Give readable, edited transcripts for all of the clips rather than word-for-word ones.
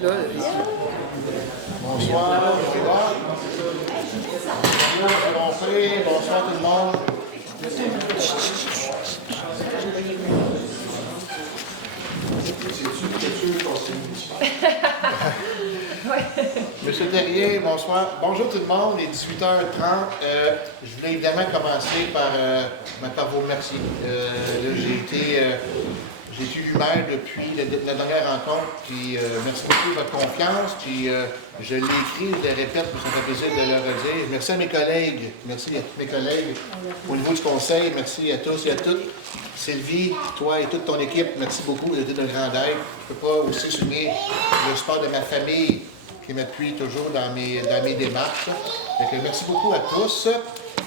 Là, Bonsoir, bonsoir tout le monde. Monsieur Terrier, bonsoir. Bonjour tout le monde, il est 18h30. Je voulais évidemment commencer par vous remercier. J'ai été maire depuis la dernière rencontre, puis merci beaucoup de votre confiance, puis je l'ai écrit, je le répète, puis ça me fait plaisir de le redire. Merci à mes collègues, merci à tous mes collègues au niveau du conseil, merci à tous et à toutes. Sylvie, toi et toute ton équipe, merci beaucoup, vous avez été de grande aide. Je ne peux pas aussi souligner le support de ma famille qui m'appuie toujours dans mes démarches. Donc, merci beaucoup à tous.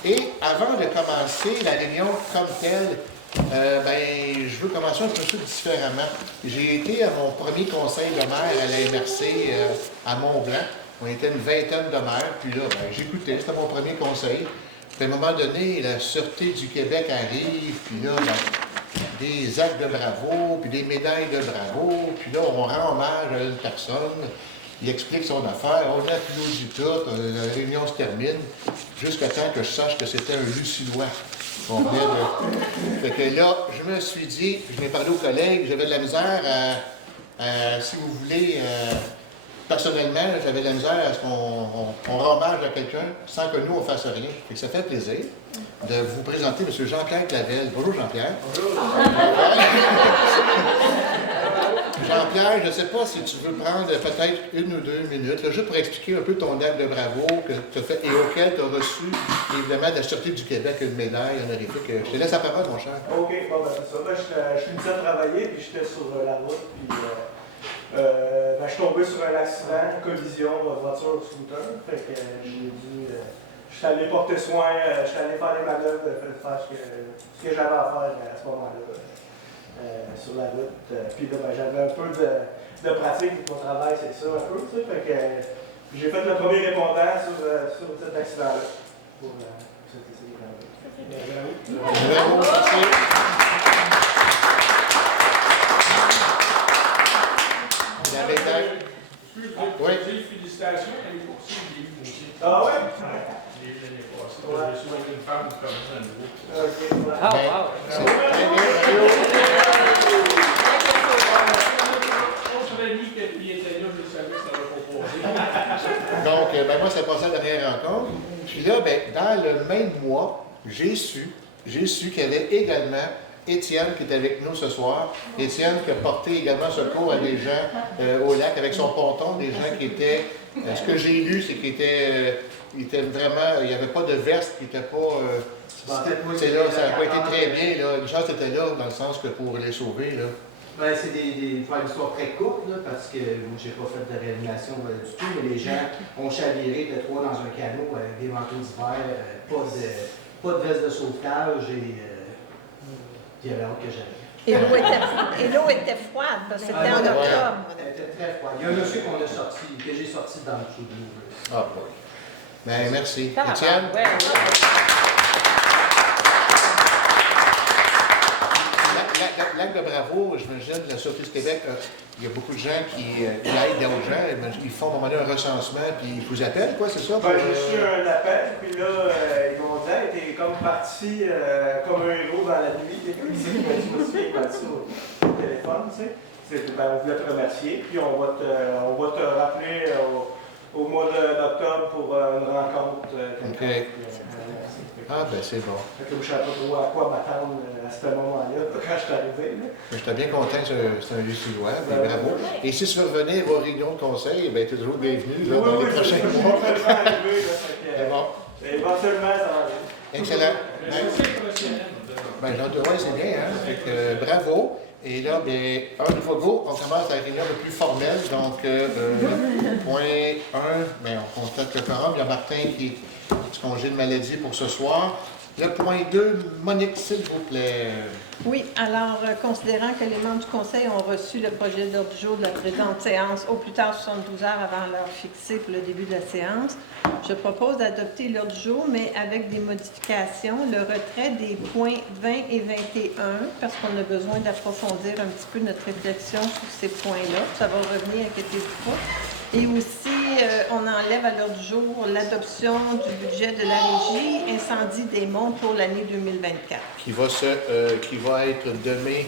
Et avant de commencer la réunion comme telle, je veux commencer un peu différemment. J'ai été à mon premier conseil de maire à la MRC à Mont-Blanc. On était une vingtaine de maires, puis là, j'écoutais, c'était mon premier conseil. Puis à un moment donné, la Sûreté du Québec arrive, puis là, des actes de bravo, puis des médailles de bravo, puis là, on rend hommage à une personne, il explique son affaire, on applaudit tout, la réunion se termine, jusqu'à temps que je sache que c'était un Lucillois. Fait que là, je me suis dit, je m'ai parlé aux collègues, j'avais de la misère si vous voulez, personnellement, j'avais de la misère à ce qu'on rend hommage à quelqu'un sans que nous, on fasse rien. Fait que ça fait plaisir de vous présenter M. Jean-Pierre Clavel. Bonjour Jean-Pierre. Bonjour. Jean-Pierre, je ne sais pas si tu veux prendre peut-être 1 ou 2 minutes, là, juste pour expliquer un peu ton acte de bravo que tu as fait et auquel tu as reçu, évidemment, de la Sûreté du Québec, une médaille honorifique. Je te laisse la parole, mon cher. OK, bon, c'est ça. Je finissais de travailler, puis j'étais sur la route, puis je suis tombé sur un accident, une collision voiture-scooter. Fait que j'ai dû. Je suis allé porter soin, je suis allé faire les manœuvres, faire ce que j'avais à faire à ce moment-là. Sur la route. Puis là, j'avais un peu de pratique pour mon travail, c'est ça, un peu, tu sais. Fait que j'ai fait le premier répondant sur cet accident-là. Pour cet essai. Bravo. Merci. La médaille. Oui. Félicitations, l'année passée, j'ai eu aussi. Ah ouais? L'année passée, je suis avec une femme qui commence à nouveau. OK. ah, wow! C'est très bien. Donc, moi, ça passé à la dernière rencontre. Puis là, dans le même mois, j'ai su qu'il y avait également Étienne qui est avec nous ce soir. Étienne qui a porté également secours à des gens au lac avec son ponton, des gens qui étaient... ce que j'ai lu, c'est qu'il était vraiment... Il n'y avait pas de veste, qui n'était pas... c'est là, ça n'a pas été très bien. Là. Richard était là, dans le sens que pour les sauver. Là. C'est une histoire très courte, là, parce que moi, je n'ai pas fait de réanimation du tout, mais les gens ont chaviré de 3 dans un canot avec des manteaux d'hiver, pas de veste de sauvetage et il y avait hâte que j'avais. Et l'eau était froide, parce que c'était en octobre. Elle était très froide. Il y a un monsieur que j'ai sorti dans le dessous de l'eau. Ah, oui. Merci. Ah, Étienne? ouais. L'acte de bravo, j'imagine, de la Sûreté du Québec, il y a beaucoup de gens qui aident aux gens. Ils font à un moment donné un recensement, puis ils vous appellent, quoi, c'est ça? J'ai reçu un appel, puis là, ils m'ont dit, t'es comme parti comme un héros dans la nuit. Je me souviens, il m'a dit ça au téléphone, tu sais. On voulait te remercier, puis on va te rappeler au mois d'octobre pour une rencontre. OK. C'est bon. Je ne savais pas trop à quoi m'attendre à ce moment-là, quand je suis arrivé. J'étais bien content que c'est un Lucillois, bravo. Et si tu veux revenir à vos réunions de conseil, tu es toujours bienvenu là, dans les prochains mois. C'est bon. Éventuellement, ça va bien. Excellent. C'est bien, hein? Fait que, bravo. Et là, une fois go, on commence la réunion le plus formelle. Donc, point 1, on constate le quorum. Il y a Martin qui est du congé de maladie pour ce soir. Le point 2, Monique, s'il vous plaît. Oui, alors, considérant que les membres du conseil ont reçu le projet d'ordre du jour de la présente séance au plus tard 72 heures avant l'heure fixée pour le début de la séance, je propose d'adopter l'ordre du jour, mais avec des modifications, le retrait des points 20 et 21, parce qu'on a besoin d'approfondir un petit peu notre réflexion sur ces points-là. Ça va revenir, inquiétez-vous pas. Et aussi, on enlève à l'ordre du jour l'adoption du budget de la régie incendie des monts pour l'année 2024. Qui va être demain,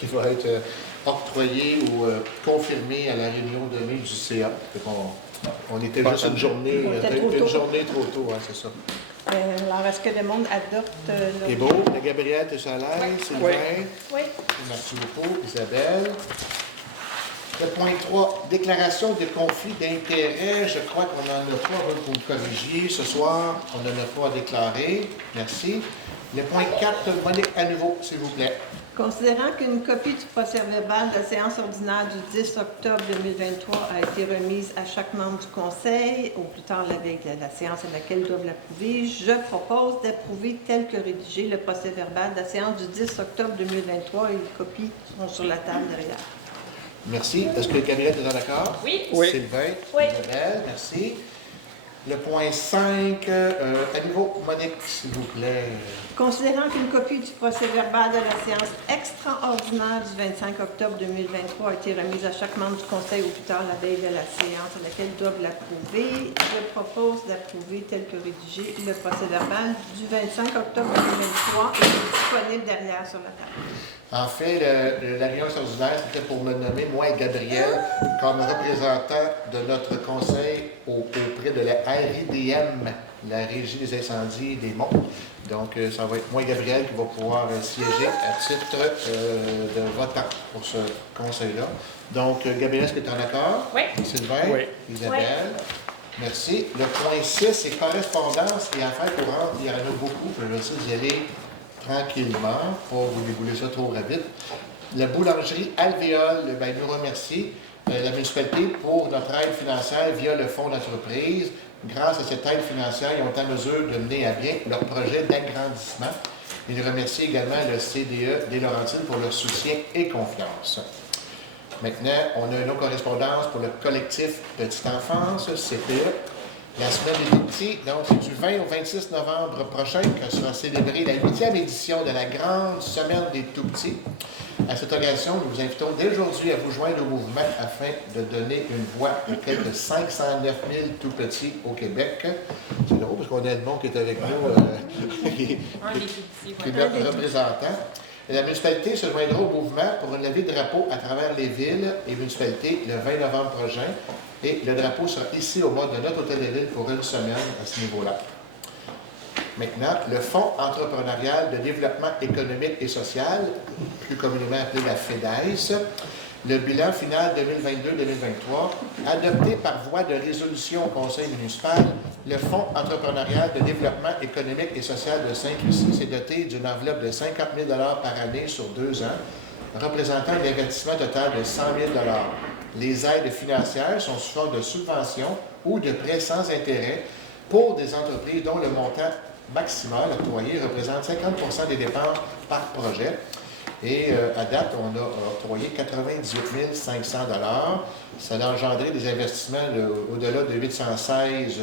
qui va être octroyé ou confirmé à la réunion demain du CA. On était juste une journée trop tôt, hein, c'est ça. Alors, est-ce que le monde adopte C'est beau. Gabrielle, t'es à l'aise? Sylvain? Oui. Merci beaucoup. Isabelle? Le point 3, déclaration de conflit d'intérêts. Je crois qu'on n'en a pas, vous me corrigiez. Ce soir, on n'en a pas à déclarer. Merci. Le point 4, Monique, à nouveau, s'il vous plaît. Considérant qu'une copie du procès-verbal de la séance ordinaire du 10 octobre 2023 a été remise à chaque membre du conseil, au plus tard la veille de la séance à laquelle ils doivent l'approuver, je propose d'approuver tel que rédigé le procès-verbal de la séance du 10 octobre 2023 et les copies sont sur la table derrière. Merci. Est-ce que Gabrielle est d'accord? Oui. Sylvain? Oui. Isabelle, merci. Le point 5, à nouveau, Monique, s'il vous plaît. Considérant qu'une copie du procès-verbal de la séance extraordinaire du 25 octobre 2023 a été remise à chaque membre du conseil au plus tard la veille de la séance à laquelle ils doivent l'approuver, je propose d'approuver tel que rédigé le procès-verbal du 25 octobre 2023 et disponible derrière sur la table. En fait, la réunion extraordinaire, c'était pour me nommer, moi et Gabriel, comme représentant de notre conseil auprès de la RIDM, la Régie des incendies des monts. Donc, ça va être moi et Gabriel qui va pouvoir siéger à titre de votant pour ce conseil-là. Donc, Gabriel, est-ce que tu es en accord? Oui. Sylvain? Oui. Isabelle? Oui. Merci. Le point 6, c'est correspondance et affaires courantes. Il y en a beaucoup. Je vais essayer d'y aller tranquillement, pas vous débouler ça trop rapide. La boulangerie Alvéole nous remercie la municipalité pour notre aide financière via le fonds d'entreprise. Grâce à cette aide financière, ils ont été en mesure de mener à bien leur projet d'agrandissement. Ils remercient également le CDE des Laurentides pour leur soutien et confiance. Maintenant, on a une autre correspondance pour le collectif Petite Enfance, CPE. La semaine des Tout-Petits, donc c'est du 20 au 26 novembre prochain que sera célébrée la 8e édition de la grande semaine des Tout-Petits. À cette occasion, nous vous invitons dès aujourd'hui à vous joindre au mouvement afin de donner une voix aux quelques 509 000 Tout-Petits au Québec. C'est drôle parce qu'on a Edmond qui est avec nous, qui est notre représentant. La municipalité se joindra au mouvement pour une levée de drapeau à travers les villes et municipalités le 20 novembre prochain. Et le drapeau sera ici au bas de notre hôtel de ville pour une semaine à ce niveau-là. Maintenant, le Fonds entrepreneurial de développement économique et social, plus communément appelé la FEDES, le bilan final 2022-2023, adopté par voie de résolution au conseil municipal, le Fonds entrepreneurial de développement économique et social de Sainte-Lucie s'est doté d'une enveloppe de 50 000 par année sur 2 ans, représentant un investissement total de 100 000 $ Les aides financières sont sous forme de subventions ou de prêts sans intérêt pour des entreprises dont le montant maximal octroyé représente 50 des dépenses par projet. Et à date, on a octroyé 98 500 $. Ça a engendré des investissements au-delà de 816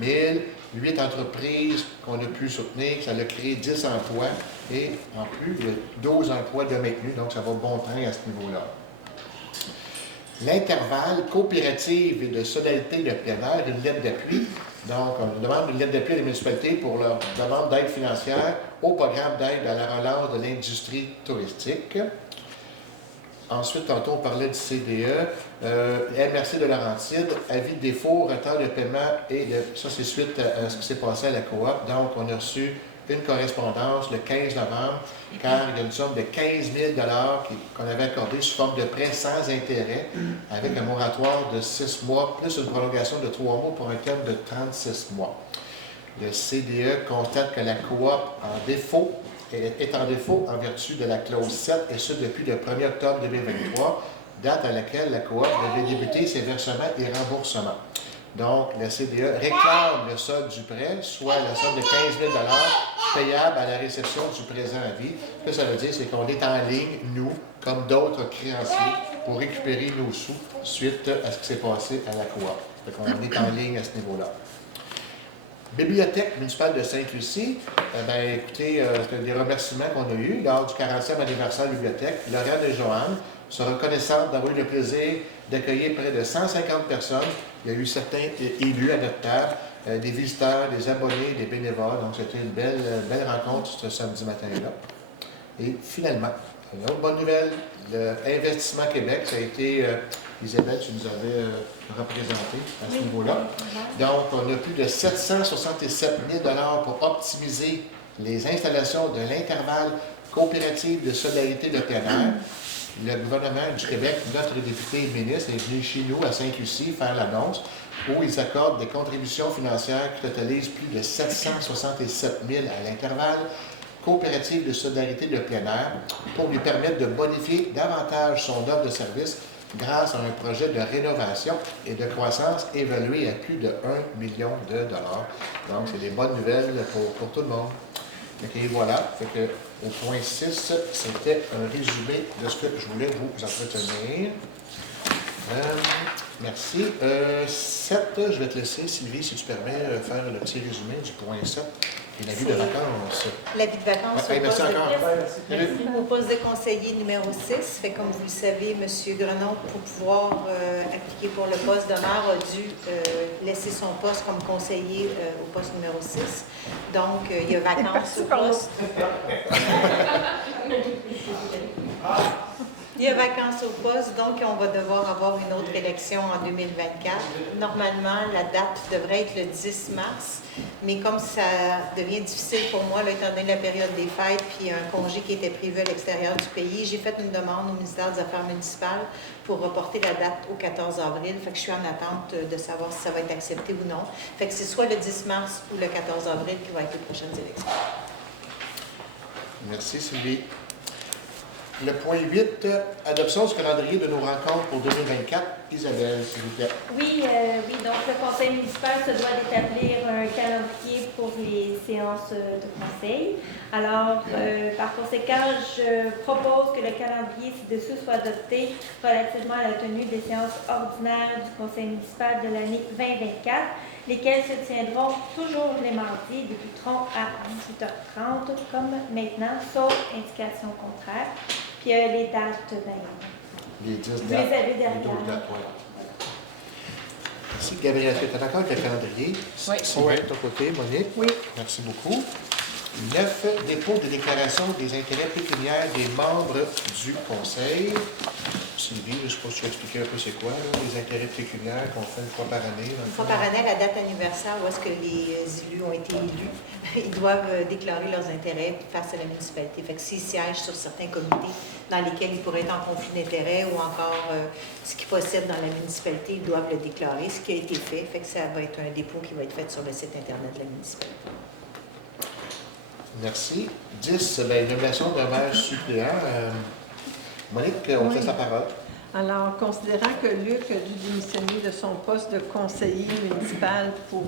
000, 8 entreprises qu'on a pu soutenir. Ça a créé 10 emplois et en plus, il y a 12 emplois de maintenus. Donc, ça va bon train à ce niveau-là. L'intervalle coopérative et de solidarité de plein air, une lettre d'appui. Donc, on demande une lettre d'appui à la municipalité pour leur demande d'aide financière au programme d'aide à la relance de l'industrie touristique. Ensuite, tantôt, on parlait du CDE. MRC de Laurentides, avis de défaut, retard de paiement, et ça, c'est suite à ce qui s'est passé à la coop. Donc, on a reçu une correspondance le 15 novembre, car il y a une somme de 15 000 $ qu'on avait accordée sous forme de prêt sans intérêt, avec un moratoire de 6 mois, plus une prolongation de 3 mois pour un terme de 36 mois. Le CDE constate que la coop est en défaut en vertu de la clause 7, et ce depuis le 1er octobre 2023, date à laquelle la coop devait débuter ses versements et remboursements. Donc, la CDE réclame le solde du prêt, soit la somme de 15 000 payable à la réception du présent avis. Ce que ça veut dire, c'est qu'on est en ligne, nous, comme d'autres créanciers, pour récupérer nos sous suite à ce qui s'est passé à la coop. Donc, on est en ligne à ce niveau-là. Bibliothèque municipale de Sainte-Lucie, écoutez, c'est des remerciements qu'on a eus lors du 40e anniversaire de la bibliothèque. Lauriane et Joanne sont reconnaissantes d'avoir eu le plaisir d'accueillir près de 150 personnes. Il y a eu certains élus à notre table, des visiteurs, des abonnés, des bénévoles. Donc, c'était une belle rencontre ce samedi matin-là. Et finalement, une autre bonne nouvelle, l'Investissement Québec, ça a été, Isabelle, tu nous avais représenté à ce niveau-là. Donc, on a plus de 767 000 $ pour optimiser les installations de l'intervalle coopérative de solidarité de plein air. Le gouvernement du Québec, notre député et ministre, est venu chez nous à Sainte-Lucie faire l'annonce où ils accordent des contributions financières qui totalisent plus de 767 000 à l'intervalle coopérative de solidarité de plein air pour lui permettre de bonifier davantage son offre de service grâce à un projet de rénovation et de croissance évalué à plus de 1 million de dollars. Donc, c'est des bonnes nouvelles pour tout le monde. Et voilà, fait que au point 6, c'était un résumé de ce que je voulais vous entretenir. Merci. 7, je vais te laisser, Sylvie, si tu permets, faire le petit résumé du point 7 et l'avis de vacances. L'avis de vacances Ouais, merci encore. au poste de conseiller numéro 6. Fait, comme vous le savez, M. Grenon, pour pouvoir appliquer pour le poste de maire, a dû laisser son poste comme conseiller au poste numéro 6. Donc, il y a vacances au poste. Il y a vacances au poste, donc on va devoir avoir une autre élection en 2024. Normalement, la date devrait être le 10 mars, mais comme ça devient difficile pour moi, là, étant donné la période des fêtes puis un congé qui était prévu à l'extérieur du pays, j'ai fait une demande au ministère des Affaires municipales pour reporter la date au 14 avril. Fait que je suis en attente de savoir si ça va être accepté ou non. Fait que c'est soit le 10 mars ou le 14 avril qui va être les prochaines élections. Merci, Sylvie. Le point 8, adoption du calendrier de nos rencontres pour 2024. Isabelle, s'il vous plaît. Oui, donc le conseil municipal se doit d'établir un calendrier pour les séances de conseil. Alors, par conséquent, je propose que le calendrier ci-dessous soit adopté relativement à la tenue des séances ordinaires du conseil municipal de l'année 2024, lesquelles se tiendront toujours les mardis, débuteront à 18h30, comme maintenant, sauf indication contraire. Puis les dates, Les 10 dates. vous les avez Les derrière. 12 dates, oui. Merci, Gabriel. Tu es d'accord avec le calendrier? Oui. Sylvain, de ton côté, Monique? Oui. Merci beaucoup. 9, dépôt de déclaration des intérêts pécuniaires des membres du conseil. Sylvie, je ne sais pas si tu as expliqué un peu c'est quoi, là, les intérêts pécuniaires qu'on fait une fois par année. Une fois par année, à la date anniversaire où est-ce que les élus ont été élus, ils doivent déclarer leurs intérêts face à la municipalité. Fait que s'ils siègent sur certains comités dans lesquels ils pourraient être en conflit d'intérêts ou encore ce qu'ils possèdent dans la municipalité, ils doivent le déclarer, ce qui a été fait. Fait que ça va être un dépôt qui va être fait sur le site Internet de la municipalité. Merci. 10, nomination d'un maire suppléant. Monique, on te laisse la parole. Alors, considérant que Luc a dû démissionner de son poste de conseiller municipal pour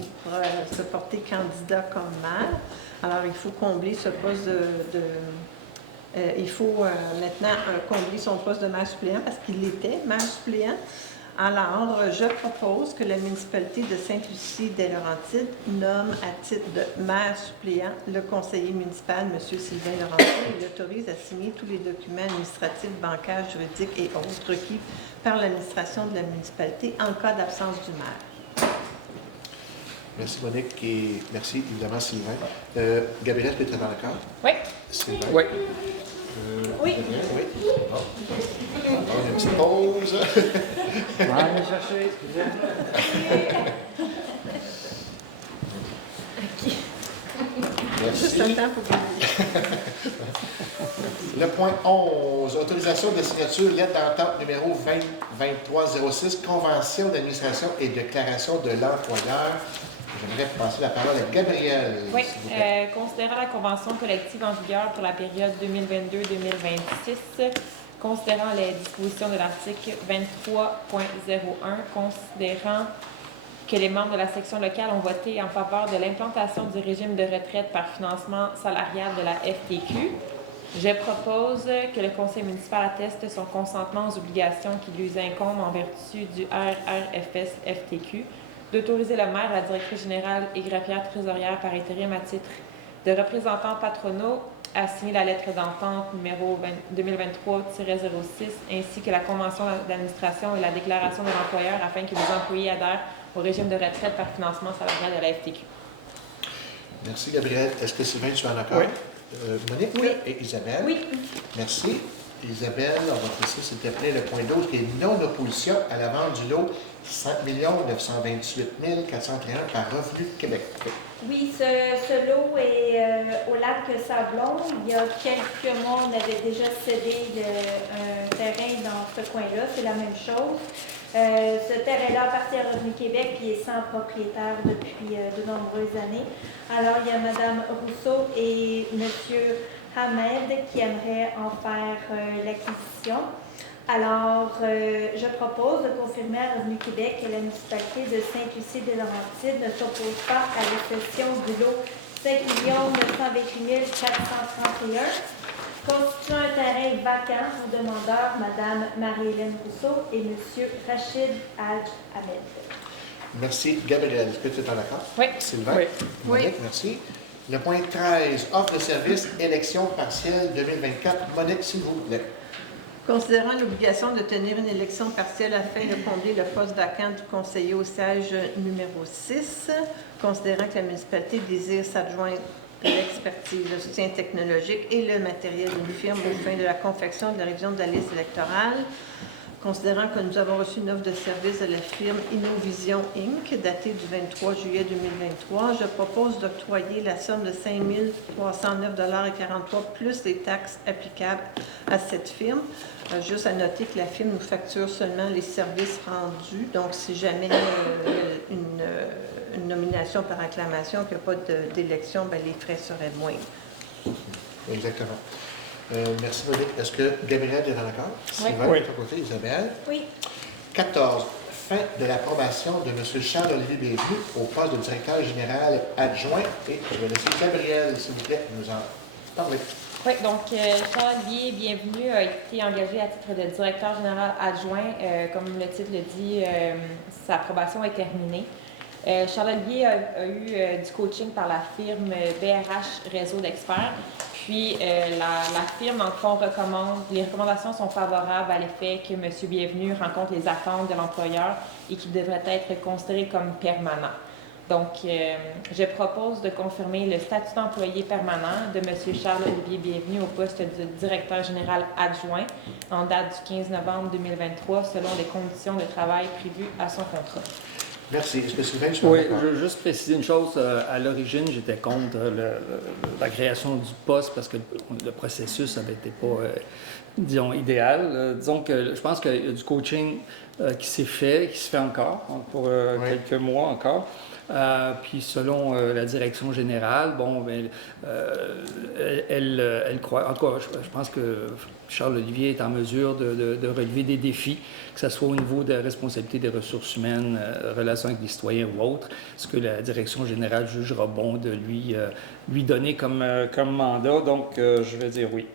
se porter candidat comme maire, alors il faut combler ce poste il faut maintenant combler son poste de maire suppléant parce qu'il était maire suppléant. Alors, je propose que la municipalité de Sainte-Lucie-des-Laurentides nomme à titre de maire suppléant le conseiller municipal, M. Sylvain Laurentides, et l'autorise à signer tous les documents administratifs, bancaires, juridiques et autres requis par l'administration de la municipalité en cas d'absence du maire. Merci, Monique, et merci, évidemment, Sylvain. Gabriel, tu es dans le cadre? Oui. Sylvain? Oui. Oui. Gabriel, oui. Bon. On a une petite pause. Juste Merci. un temps pour Le point 11, autorisation de signature, lettre d'entente numéro 202306, convention d'administration et déclaration de l'employeur. J'aimerais passer la parole à Gabriel. Oui, s'il vous plaît. considérant la convention collective en vigueur pour la période 2022-2026, considérant les dispositions de l'article 23.01, considérant que les membres de la section locale ont voté en faveur de l'implantation du régime de retraite par financement salarial de la FTQ. Je propose que le conseil municipal atteste son consentement aux obligations qui lui incombent en vertu du RRFS FTQ, d'autoriser le maire, la directrice générale et greffière trésorière par intérim à titre de représentants patronaux à signer la lettre d'entente numéro 2023-06 ainsi que la convention d'administration et la déclaration de l'employeur afin que les employés adhèrent au régime de retraite par financement salarial de la FTQ. Merci, Gabrielle. Est-ce que Sylvain, tu es en accord? Oui. Monique Oui. et Isabelle? Oui. Merci. Isabelle, on va laisser, s'il te plaît, le point 12 qui est non-opposition à la vente du lot 5 928 431 par Revenu Québec. Oui, ce lot est au lac Sablon. Il y a quelques mois, on avait déjà cédé un terrain dans ce coin-là. C'est la même chose. Ce terrain-là appartient à Revenu Québec qui est sans propriétaire depuis de nombreuses années. Alors, il y a Mme Rousseau et M. Hamed qui aimeraient en faire l'acquisition. Alors, je propose de confirmer à Revenu Québec que la municipalité de Sainte-Lucie-des-Laurentides ne s'oppose pas à la cession du lot 5 928 431, constituant un terrain vacant aux demandeurs Mme Marie-Hélène Rousseau et M. Rachid Ahmed. Merci. Gabrielle, est-ce que tu es en accord? Oui. Sylvain? Oui. Monique, merci. Le point 13, offre de service, élection partielle 2024. Monique, s'il vous plaît. Considérant l'obligation de tenir une élection partielle afin de combler le poste vacant du conseiller au siège numéro 6, considérant que la municipalité désire s'adjoindre l'expertise, le soutien technologique et le matériel d'une firme aux fins de la confection de la révision de la liste électorale, considérant que nous avons reçu une offre de service de la firme Innovision Inc., datée du 23 juillet 2023, je propose d'octroyer la somme de 5 309,43 $ plus les taxes applicables à cette firme. Juste à noter que la firme nous facture seulement les services rendus. Donc, si jamais une nomination par acclamation, qu'il n'y a pas d'élection, ben, les frais seraient moindres. Exactement. Merci, Monique. Est-ce que Gabrielle est en accord? Oui. Sylvain, Oui. de ton côté, Isabelle? Oui. 14. Fin de l'approbation de M. Charles-Olivier Bienvenu au poste de directeur général adjoint. Et je vais laisser Gabrielle, s'il vous plaît, nous en parler. Oui, donc Charles-Olivier Bienvenu a été engagé à titre de directeur général adjoint. Comme le titre le dit, sa approbation est terminée. Charles-Olivier a eu du coaching par la firme BRH Réseau d'experts. Puis la firme, en fond, les recommandations sont favorables à l'effet que M. Bienvenu rencontre les attentes de l'employeur et qu'il devrait être considéré comme permanent. Donc, je propose de confirmer le statut d'employé permanent de M. Charles-Olivier Bienvenu au poste de directeur général adjoint en date du 15 novembre 2023 selon les conditions de travail prévues à son contrat. Merci. Est-ce que Sylvain, tu es Oui, d'accord? je veux juste préciser une chose. À l'origine, j'étais contre la création du poste parce que le processus n'avait été pas, disons, idéal. Disons que je pense qu'il y a du coaching qui s'est fait, qui se fait encore, pour quelques mois encore. Puis selon la direction générale, bon, ben, elle croit. En tout cas, je pense que Charles-Olivier est en mesure de relever des défis, que ce soit au niveau de la responsabilité des ressources humaines, relations avec les citoyens ou autres, ce que la direction générale jugera bon de lui donner comme mandat. Donc, je vais dire oui.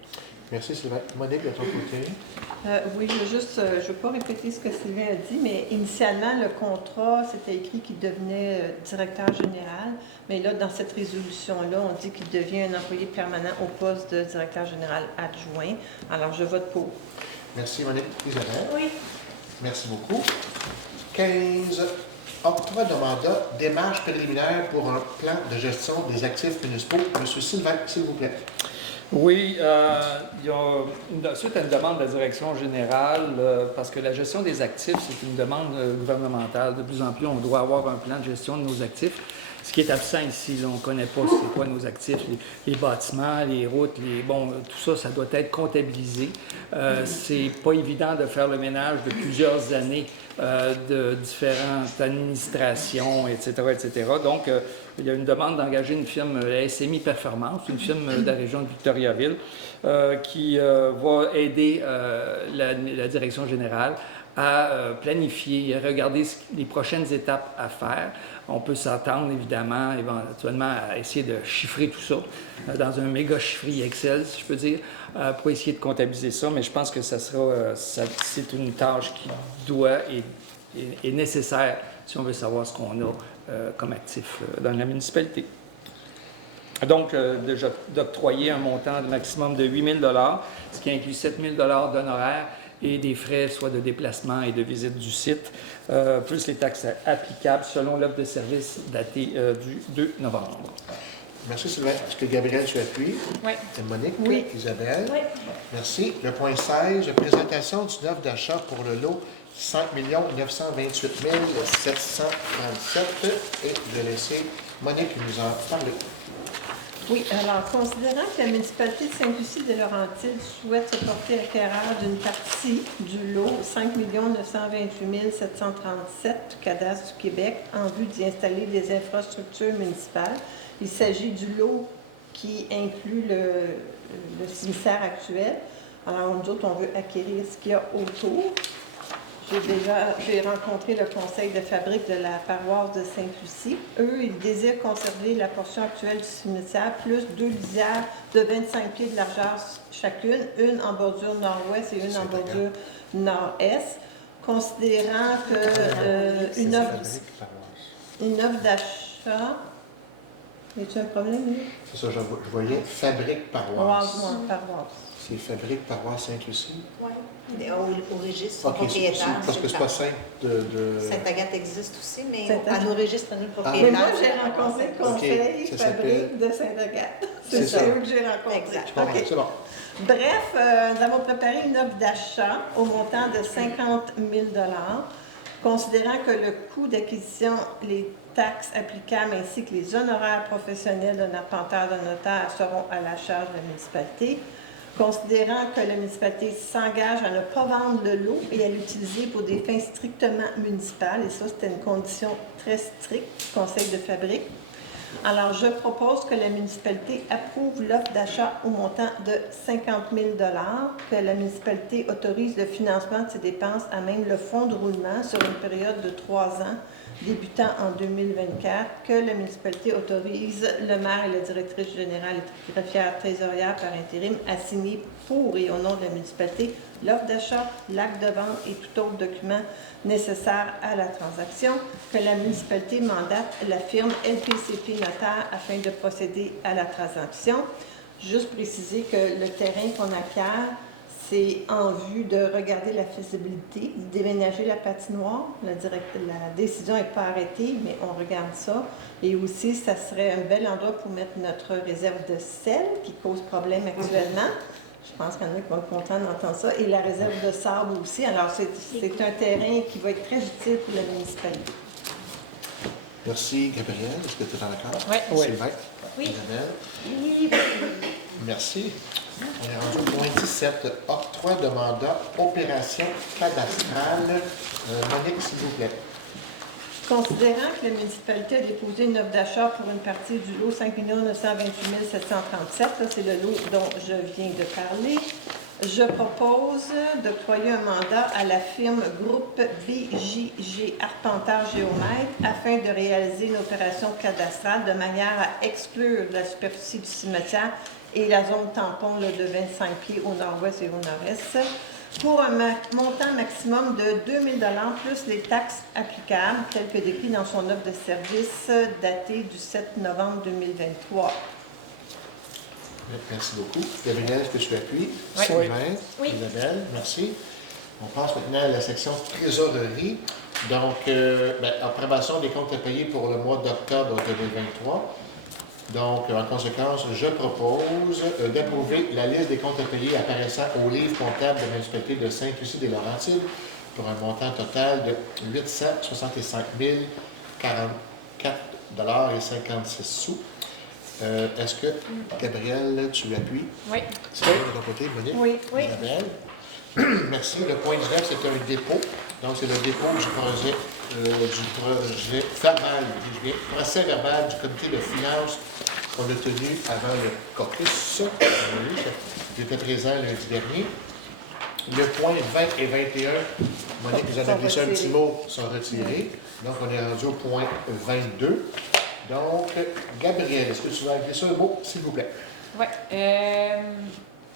Merci, Sylvain. Monique, de ton côté? Oui, je ne veux pas répéter ce que Sylvain a dit, mais initialement, le contrat, c'était écrit qu'il devenait directeur général. Mais là, dans cette résolution-là, on dit qu'il devient un employé permanent au poste de directeur général adjoint. Alors, je vote pour. Merci, Monique. Isabelle? Oui. Merci beaucoup. 15. Octroi de mandat, démarche préliminaire pour un plan de gestion des actifs municipaux. Monsieur Sylvain, s'il vous plaît. Oui, il y a suite à une demande de la direction générale, parce que la gestion des actifs, c'est une demande gouvernementale. De plus en plus, on doit avoir un plan de gestion de nos actifs. Ce qui est absent ici, là, on ne connaît pas c'est quoi nos actifs, les bâtiments, les routes, tout ça, ça doit être comptabilisé. C'est pas évident de faire le ménage de plusieurs années de différentes administrations, etc., etc. Donc, il y a une demande d'engager une firme, la SMI Performance, une firme de la région de Victoriaville, qui va aider la direction générale à planifier, à regarder les prochaines étapes à faire. On peut s'attendre, évidemment, éventuellement, à essayer de chiffrer tout ça dans un méga chiffrier Excel, si je peux dire, pour essayer de comptabiliser ça. Mais je pense que c'est une tâche qui doit et est nécessaire si on veut savoir ce qu'on a comme actif dans la municipalité. Donc, déjà d'octroyer un montant de maximum de 8 000 $, ce qui inclut 7 000 $ d'honoraires et des frais soit de déplacement et de visite du site, plus les taxes applicables selon l'offre de service datée du 2 novembre. Merci Sylvain. Est-ce que Gabriel, tu appuies? Oui. Et Monique? Oui. Isabelle? Oui. Merci. Le point 16, présentation d'une offre d'achat pour le lot 5 928 737. Et je vais laisser Monique nous en parler. Oui, alors, considérant que la municipalité de Sainte-Lucie-des-Laurentides souhaite se porter acquéreur d'une partie du lot 5 928 737 du cadastre du Québec en vue d'y installer des infrastructures municipales, il s'agit du lot qui inclut le cimetière actuel. Alors, nous autres, on veut acquérir ce qu'il y a autour. J'ai rencontré le conseil de fabrique de la paroisse de Sainte-Lucie. Eux, ils désirent conserver la portion actuelle du cimetière, plus 2 lisières de 25 pieds de largeur chacune, une en bordure nord-ouest et une en bordure nord-est, considérant que une offre d'achat... Y a-t-il un problème, lui? C'est ça, je voyais fabrique paroisse. Paroisse. C'est fabrique paroisse Sainte-Lucie? Oui. Au registre OK, propriétaire. parce que c'est pas simple de... Sainte-Agathe existe aussi, mais Sainte-Agathe. à nos registres, nous, le Mais propriétaire. moi, j'ai rencontré le conseil ça s'appelle- fabrique de Sainte-Agathe. C'est C'est ça. eux que j'ai rencontrés. Exact. Je comprends, OK. c'est bon. Bref, nous avons préparé une offre d'achat au montant de 50 000 $, considérant que le coût d'acquisition, les taxes applicables ainsi que les honoraires professionnels d'un arpenteur, d'un notaire seront à la charge de la municipalité, considérant que la municipalité s'engage à ne pas vendre le lot et à l'utiliser pour des fins strictement municipales, et ça, c'était une condition très stricte du conseil de fabrique. Alors, je propose que la municipalité approuve l'offre d'achat au montant de 50 000 $, que la municipalité autorise le financement de ses dépenses à même le fonds de roulement sur une période de 3 ans, débutant en 2024, que la municipalité autorise le maire et la directrice générale et greffière trésorière par intérim à signer pour et au nom de la municipalité l'offre d'achat, l'acte de vente et tout autre document nécessaire à la transaction, que la municipalité mandate la firme LPCP Notaire afin de procéder à la transaction. Juste préciser que le terrain qu'on acquiert, c'est en vue de regarder la faisabilité, de déménager la patinoire. La décision n'est pas arrêtée, mais on regarde ça. Et aussi, ça serait un bel endroit pour mettre notre réserve de sel qui cause problème actuellement. Je pense qu'il y en a qui vont être contents d'entendre ça. Et la réserve de sable aussi. Alors, c'est un terrain qui va être très utile pour la municipalité. Merci, Gabriel. Est-ce que tu es en accord? Oui. Sylvain? Oui. Isabelle? Oui. Merci. On est rendu au point 17, octroi de mandat, opération cadastrale. Monique, s'il vous plaît. Considérant que la municipalité a déposé une offre d'achat pour une partie du lot 5 928 737, ça c'est le lot dont je viens de parler, je propose d'octroyer un mandat à la firme Groupe BJG Arpenteur Géomètre afin de réaliser une opération cadastrale de manière à exclure la superficie du cimetière et la zone tampon là, de 25 pieds au nord-ouest et au nord-est, pour un montant maximum de 2 000 $ plus les taxes applicables, telles que décrit dans son offre de service datée du 7 novembre 2023. Merci beaucoup. Gabriel, est-ce que tu appuies? Oui. Sylvain? Oui. Isabelle, merci. On passe maintenant à la section trésorerie. Donc, approbation des comptes à payer pour le mois d'octobre 2023. Donc, en conséquence, je propose d'approuver la liste des comptes à payer apparaissant au livre comptable de la municipalité de Sainte-Lucie-des-Laurentides pour un montant total de 865 044 et 56 sous. Est-ce que, Gabriel, tu appuies? Oui. C'est de ton côté, Monique? Oui. Oui. Isabelle? Merci. Le point 19, c'est un dépôt. Donc, c'est le dépôt du projet verbal, procès verbal du comité de finances qu'on a tenu avant le caucus. Oui, j'étais présent lundi dernier. Le point 20 et 21, Monique vous en a glissé un petit mot, sont retirés. Donc, on est rendu au point 22. Donc, Gabrielle, est-ce que tu vas glisser un mot, s'il vous plaît? Oui.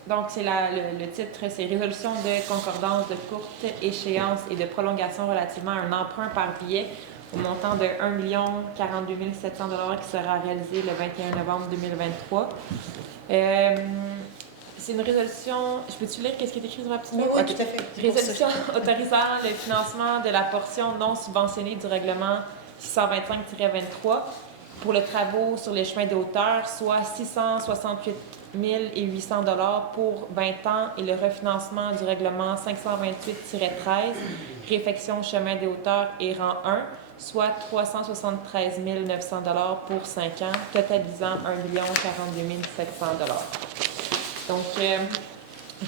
Donc, c'est le titre, c'est Résolution de concordance de courte échéance et de prolongation relativement à un emprunt par billet au montant de 1 042 700 $ qui sera réalisé le 21 novembre 2023. C'est une résolution. Je peux-tu lire qu'est-ce qui est écrit rapidement? Oui, Okay. tout à fait. Résolution autorisant le financement de la portion non subventionnée du règlement 625-23 pour les travaux sur les chemins de hauteur, soit 668 800 $ pour 20 ans et le refinancement du règlement 528-13, réfection chemin de hauteur et rang 1, soit 373 900 $ pour 5 ans, totalisant 1 042 700 $. Donc,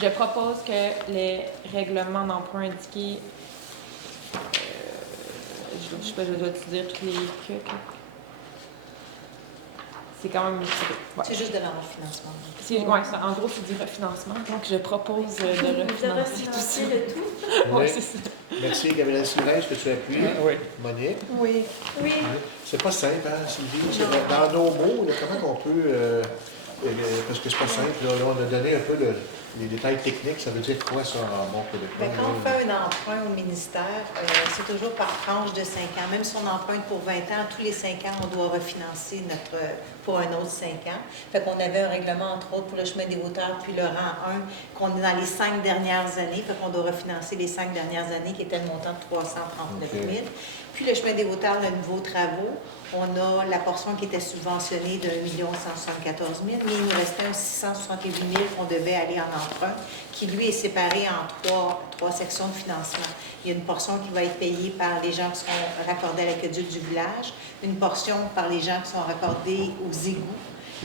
je propose que les règlements d'emprunt indiqués, je sais pas, je dois te dire tous les trucs. C'est quand même... Ouais. C'est juste de l'enfinancement. En gros, c'est du refinancement. Donc, je propose de refinancer tout ça. le tout. Oui. Oui, c'est ça. Merci, Gabrielle Sylvain. Est-ce que tu appuies? Oui. Monique? Oui. Oui. C'est pas simple, hein, Sylvie? Dans nos mots, là, comment qu'on peut... parce que c'est pas simple, là, on a donné un peu les détails techniques. Ça veut dire quoi, ça, en bon québécois? Bien, quand on fait un emprunt au ministère, c'est toujours par tranche de 5 ans. Même si on emprunte pour 20 ans, tous les 5 ans, on doit refinancer pour un autre 5 ans. Fait qu'on avait un règlement, entre autres, pour le chemin des hauteurs, puis le rang 1, qu'on est dans les 5 dernières années. Fait qu'on doit refinancer les 5 dernières années, qui était le montant de 339 000. Okay. Puis le chemin des hauteurs, de nouveaux travaux, on a la portion qui était subventionnée de 1 174 000, mais il nous restait un 668 000 qu'on devait aller en emprunt, qui lui est séparé en trois sections de financement. Il y a une portion qui va être payée par les gens qui sont raccordés à l'aqueduc du village, une portion par les gens qui sont raccordés aux égouts,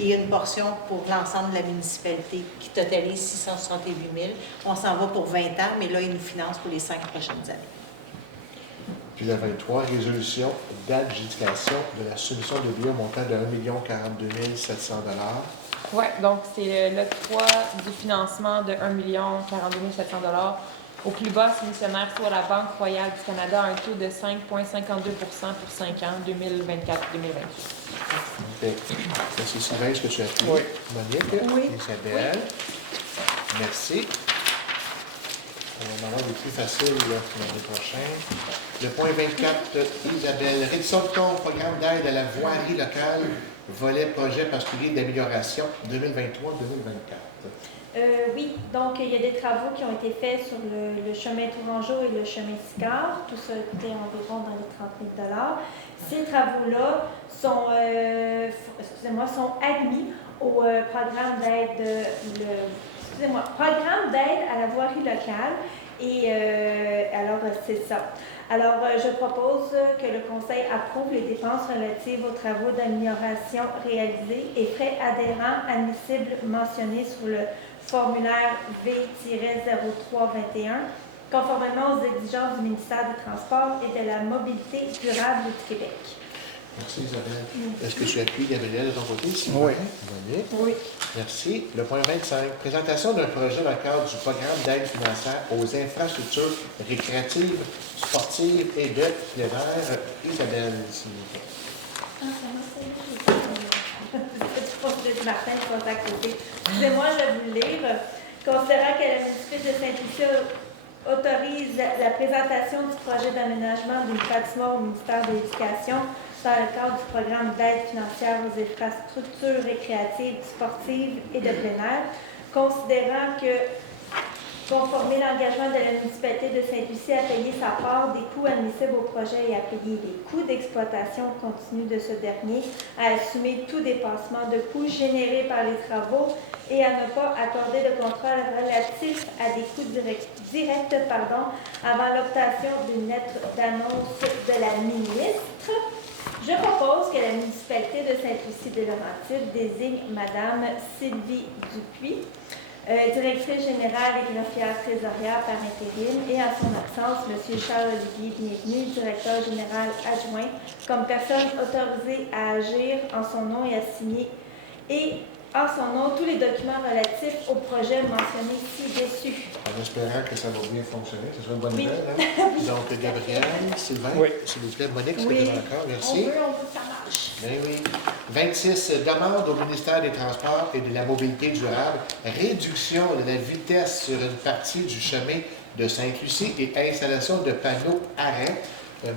et une portion pour l'ensemble de la municipalité qui totalise 668 000. On s'en va pour 20 ans, mais là, il nous finance pour les 5 prochaines années. Puis la 23, résolution d'adjudication de la soumission de billets au montant de 1 042 700 $. Oui, donc c'est l'octroi du financement de 1 042 700 $. Au plus bas soumissionnaire, soit la Banque royale du Canada, à un taux de 5,52 % pour 5 ans, 2024-2028. Okay. Merci Sylvain, est-ce que tu as appuyé? Oui. Monique? Oui. Isabelle? Merci. On va en avoir des plus faciles là, pour l'année prochaine. Le point 24, Isabelle. Rédition de compte, programme d'aide à la voirie locale, volet projet particulier d'amélioration 2023-2024. Oui, donc il y a des travaux qui ont été faits sur le chemin Tourangeau et le chemin Sicard. Tout ça a coûté environ dans les 30 000 $. Ces travaux-là sont, sont admis au programme d'aide programme d'aide à la voirie locale. Et alors, c'est ça. Alors, je propose que le Conseil approuve les dépenses relatives aux travaux d'amélioration réalisés et frais adhérents admissibles mentionnés sur le formulaire V-0321, conformément aux exigences du ministère des Transports et de la Mobilité durable du Québec. Merci Isabelle. Est-ce que tu appuies Gabrielle de ton côté? Oui. Monique? Oui. Merci. Le point 25. Présentation d'un projet dans le cadre du programme d'aide financière aux infrastructures récréatives, sportives et de plein air. Isabelle, s'il vous plaît. Martin, je à côté. Excusez-moi, je vais vous le lire. Considérant que la municipalité de Saint-Lucie autorise la présentation du projet d'aménagement d'une patinoire au ministère de l'Éducation dans le cadre du programme d'aide financière aux infrastructures récréatives, sportives et de plein air, considérant que conformer l'engagement de la municipalité de Saint-Lucie à payer sa part des coûts admissibles au projet et à payer les coûts d'exploitation continue de ce dernier, à assumer tout dépassement de coûts générés par les travaux et à ne pas accorder de contrôle relatif à des coûts directs avant l'obtention d'une lettre d'annonce de la ministre. Je propose que la municipalité de Sainte-Lucie-des-Laurentides désigne Mme Sylvie Dupuis, directrice générale et greffière trésorière par intérim, et en son absence, M. Charles-Olivier Bienvenu, directeur général adjoint, comme personne autorisée à agir en son nom et à signer en son nom tous les documents relatifs au projet mentionné ci-dessus. En espérant que ça va bien fonctionner. Ce serait une bonne Oui. nouvelle. Hein? Donc, Gabriel, Sylvain, Oui. s'il vous plaît, Monique, c'est Oui. d'accord. On Merci. veut que ça marche. Ben oui. 26, demande au ministère des Transports et de la Mobilité durable, réduction de la vitesse sur une partie du chemin de Sainte-Lucie et installation de panneaux arrêt.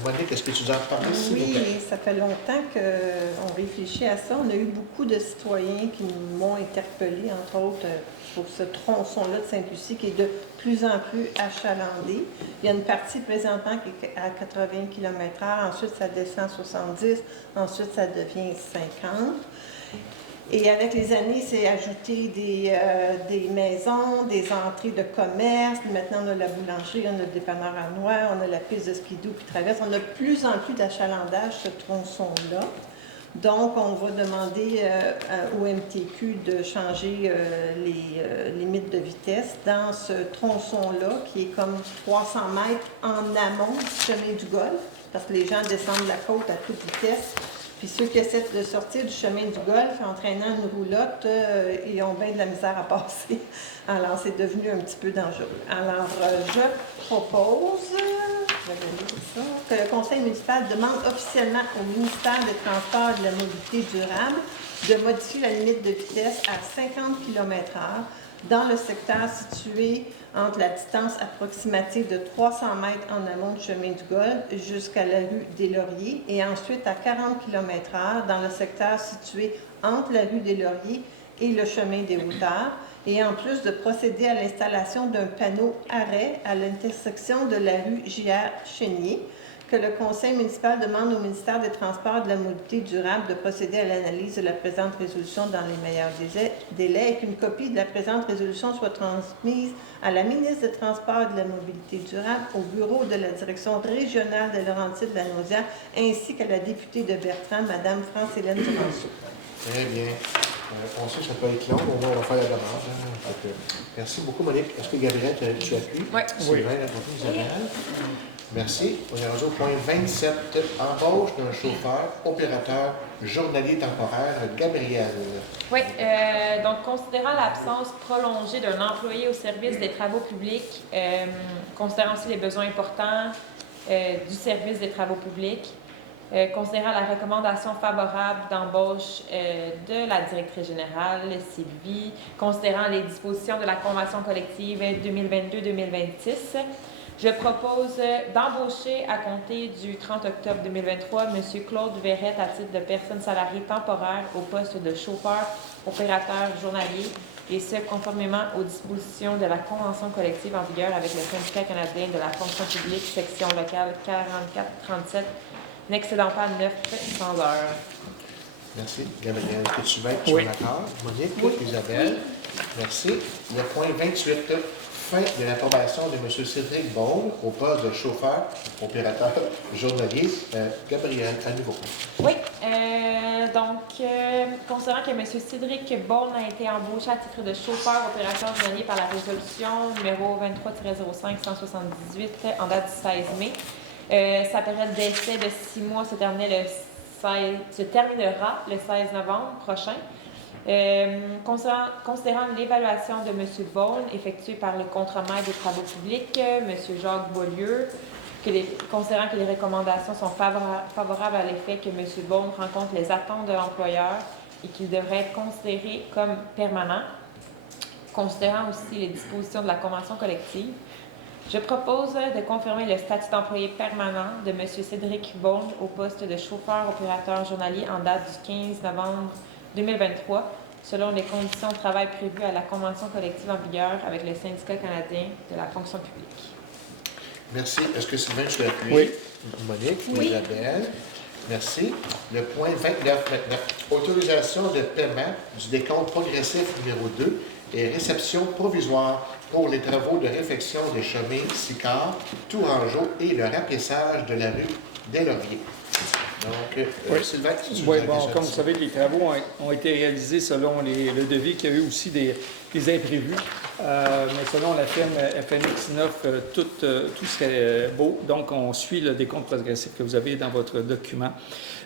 Monique, est-ce que tu nous en parles, s'il vous plaît? Oui, ça fait longtemps qu'on réfléchit à ça. On a eu beaucoup de citoyens qui m'ont interpellé, entre autres, pour ce tronçon-là de Sainte-Lucie qui est de plus en plus achalandé. Il y a une partie présentement qui est à 80 km/h, ensuite ça descend à 70, ensuite ça devient 50. Et avec les années, c'est ajouté des maisons, des entrées de commerce. Maintenant, on a la boulangerie, on a le dépanneur à noix, on a la piste de skidoo qui traverse. On a de plus en plus d'achalandage, ce tronçon-là. Donc, on va demander au MTQ de changer les limites de vitesse dans ce tronçon-là, qui est comme 300 mètres en amont du chemin du Golfe, parce que les gens descendent la côte à toute vitesse. Puis ceux qui essaient de sortir du chemin du Golfe en traînant une roulotte, ils ont bien de la misère à passer. Alors, c'est devenu un petit peu dangereux. Alors, je propose, je vais lire ça, que le Conseil municipal demande officiellement au ministère des Transports et de la Mobilité durable de modifier la limite de vitesse à 50 km/h dans le secteur situé entre la distance approximative de 300 mètres en amont du chemin du Golfe jusqu'à la rue des Lauriers et ensuite à 40 km/h dans le secteur situé entre la rue des Lauriers et le chemin des Hauteurs, et en plus de procéder à l'installation d'un panneau arrêt à l'intersection de la rue J.R. Chénier, que le Conseil municipal demande au ministère des Transports et de la Mobilité durable de procéder à l'analyse de la présente résolution dans les meilleurs délais et qu'une copie de la présente résolution soit transmise à la ministre des Transports et de la Mobilité durable, au bureau de la direction régionale de Laurentides-la-Naudière, ainsi qu'à la députée de Bertrand, Mme France-Hélène Duranceau. Très bien. On sait que ça peut être long, au moins on va faire la demande. Hein. Donc, merci beaucoup, Monique. Est-ce que Gabriel, tu appuies? Oui. Sylvain, Isabelle. Merci. On est rendu au point 27. Embauche d'un chauffeur opérateur journalier temporaire, Gabriel. Oui, donc considérant l'absence prolongée d'un employé au service des travaux publics, considérant aussi les besoins importants du service des travaux publics, considérant la recommandation favorable d'embauche de la directrice générale, Sylvie, considérant les dispositions de la convention collective 2022-2026, je propose d'embaucher à compter du 30 octobre 2023 M. Claude Verrette à titre de personne salariée temporaire au poste de chauffeur opérateur journalier, et ce, conformément aux dispositions de la convention collective en vigueur avec le syndicat canadien de la fonction publique, section locale 4437, n'excédant pas 900 heures. Merci. Gabriel, est-ce que tu vas être Oui. sur l'accord? Monique, Isabelle. Merci. Le point 28. Fin de l'approbation de M. Cédric Beaune au poste de chauffeur opérateur journalier. Gabriel, à nouveau. Oui, considérant que M. Cédric Beaune a été embauché à titre de chauffeur opérateur journalier par la résolution numéro 23-05-178 en date du 16 mai, sa période d'essai de 6 mois se terminera le 16 novembre prochain. Considérant l'évaluation de M. Beaune effectuée par le contremaître des travaux publics, M. Jacques Beaulieu, considérant que les recommandations sont favorables à l'effet que M. Beaune rencontre les attentes de l'employeur et qu'il devrait être considéré comme permanent, considérant aussi les dispositions de la convention collective, je propose de confirmer le statut d'employé permanent de M. Cédric Beaune au poste de chauffeur opérateur journalier en date du 15 novembre 2023, selon les conditions de travail prévues à la convention collective en vigueur avec le syndicat canadien de la fonction publique. Merci. Est-ce que Sylvain, tu l'appuies? Oui. Monique, Oui. Isabelle. Merci. Le point 29 maintenant. Autorisation de paiement du décompte progressif numéro 2 et réception provisoire pour les travaux de réfection des chemins Sicard, Tourangeau et le rapiessage de la rue des Lauriers. Donc, Oui. Sylvain, tu Oui, nous bon, as comme dit vous ça. savez, les travaux ont été réalisés selon le devis, qu'il y a eu aussi des imprévus. Mais selon la firme FNX9, tout serait beau. Donc, on suit le décompte progressif que vous avez dans votre document.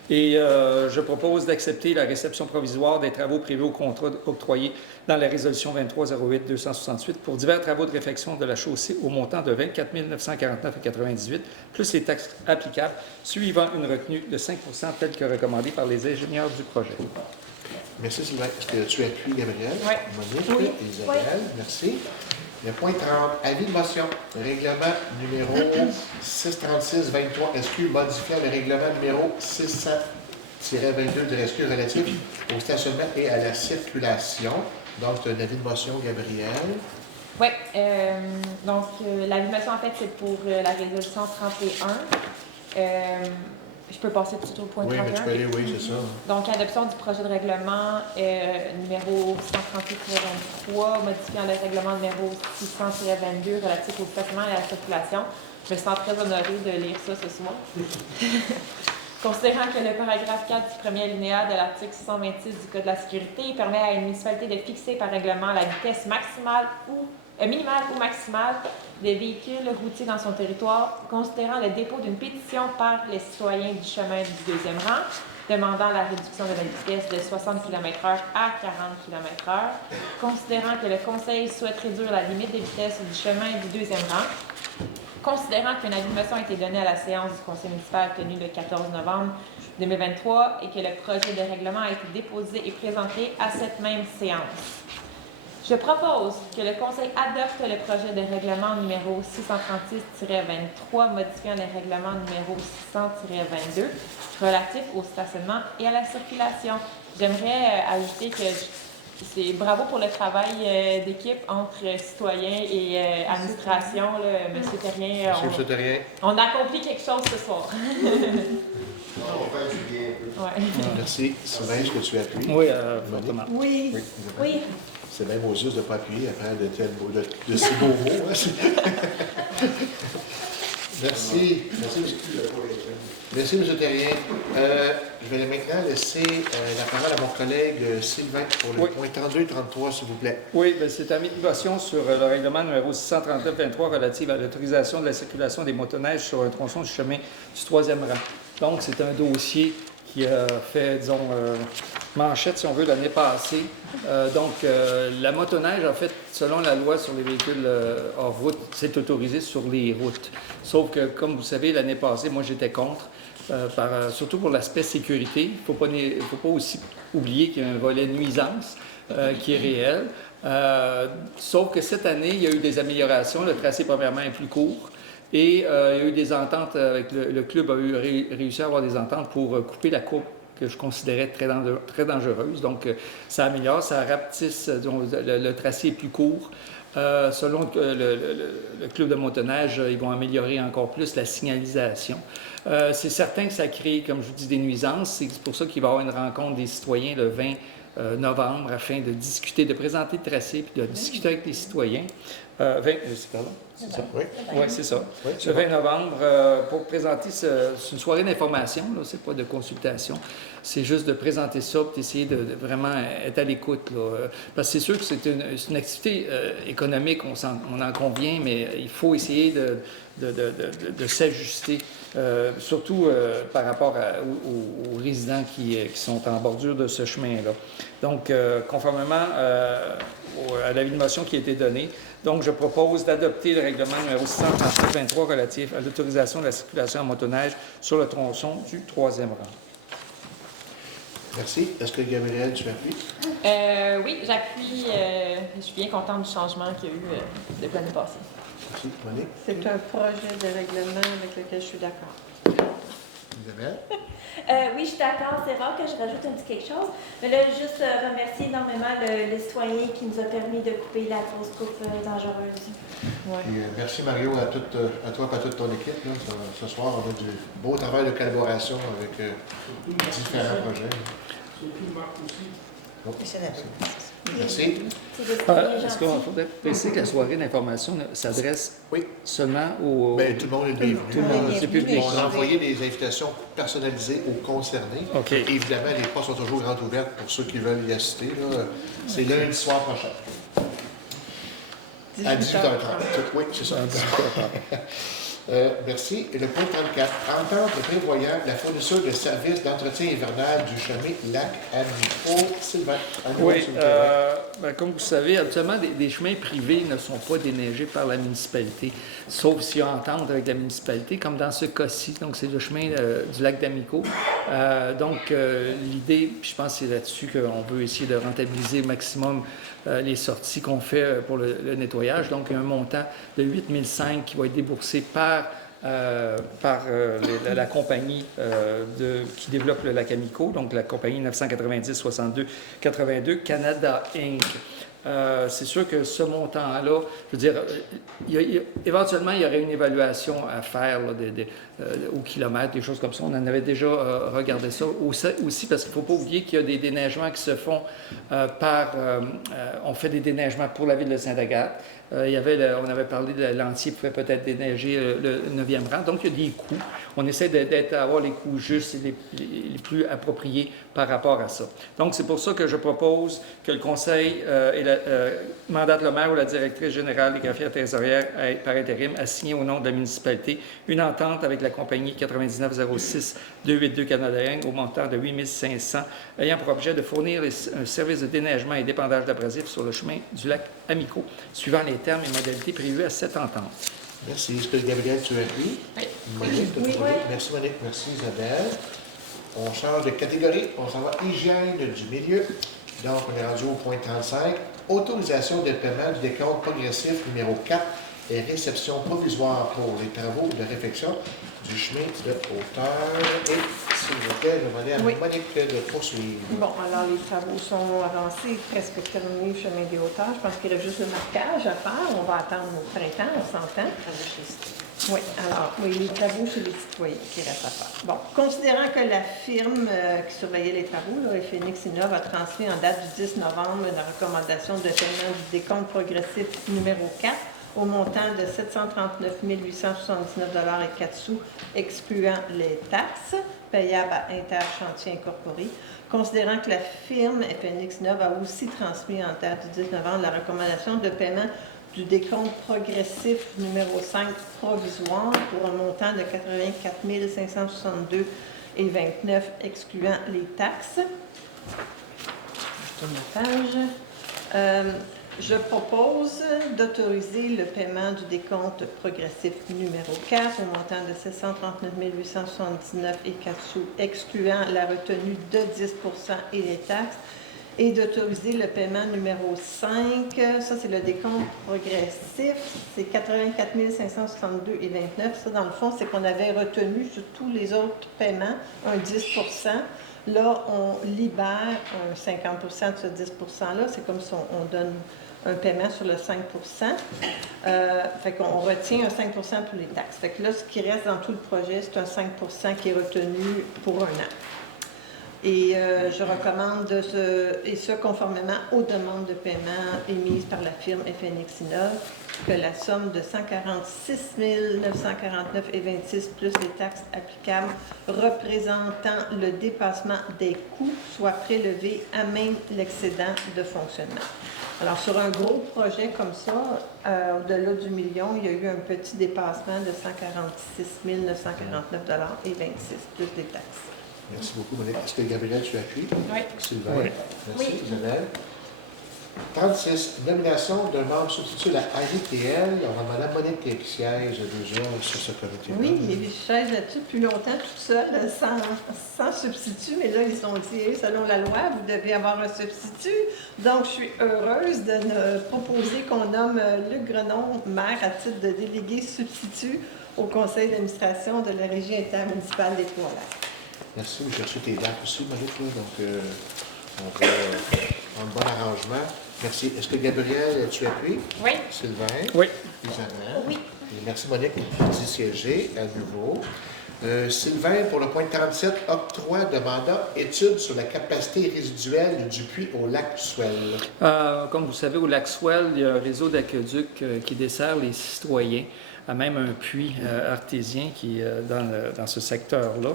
Et je propose d'accepter la réception provisoire des travaux prévus au contrat octroyé dans la résolution 2308-268 pour divers travaux de réfection de la chaussée au montant de 24 949,98 plus les taxes applicables, suivant une retenue de 5 telle que recommandée par les ingénieurs du projet. Merci Sylvain. Est-ce que tu appuies Gabriel? Oui. Monique? Oui. Isabelle? Merci. Le point 30, avis de motion, règlement numéro 636-23 SQ modifiant le règlement numéro 600-22 de SQ relatif au stationnement et à la circulation. Donc, c'est un avis de motion, Gabriel. Oui, donc la motion, en fait, c'est pour la résolution 31. Je peux passer tout de suite au point 31. Oui, mais tu peux aller, oui, c'est ça. Donc, adoption du projet de règlement numéro 638-23, modifiant le règlement numéro 600-22 relatif au stationnement et à la circulation. Je me sens très honorée de lire ça ce soir. Considérant que le paragraphe 4 du premier alinéa de l'article 626 du Code de la sécurité permet à une municipalité de fixer par règlement la vitesse maximale minimale ou maximale des véhicules routiers dans son territoire, considérant le dépôt d'une pétition par les citoyens du chemin du deuxième rang, demandant la réduction de la vitesse de 60 km/h à 40 km/h, considérant que le Conseil souhaite réduire la limite de vitesse du chemin du deuxième rang, considérant qu'une avis de motion a été donné à la séance du Conseil municipal tenue le 14 novembre 2023 et que le projet de règlement a été déposé et présenté à cette même séance. Je propose que le Conseil adopte le projet de règlement numéro 636-23 modifiant le règlement numéro 600-22 relatif au stationnement et à la circulation. J'aimerais ajouter que c'est bravo pour le travail d'équipe entre citoyens et administration. Là, Monsieur Terrien, Monsieur Terrien. on accomplit quelque chose ce soir. On fait du bien. Ouais. Merci. Sylvain, est-ce que tu appuies? Oui, fortement. Oui. Oui. Oui. C'est bien beau juste de ne pas appuyer après de si beaux mots. Hein. Merci. Merci, M. Terrien. Je vais maintenant laisser la parole à mon collègue Sylvain pour le point 32 et 33, s'il vous plaît. Oui, bien, c'est un motion sur le règlement numéro 639-23 relatif à l'autorisation de la circulation des motoneiges sur un tronçon du chemin du troisième rang. Donc, c'est un dossier qui a fait, disons, manchette, si on veut, l'année passée. La motoneige, en fait, selon la loi sur les véhicules hors route, c'est autorisé sur les routes. Sauf que, comme vous savez, l'année passée, moi, j'étais contre, surtout pour l'aspect sécurité. Il ne faut pas aussi oublier qu'il y a un volet nuisance qui est réel. Sauf que cette année, il y a eu des améliorations. Le tracé, premièrement, est plus court. Et il y a eu des ententes avec le club, a réussi à avoir des ententes pour couper la courbe que je considérais très dangereuse. Donc, ça améliore, ça rapetisse, le tracé est plus court. Selon le club de motoneige, ils vont améliorer encore plus la signalisation. C'est certain que ça crée, comme je vous dis, des nuisances. C'est pour ça qu'il va y avoir une rencontre des citoyens le 20 novembre afin de discuter, de présenter le tracé puis de discuter avec les citoyens. C'est ça? Oui, c'est ça. Oui, le 20 novembre, pour présenter, c'est une soirée d'information, ce n'est pas de consultation. C'est juste de présenter ça et d'essayer de vraiment être à l'écoute. Parce que c'est sûr que c'est une activité économique, on en convient, mais il faut essayer de s'ajuster, surtout par rapport aux résidents qui sont en bordure de ce chemin-là. Donc, conformément à l'avis de motion qui a été donné, donc, je propose d'adopter le règlement numéro 637-23 relatif à l'autorisation de la circulation en motoneige sur le tronçon du troisième rang. Merci. Est-ce que Gabriel, tu appuies? Oui, j'appuie. Je suis bien contente du changement qu'il y a eu depuis l'année passée. Merci. Monique? C'est un projet de règlement avec lequel je suis d'accord. Isabelle? Oui, je suis d'accord. C'est rare que je rajoute un petit quelque chose. Mais là, juste remercier énormément le citoyen qui nous a permis de couper la grosse coupe dangereuse. Ouais. Et, merci Mario, à toi et à toute ton équipe. Là. Ce soir, on a du beau travail de collaboration avec différents projets. Surtout Marc aussi. Oh, merci. Est-ce qu'on faudrait préciser que la soirée d'information s'adresse seulement aux... Bien, tout le monde est bienvenu. Tout le monde, c'est public. On a envoyé des invitations personnalisées aux concernés. OK. Et évidemment, les portes sont toujours grandes ouvertes pour ceux qui veulent y assister. Là. C'est lundi soir prochain. À 18h30. Oui, c'est ça. Merci. Et le point 34, entente prévoyant la fourniture de services d'entretien hivernal du chemin Lac-Amico. Sylvain, à nouveau, Oui, s'il vous plaît. comme vous savez, habituellement, des chemins privés ne sont pas déneigés par la municipalité, sauf s'il y a entente avec la municipalité, comme dans ce cas-ci. Donc, c'est le chemin du lac d'Amico. L'idée, puis je pense que c'est là-dessus qu'on veut essayer de rentabiliser au maximum les sorties qu'on fait pour le nettoyage. Donc, il y a un montant de 8 500 qui va être déboursé par la compagnie qui développe le lac Amico, donc la compagnie 990-62-82, Canada Inc. C'est sûr que ce montant-là, je veux dire, éventuellement, il y aurait une évaluation à faire là, au kilomètre, des choses comme ça. On en avait déjà regardé ça aussi parce qu'il ne faut pas oublier qu'il y a des déneigements qui se font on fait des déneigements pour la ville de Sainte-Agathe. On avait parlé de l'Entier pouvait peut-être déneiger le 9e rang. Donc, il y a des coûts. On essaie d'avoir les coûts justes et les plus appropriés par rapport à ça. Donc, c'est pour ça que je propose que le Conseil mandate le maire ou la directrice générale des graphières trésorières par intérim à signer au nom de la municipalité une entente avec la compagnie 9906-282 Canada Inc. au montant de 8 500 ayant pour objet de fournir un service de déneigement et d'épandage d'abrasifs sur le chemin du lac Amico, suivant les termes et modalités prévus à cette entente. Merci. Est-ce que Gabriel, tu as pris? Oui. Monique, tu as Oui. trouvé? Merci, Monique. Merci, Isabelle. On change de catégorie. On s'en va hygiène du milieu. Donc, on est rendu au point 35. Autorisation de paiement du décompte progressif numéro 4 et réception provisoire pour les travaux de réfection du chemin de hauteur. Et, s'il vous plaît, je vais demander à Monique de poursuivre. Bon, alors les travaux sont avancés, presque terminés, chemin des hauteurs. Je pense qu'il reste juste le marquage à faire. On va attendre au printemps, on s'entend. Oui, alors, les travaux chez les citoyens qui restent à faire. Bon, considérant que la firme qui surveillait les travaux, Phoenix Innov, a transmis en date du 10 novembre la recommandation de paiement du décompte progressif numéro 4 au montant de 739 879,04 $, excluant les taxes payables à Interchantier Incorporé. Considérant que la firme Phoenix Innov a aussi transmis en date du 10 novembre la recommandation de paiement du décompte progressif numéro 5 provisoire pour un montant de 84 562,29 $, excluant les taxes. Je tourne la page. Je propose d'autoriser le paiement du décompte progressif numéro 4 au montant de 739 879,04 $, excluant la retenue de 10 % et les taxes, et d'autoriser le paiement numéro 5, ça c'est le décompte progressif, c'est 84 562,29 $. Ça, dans le fond, c'est qu'on avait retenu sur tous les autres paiements un 10 %. Là, on libère un 50 % de ce 10 %-là. C'est comme si on donne un paiement sur le 5 %. Fait qu'on retient un 5 % pour les taxes. Fait que là, ce qui reste dans tout le projet, c'est un 5 % qui est retenu pour un an. Et je recommande ce conformément aux demandes de paiement émises par la firme Phoenix Innov, que la somme de 146 949,26 $ plus les taxes applicables représentant le dépassement des coûts soit prélevée à même l'excédent de fonctionnement. Alors, sur un gros projet comme ça, au-delà du million, il y a eu un petit dépassement de 146 949,26 $ plus les taxes. Merci beaucoup, Monique. Est-ce que Gabriel, tu appuies? Oui. Sylvain? Oui. Merci, Isabelle. 36. Nomination d'un membre substitut à la AJTL. On va demander à Monique qui siège déjà sur ce comité. Oui, je chaise là-dessus depuis longtemps, toute seule, sans substitut, mais là, ils ont dit, selon la loi, vous devez avoir un substitut. Donc, je suis heureuse de proposer qu'on nomme Luc Grenon, maire, à titre de délégué substitut au conseil d'administration de la Régie intermunicipale des Trois-Lacs. Merci, j'ai reçu tes dates aussi, Monique. Donc, on va avoir un bon arrangement. Merci. Est-ce que Gabriel, tu appuies? Oui. Sylvain? Oui. Isabelle? Oui. Et merci, Monique, d'y siéger à nouveau. Sylvain, pour le point 37, octroi de mandat, étude sur la capacité résiduelle du puits au lac Swell. Comme vous savez, au lac Swell, il y a un réseau d'aqueducs qui dessert les citoyens, à même un puits artésien qui est dans ce secteur-là.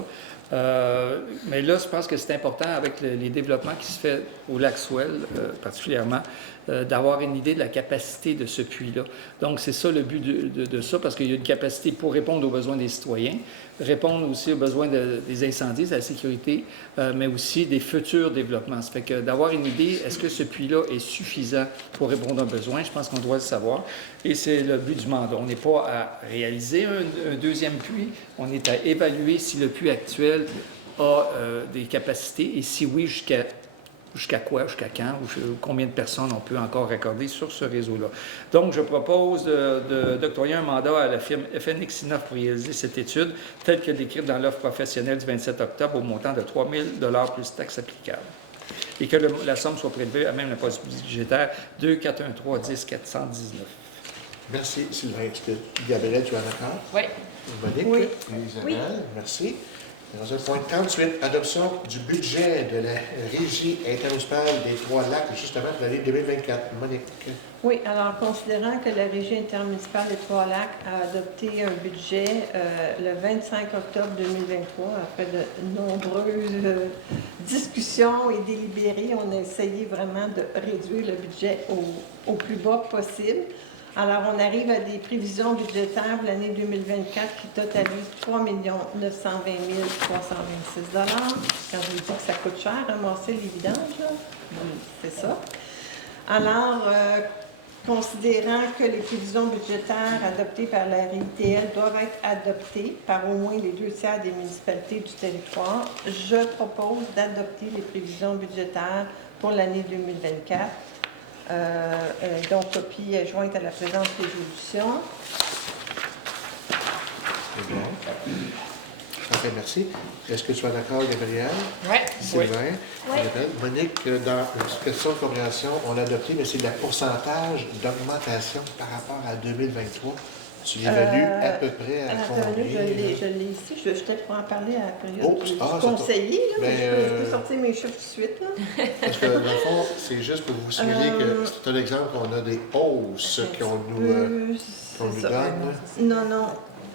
Mais là, je pense que c'est important avec les développements qui se font au lac Swell, particulièrement, d'avoir une idée de la capacité de ce puits-là. Donc, c'est ça le but de ça, parce qu'il y a une capacité pour répondre aux besoins des citoyens, répondre aussi aux besoins des incendies, de la sécurité, mais aussi des futurs développements. Ça fait que d'avoir une idée, est-ce que ce puits-là est suffisant pour répondre aux besoins? Je pense qu'on doit le savoir. Et c'est le but du mandat. On n'est pas à réaliser un deuxième puits, on est à évaluer si le puits actuel a des capacités et si oui, jusqu'à quoi, jusqu'à quand, ou combien de personnes on peut encore raccorder sur ce réseau-là. Donc, je propose d'octroyer un mandat à la firme FNX Innov pour réaliser cette étude, telle que décrite dans l'offre professionnelle du 27 octobre au montant de 3 000 plus taxes applicables. Et que la somme soit prélevée à même la poste budgétaire 2413-10-419. Merci, Sylvain. Est-ce que, Gabrielle, tu es d'accord? Oui. Monique? Oui. Isabelle? Merci. Dans un point 38, adoption du budget de la Régie intermunicipale des Trois-Lacs, justement, pour l'année 2024. Monique? Oui, alors considérant que la Régie intermunicipale des Trois-Lacs a adopté un budget le 25 octobre 2023, après de nombreuses discussions et délibérés, on a essayé vraiment de réduire le budget au plus bas possible. Alors, on arrive à des prévisions budgétaires pour l'année 2024 qui totalisent 3 920 326 $. Quand je vous dis que ça coûte cher, ramasser les vidanges, là, c'est ça. Alors, considérant que les prévisions budgétaires adoptées par la RITL doivent être adoptées par au moins les 2/3 des municipalités du territoire, je propose d'adopter les prévisions budgétaires pour l'année 2024. Donc, copie jointe à la présente résolution. Très bien. Parfait, merci. Est-ce que tu es d'accord, Gabrielle? Oui. Sylvain? Oui. Isabelle? Monique, dans la question de compréhension, on l'a adopté, mais c'est le pourcentage d'augmentation par rapport à 2023. Tu l'évalues à peu près à combien? Je l'ai ici. Je vais peut-être pour en parler à la période du c'est conseiller. Là, ben, mais je peux sortir mes chiffres tout de suite. Là. Parce que, dans le fond, c'est juste pour vous signaler que c'est un exemple qu'on a des hausses qu'on nous ça. donne. Non.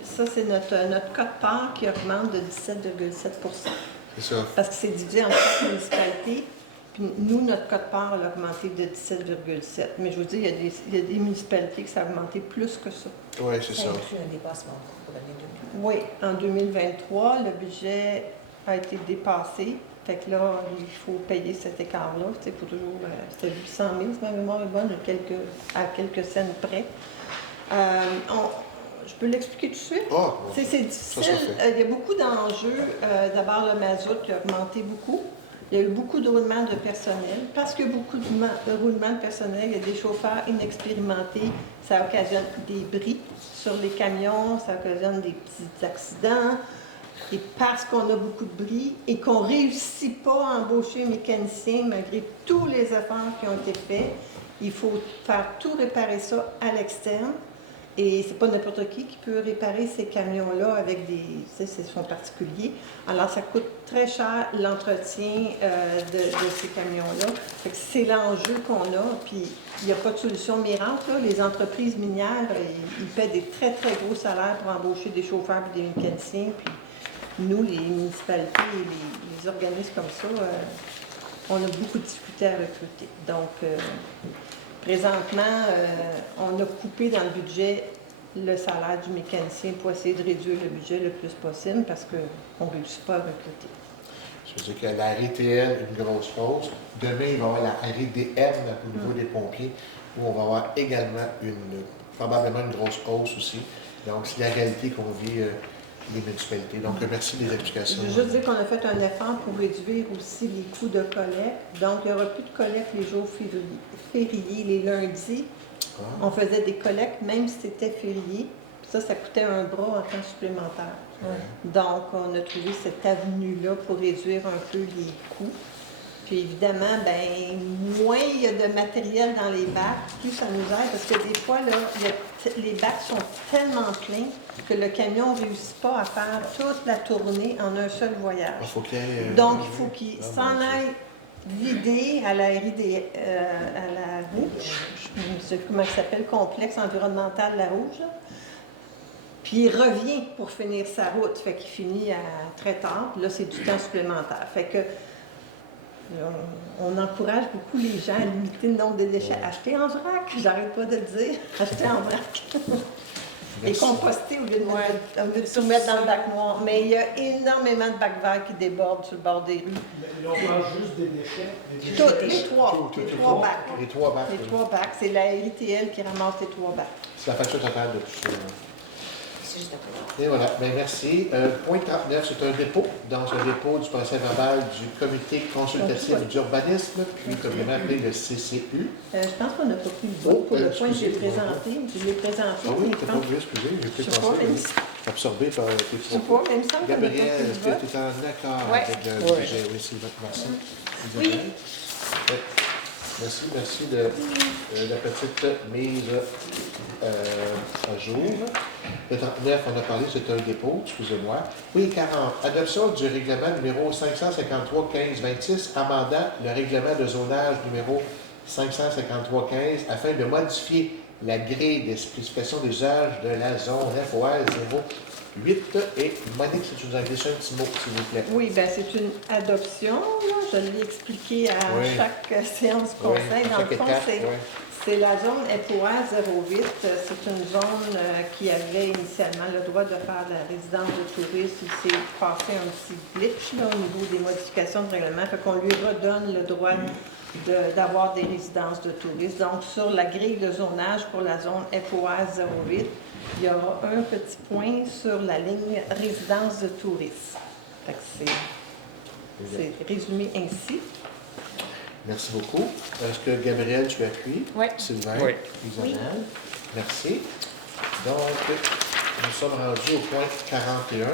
Ça, c'est notre quote-part qui augmente de 17,7 %. C'est ça. Parce que c'est divisé en 4 municipalités. Puis nous, notre quote-part a augmenté de 17,7 %. Mais je vous dis, il y a des municipalités qui ça a augmenté plus que ça. Oui, c'est ça. Ça inclut un dépassement pour l'année 2023. Oui, en 2023, le budget a été dépassé. Fait que là, il faut payer cet écart-là. Il faut toujours... c'était 800 000, si ma mémoire est bonne, à quelques cents près. Je peux l'expliquer tout de suite? Ah, C'est difficile. Il y a beaucoup d'enjeux. D'abord, le mazout qui a augmenté beaucoup. Il y a eu beaucoup de roulements de personnel. Parce que beaucoup de roulements de personnel, il y a des chauffeurs inexpérimentés. Ça occasionne des bris sur les camions, ça occasionne des petits accidents. Et parce qu'on a beaucoup de bris et qu'on ne réussit pas à embaucher un mécanicien malgré tous les efforts qui ont été faits, il faut faire tout réparer ça à l'externe. Et c'est pas n'importe qui peut réparer ces camions-là avec des... c'est son particulier. Alors, ça coûte très cher l'entretien de ces camions-là. Fait que c'est l'enjeu qu'on a. Puis, il n'y a pas de solution miracle, là. Les entreprises minières, ils paient des très, très gros salaires pour embaucher des chauffeurs et des mécaniciens. Puis, nous, les municipalités et les organismes comme ça, on a beaucoup de difficultés à recruter. Donc, présentement, on a coupé dans le budget le salaire du mécanicien pour essayer de réduire le budget le plus possible parce qu'on ne réussit pas à recruter. Je veux dire que la RITL, une grosse hausse. Demain, il va y avoir la RIDM au niveau des pompiers, où on va avoir également probablement une grosse hausse aussi. Donc, c'est la réalité qu'on vit les municipalités. Donc, merci des explications. Je veux juste dire qu'on a fait un effort pour réduire aussi les coûts de collecte. Donc, il n'y aura plus de collecte les jours fériés, les lundis. On faisait des collectes, même si c'était férié. Ça coûtait un bras en temps supplémentaire. Donc, on a trouvé cette avenue-là pour réduire un peu les coûts. Puis évidemment, moins il y a de matériel dans les bacs, plus ça nous aide, parce que des fois, là, les bacs sont tellement pleins que le camion ne réussit pas à faire toute la tournée en un seul voyage. Donc, il faut qu'il s'en aille vider à la RID, à la Rouge, je ne sais comment ça s'appelle, complexe environnemental La Rouge. Puis il revient pour finir sa route, fait qu'il finit très tard. Puis là, c'est du temps supplémentaire. Fait que on encourage beaucoup les gens à limiter le nombre de déchets. Acheter en vrac, j'arrête pas de le dire. Acheter en vrac. Et composter au lieu de tout mettre dans le bac noir. Mais il y a énormément de bacs verts qui débordent sur le bord des rues. Mais on parle juste des déchets. Toutes, les trois. Les trois bacs. Les 3 bacs. Les 3 bacs. C'est la ITL qui ramasse les 3 bacs. C'est la facture totale de tout ça. C'est juste après. Et voilà, bien merci. Point 39, c'est un dépôt, dans un dépôt du procès verbal du comité consultatif d'urbanisme, puis communément appelé le CCU. Je pense qu'on n'a pas pris le vote pour le point que j'ai présenté. Je l'ai présenté. Ah oui, mais t'as je pas pense- vu, excusez, j'ai Je peut-être sais pas, mais pensé absorbé par tes je sais propos. pas, mais il me semble qu'on n'a pas Gabriel, pris est-ce le que vote. tu es en accord Ouais. avec le Ouais. budget? Oui, Sylvain, merci. Oui. Isabelle? Ouais. Merci de la petite mise à jour. Le 39, on a parlé, c'est un dépôt, excusez-moi. Oui, 40. Adoption du règlement numéro 553-15-26, amendant le règlement de zonage numéro 553-15 afin de modifier la grille des spécifications d'usage de la zone FOR 08. Et Monique, si tu nous en glisses un petit mot, s'il vous plaît. Oui, bien, c'est une adoption. Là. Je l'ai expliqué à Oui. chaque séance du Oui, conseil. Dans le chaque fond, étape, c'est oui. c'est la zone FOA 08. C'est une zone qui avait initialement le droit de faire de la résidence de touristes. Il s'est passé un petit glitch là, au niveau des modifications de règlement. Fait qu'on lui redonne le droit d'avoir des résidences de touristes. Donc, sur la grille de zonage pour la zone FOA 08, il y aura un petit point sur la ligne résidence de touristes. Fait que c'est résumé ainsi. Merci beaucoup. Est-ce que Gabriel, tu appuies? Oui. Sylvain? Oui. Isabelle? Merci. Donc, nous sommes rendus au point 41.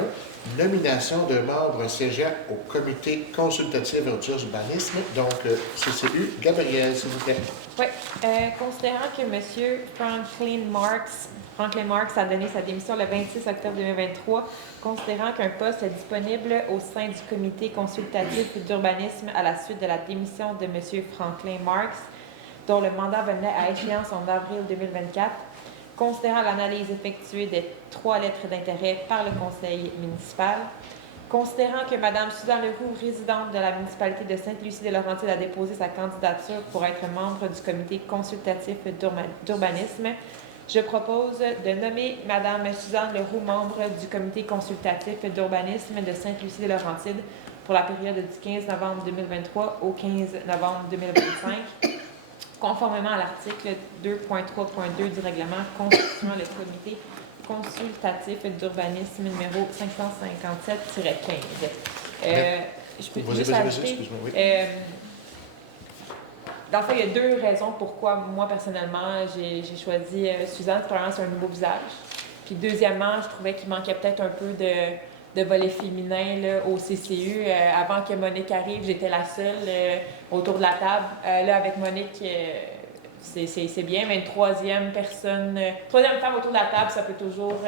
Nomination d'un membre siégeant au comité consultatif d'urbanisme, donc CCU. Gabriel, s'il vous plaît. Oui. Considérant que M. Franklin Marks a donné sa démission le 26 octobre 2023, considérant qu'un poste est disponible au sein du comité consultatif d'urbanisme à la suite de la démission de M. Franklin Marks, dont le mandat venait à échéance en avril 2024, considérant l'analyse effectuée des 3 lettres d'intérêt par le conseil municipal, considérant que Mme Suzanne Leroux, résidente de la municipalité de Sainte-Lucie-des-Laurentides, a déposé sa candidature pour être membre du comité consultatif d'urbanisme, je propose de nommer Mme Suzanne Leroux membre du comité consultatif d'urbanisme de Sainte-Lucie-des-Laurentides pour la période du 15 novembre 2023 au 15 novembre 2025, conformément à l'article 2.3.2 du règlement constituant le comité consultatif d'urbanisme numéro 557-15. Je peux juste ajouter, excuse-moi, oui. dans le fond, il y a 2 raisons pourquoi moi, personnellement, j'ai choisi Suzanne. Premièrement, c'est un nouveau visage. Puis deuxièmement, je trouvais qu'il manquait peut-être un peu de volet féminin là, au CCU. Avant que Monique arrive, j'étais la seule autour de la table. Là, avec Monique, c'est bien, mais une troisième femme autour de la table, ça peut toujours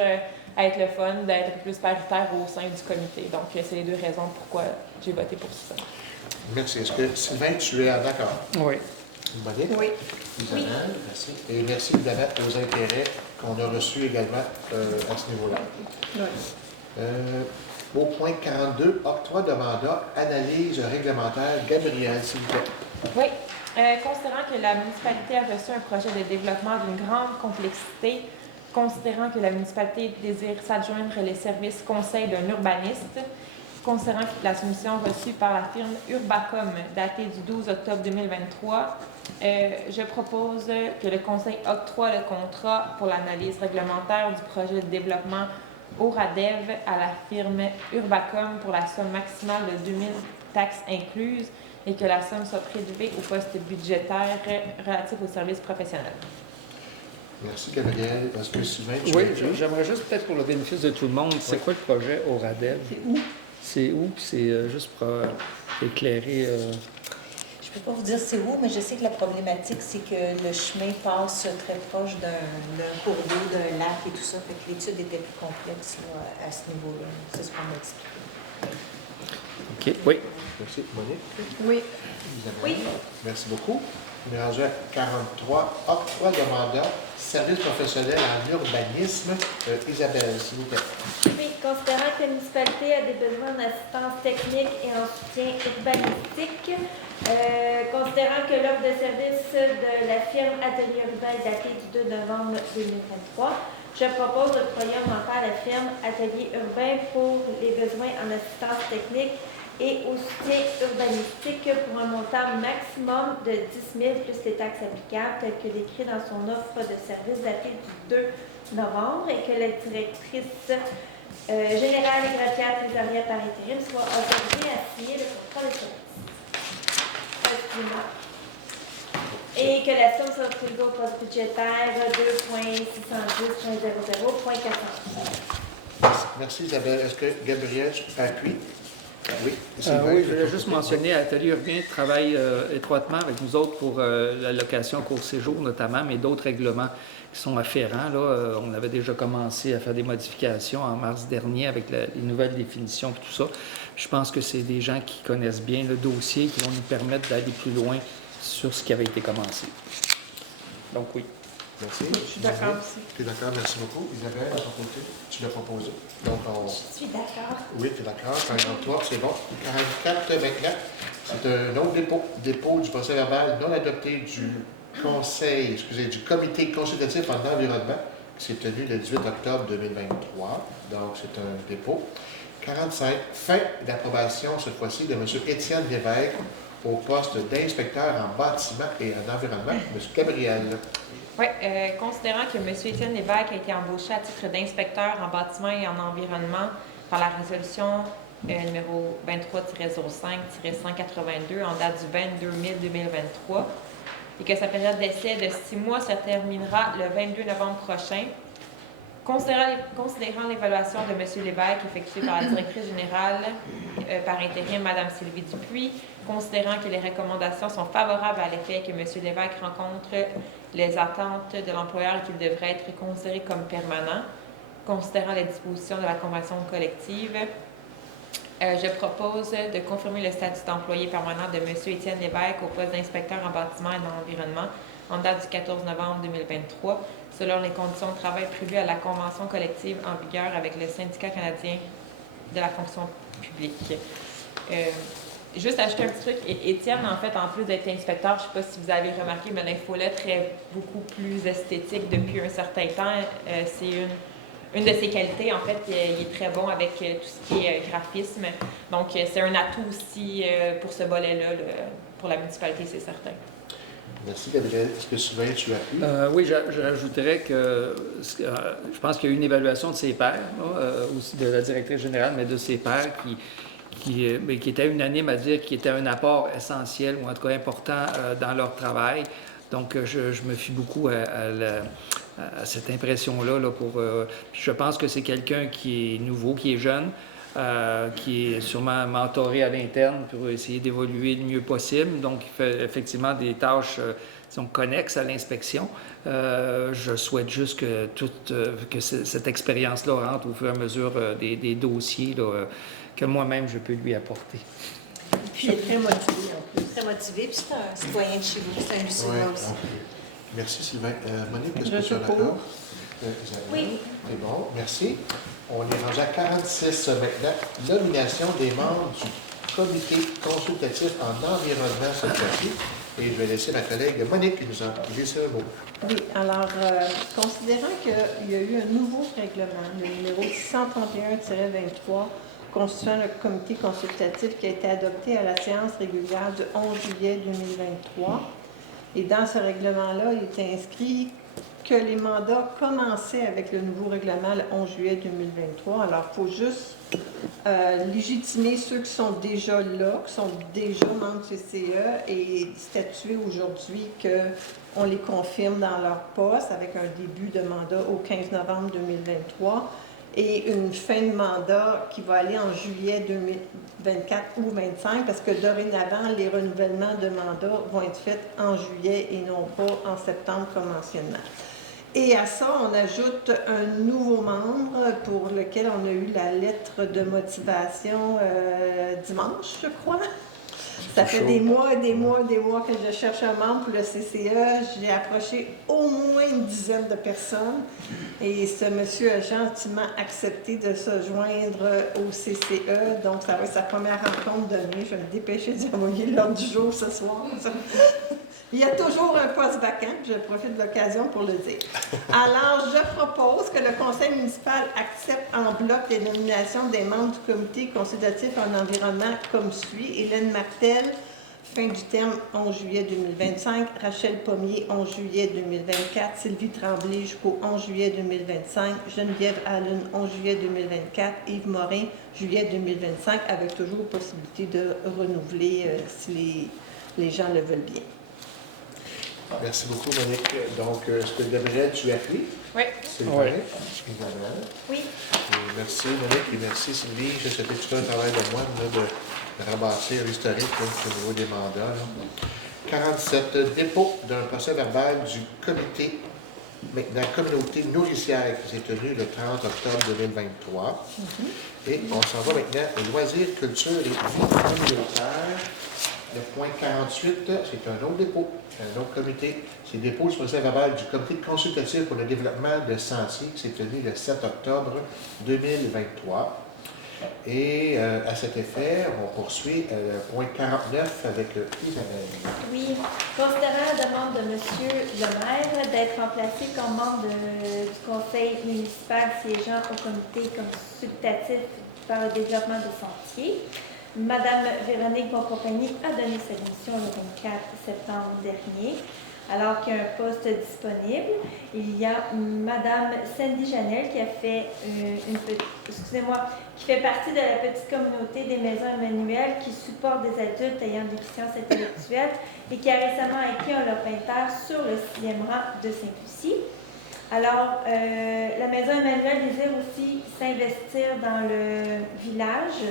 être le fun d'être un peu plus paritaire au sein du comité. Donc, c'est les 2 raisons pourquoi j'ai voté pour ça. Merci. Est-ce que, Sylvain, tu es en accord? Oui. Monique? Oui. Isabelle, merci. Et merci évidemment aux intérêts qu'on a reçus également à ce niveau-là. Oui. Au point 42, octroi de mandat, analyse réglementaire. Gabriel, s'il vous plaît. Oui. Considérant que la municipalité a reçu un projet de développement d'une grande complexité, considérant que la municipalité désire s'adjoindre les services conseils d'un urbaniste, considérant que la soumission reçue par la firme Urbacom datée du 12 octobre 2023, je propose que le conseil octroie le contrat pour l'analyse réglementaire du projet de développement au RADEV à la firme Urbacom pour la somme maximale de 2 000 taxes incluses et que la somme soit prélevée au poste budgétaire relatif aux services professionnels. Merci, Gabriel. Est-ce que Sylvain, tu Oui, es j'aimerais juste peut-être pour le bénéfice de tout le monde, c'est quoi le projet au RADEV? C'est où? C'est où? C'est juste pour éclairer... Je ne peux pas vous dire c'est où, mais je sais que la problématique, c'est que le chemin passe très proche d'un cours d'eau, d'un lac et tout ça. Fait que l'étude était plus complexe là, à ce niveau-là. C'est ce qu'on m'a expliqué. OK, oui. Merci, Monique. Oui. Isabelle. Oui. Merci beaucoup. On est rendu à 43. Octroi de mandat, service professionnel en urbanisme. Isabelle, s'il vous plaît. Oui, considérant que la municipalité a des besoins en assistance technique et en soutien urbanistique, considérant que l'offre de service de la firme Atelier Urbain est datée du 2 novembre 2023, je propose d'octroyer un montant à la firme Atelier Urbain pour les besoins en assistance technique et au soutien urbanistique pour un montant maximum de 10 000 plus les taxes applicables, tel que décrit dans son offre de service datée du 2 novembre et que la directrice générale et greffière trésorière par intérim soit autorisée à signer le contrat de service. Et que la somme soit prélevée au poste budgétaire 2.610.00.400. Merci Isabelle. Est-ce que Gabriel appuie? Oui. Oui, je voulais juste mentionner, Atelier Urbain travaille étroitement avec nous autres pour l'allocation court-séjour notamment, mais d'autres règlements qui sont afférents. Là, on avait déjà commencé à faire des modifications en mars dernier avec les nouvelles définitions et tout ça. Je pense que c'est des gens qui connaissent bien le dossier, qui vont nous permettre d'aller plus loin sur ce qui avait été commencé. Donc oui. Merci. Je suis d'accord aussi. Tu es d'accord? Merci beaucoup. Isabelle, à ton côté, tu l'as proposé. Donc, Je suis d'accord. Oui, tu es d'accord. 43, c'est bon. 44 maintenant, c'est un autre dépôt du procès verbal non adopté du du comité consultatif en environnement qui s'est tenu le 18 octobre 2023. Donc, c'est un dépôt. 45, fin d'approbation, cette fois-ci, de M. Étienne Lévesque au poste d'inspecteur en bâtiment et en environnement. M. Gabriel. Oui, considérant que M. Étienne Lévesque a été embauché à titre d'inspecteur en bâtiment et en environnement par la résolution numéro 23-05-182 en date du 22 mai 2023 et que sa période d'essai de 6 mois se terminera le 22 novembre prochain, considérant l'évaluation de M. Lévesque effectuée par la directrice générale par intérim, Mme Sylvie Dupuis, considérant que les recommandations sont favorables à l'effet que M. Lévesque rencontre les attentes de l'employeur et qu'il devrait être considéré comme permanent, considérant les dispositions de la convention collective, je propose de confirmer le statut d'employé permanent de M. Étienne Lévesque au poste d'inspecteur en bâtiment et dans l'environnement en date du 14 novembre 2023, selon les conditions de travail prévues à la convention collective en vigueur avec le syndicat canadien de la fonction publique. Juste ajouter un petit truc, Étienne, en fait, en plus d'être inspecteur, je ne sais pas si vous avez remarqué, mais l'infolettre est beaucoup plus esthétique depuis un certain temps. C'est une de ses qualités, en fait, il est très bon avec tout ce qui est graphisme. Donc, c'est un atout aussi pour ce volet-là, pour la municipalité, c'est certain. Merci, Gabriel. Est-ce que Sylvain, tu appuies? Oui, j'ajouterais que je pense qu'il y a eu une évaluation de ses pairs, aussi de la directrice générale, mais de ses pairs qui était unanime à dire qu'il était un apport essentiel ou en tout cas important dans leur travail. Donc, je me fie beaucoup à cette impression-là. Je pense que c'est quelqu'un qui est nouveau, qui est jeune, qui est sûrement mentoré à l'interne pour essayer d'évoluer le mieux possible. Donc, il fait effectivement des tâches connexes à l'inspection. Je souhaite juste que cette expérience-là rentre au fur et à mesure des dossiers que moi-même je peux lui apporter. Puis il est très motivé en plus. Très motivé, puis c'est un citoyen de chez vous, c'est un Lucien aussi. Merci Sylvain. Monique, est-ce que Je tu es suppose. d'accord? Oui. C'est bon, merci. On est rendu à 46 maintenant. Nomination des membres du comité consultatif en environnement cette fois-ci. Et je vais laisser ma collègue Monique nous en glisser un mot. Oui, alors, considérant qu'il y a eu un nouveau règlement, le numéro 631-23, constituant le comité consultatif qui a été adopté à la séance régulière du 11 juillet 2023. Et dans ce règlement-là, il était inscrit que les mandats commençaient avec le nouveau règlement le 11 juillet 2023. Alors, il faut juste légitimer ceux qui sont déjà là, qui sont déjà membres du CCE et statuer aujourd'hui qu'on les confirme dans leur poste avec un début de mandat au 15 novembre 2023 et une fin de mandat qui va aller en juillet 2024 ou 2025 parce que dorénavant, les renouvellements de mandat vont être faits en juillet et non pas en septembre conventionnellement. Et à ça, on ajoute un nouveau membre pour lequel on a eu la lettre de motivation dimanche, je crois. Ça C'est fait chaud. des mois et des mois et des mois que je cherche un membre pour le CCE. J'ai approché au moins une dizaine de personnes et ce monsieur a gentiment accepté de se joindre au CCE. Donc, ça va être sa première rencontre demain. Je vais me dépêcher d'y envoyer l'ordre du jour ce soir. Il y a toujours un poste vacant, je profite de l'occasion pour le dire. Alors, je propose que le conseil municipal accepte en bloc les nominations des membres du comité consultatif en environnement comme suit. Hélène Martel, fin du terme 11 juillet 2025. Rachel Pommier, 11 juillet 2024. Sylvie Tremblay jusqu'au 11 juillet 2025. Geneviève Allen, 11 juillet 2024. Yves Morin, juillet 2025, avec toujours possibilité de renouveler si les gens le veulent bien. Merci beaucoup, Monique. Donc, est-ce que Gabriel, tu appuies? Oui. Sylvain? Oui. Isabelle? Oui. Et merci, Monique, et merci, Sylvie. Je sais que tu fais un travail de moi là, de rebâtir l'historique là, au niveau des mandats. Là. 47, dépôt d'un procès-verbal du comité, maintenant communauté nourricière, qui s'est tenu le 30 octobre 2023. Et on s'en va maintenant aux loisirs, culture et vie communautaire. Le point 48, c'est un autre dépôt, un autre comité. C'est le dépôt du procès-verbal du comité consultatif pour le développement de sentiers qui s'est tenu le 7 octobre 2023. Et à cet effet, on poursuit le point 49 avec Isabelle. Oui, considérant la demande de M. le maire d'être remplacé comme membre du conseil municipal siégeant au comité consultatif par le développement des sentiers, Madame Véronique Boncompagnie a donné sa démission le 24 septembre dernier. Alors qu'il y a un poste disponible, il y a Madame Sandy Janel qui a fait qui fait partie de la petite communauté des maisons Emmanuel qui supporte des adultes ayant des déficience intellectuelle et qui a récemment acquis un lopin de terre sur le 6e rang de Saint-Lucie. Alors, la maison Emmanuel désire aussi s'investir dans le village.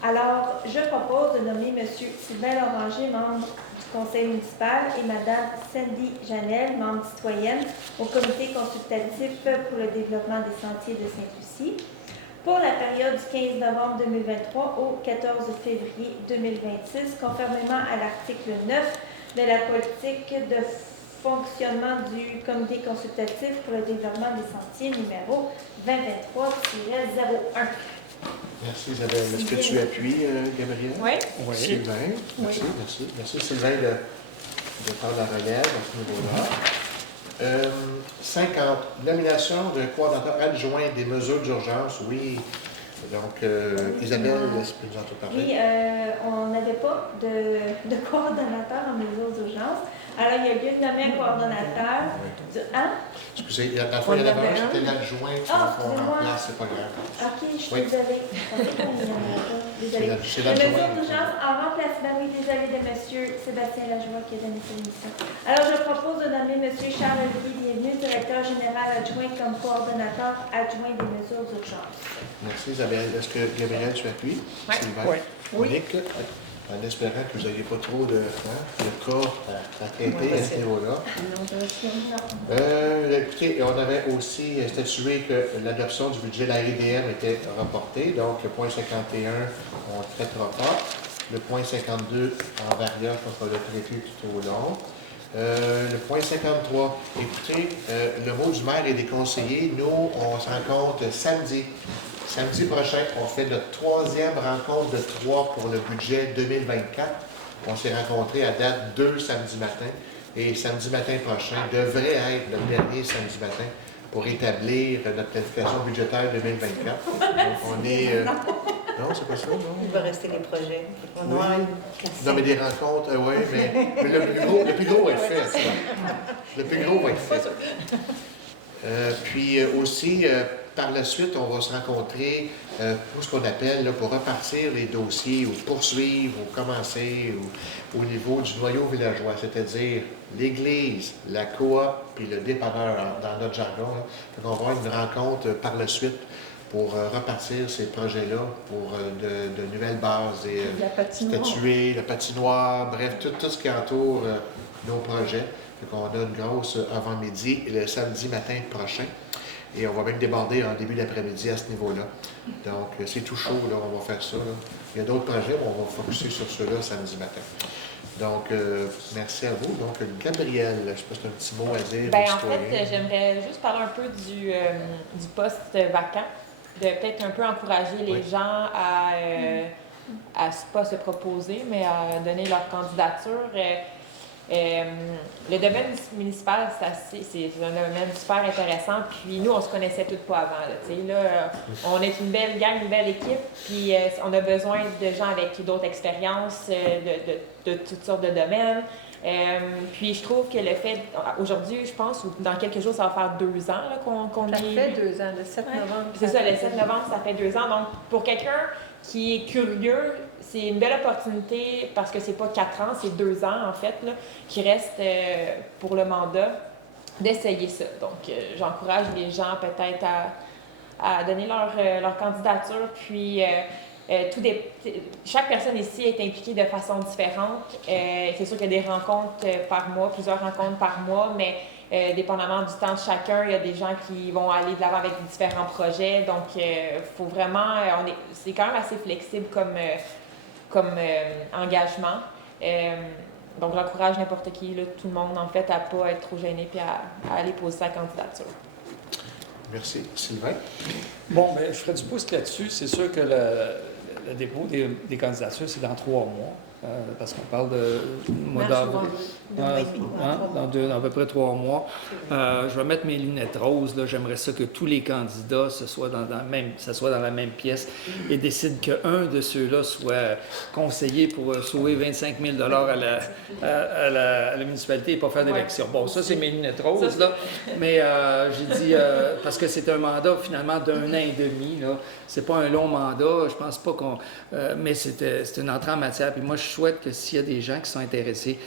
Alors, je propose de nommer M. Sylvain Loranger, membre du conseil municipal, et Mme Sandy Janel, membre citoyenne, au comité consultatif pour le développement des sentiers de Saint-Lucie, pour la période du 15 novembre 2023 au 14 février 2026, conformément à l'article 9 de la politique de fonctionnement du comité consultatif pour le développement des sentiers numéro 2023-01. Merci Isabelle. Est-ce que tu appuies, Gabriel? Oui. Oui. Sylvain, merci, merci. Merci Sylvain de prendre la relève à ce niveau-là. 50, nomination de coordonnateur adjoint des mesures d'urgence, oui. Donc, Isabelle, est-ce que nous en parler? Oui, on n'avait pas de coordonnateur en mesures d'urgence. Alors, il y a lieu de nommer un coordonnateur. Excusez, la fois, il y en avait un, c'était l'adjoint qu'on excusez-moi. remplace, c'est pas grave. OK, je suis Oui. désolée. Je pensais qu'il y en avait pas. Désolée. C'est La l'adjoint. mesure d'urgence en remplacement, oui, désolée, de M. Sébastien Lajoie qui a donné sa démission. Alors, je propose de nommer M. Charles-Olivier Bienvenu, directeur général adjoint, comme coordonnateur adjoint des mesures d'urgence. Merci Isabelle. Est-ce que Gabriel, tu appuies? Oui. Sylvain? Oui. Monique? En espérant que vous n'ayez pas trop de cas à traiter à ce niveau-là. Écoutez, on avait aussi statué que l'adoption du budget de la RIDM était reportée, donc le point 51, on ne le traitera pas. Le point 52, en variable, on va le traiter tout au long. Le point 53, écoutez, le mot du maire et des conseillers, nous, on se rencontre samedi. Samedi prochain, on fait notre 3e rencontre de 3 pour le budget 2024. On s'est rencontrés à date 2 samedi matin. Et samedi matin prochain devrait être le dernier samedi matin pour établir notre planification budgétaire 2024. Donc, on est... Non, c'est pas ça, non? Il va rester les projets. On aura une cassette. Non, mais des rencontres, oui, mais le plus gros va être fait. Ça. Le plus gros va être fait. Puis aussi, par la suite, on va se rencontrer pour ce qu'on appelle, là, pour repartir les dossiers, ou poursuivre, ou commencer au niveau du noyau villageois, c'est-à-dire l'église, la coop, puis le dépanneur dans notre jargon. Là. Donc, on va avoir une rencontre par la suite pour repartir ces projets-là pour de nouvelles bases, et statuer, la patinoire, bref, tout ce qui entoure nos projets. Donc, on a une grosse avant-midi le samedi matin prochain. Et on va même déborder en début d'après-midi à ce niveau-là. Donc, c'est tout chaud, là, on va faire ça. Là. Il y a d'autres projets, mais on va focuser sur ceux-là samedi matin. Donc, merci à vous. Donc, Gabrielle, je ne sais pas si tu as un petit mot à dire. Bien, en fait, j'aimerais juste parler un peu du poste vacant, de peut-être un peu encourager les gens à pas se proposer, mais à donner leur candidature. Le domaine municipal, c'est un domaine super intéressant. Puis nous, on se connaissait tous pas avant. Là, on est une belle gang, une belle équipe. Puis on a besoin de gens avec d'autres expériences de toutes sortes de domaines. Puis je trouve que le fait, aujourd'hui, je pense, ou dans quelques jours, ça va faire 2 ans là, qu'on Ça fait 2 ans, le 7 novembre. C'est ça, le 7 novembre, ça fait 2 ans. Donc, pour quelqu'un qui est curieux, c'est une belle opportunité parce que c'est pas 4 ans, c'est 2 ans, en fait, là, qui reste pour le mandat d'essayer ça. Donc, j'encourage les gens peut-être à donner leur candidature. Puis, chaque personne ici est impliquée de façon différente. C'est sûr qu'il y a des rencontres par mois, plusieurs rencontres par mois, mais dépendamment du temps de chacun, il y a des gens qui vont aller de l'avant avec différents projets. Donc, faut vraiment, c'est quand même assez flexible comme engagement. Donc, j'encourage n'importe qui, là, tout le monde, en fait, à ne pas être trop gêné et à aller poser sa candidature. Merci. Sylvain? Bon, bien, je ferai du pouce là-dessus. C'est sûr que le dépôt des candidatures, c'est dans 3 mois. Parce qu'on parle de mois d'avril. Dans à peu près 3 mois. Je vais mettre mes lunettes roses. Là. J'aimerais ça que tous les candidats soient dans la même pièce et décident qu'un de ceux-là soit conseiller pour sauver 25 000 $ à la municipalité et pas faire d'élection. Bon, ça, c'est mes lunettes roses. Là. Mais j'ai dit, parce que c'est un mandat finalement d'1 an et demi. Là. C'est pas un long mandat. Je pense pas qu'on... mais c'est une entrée en matière. Puis moi, je souhaite que s'il y a des gens qui sont intéressés,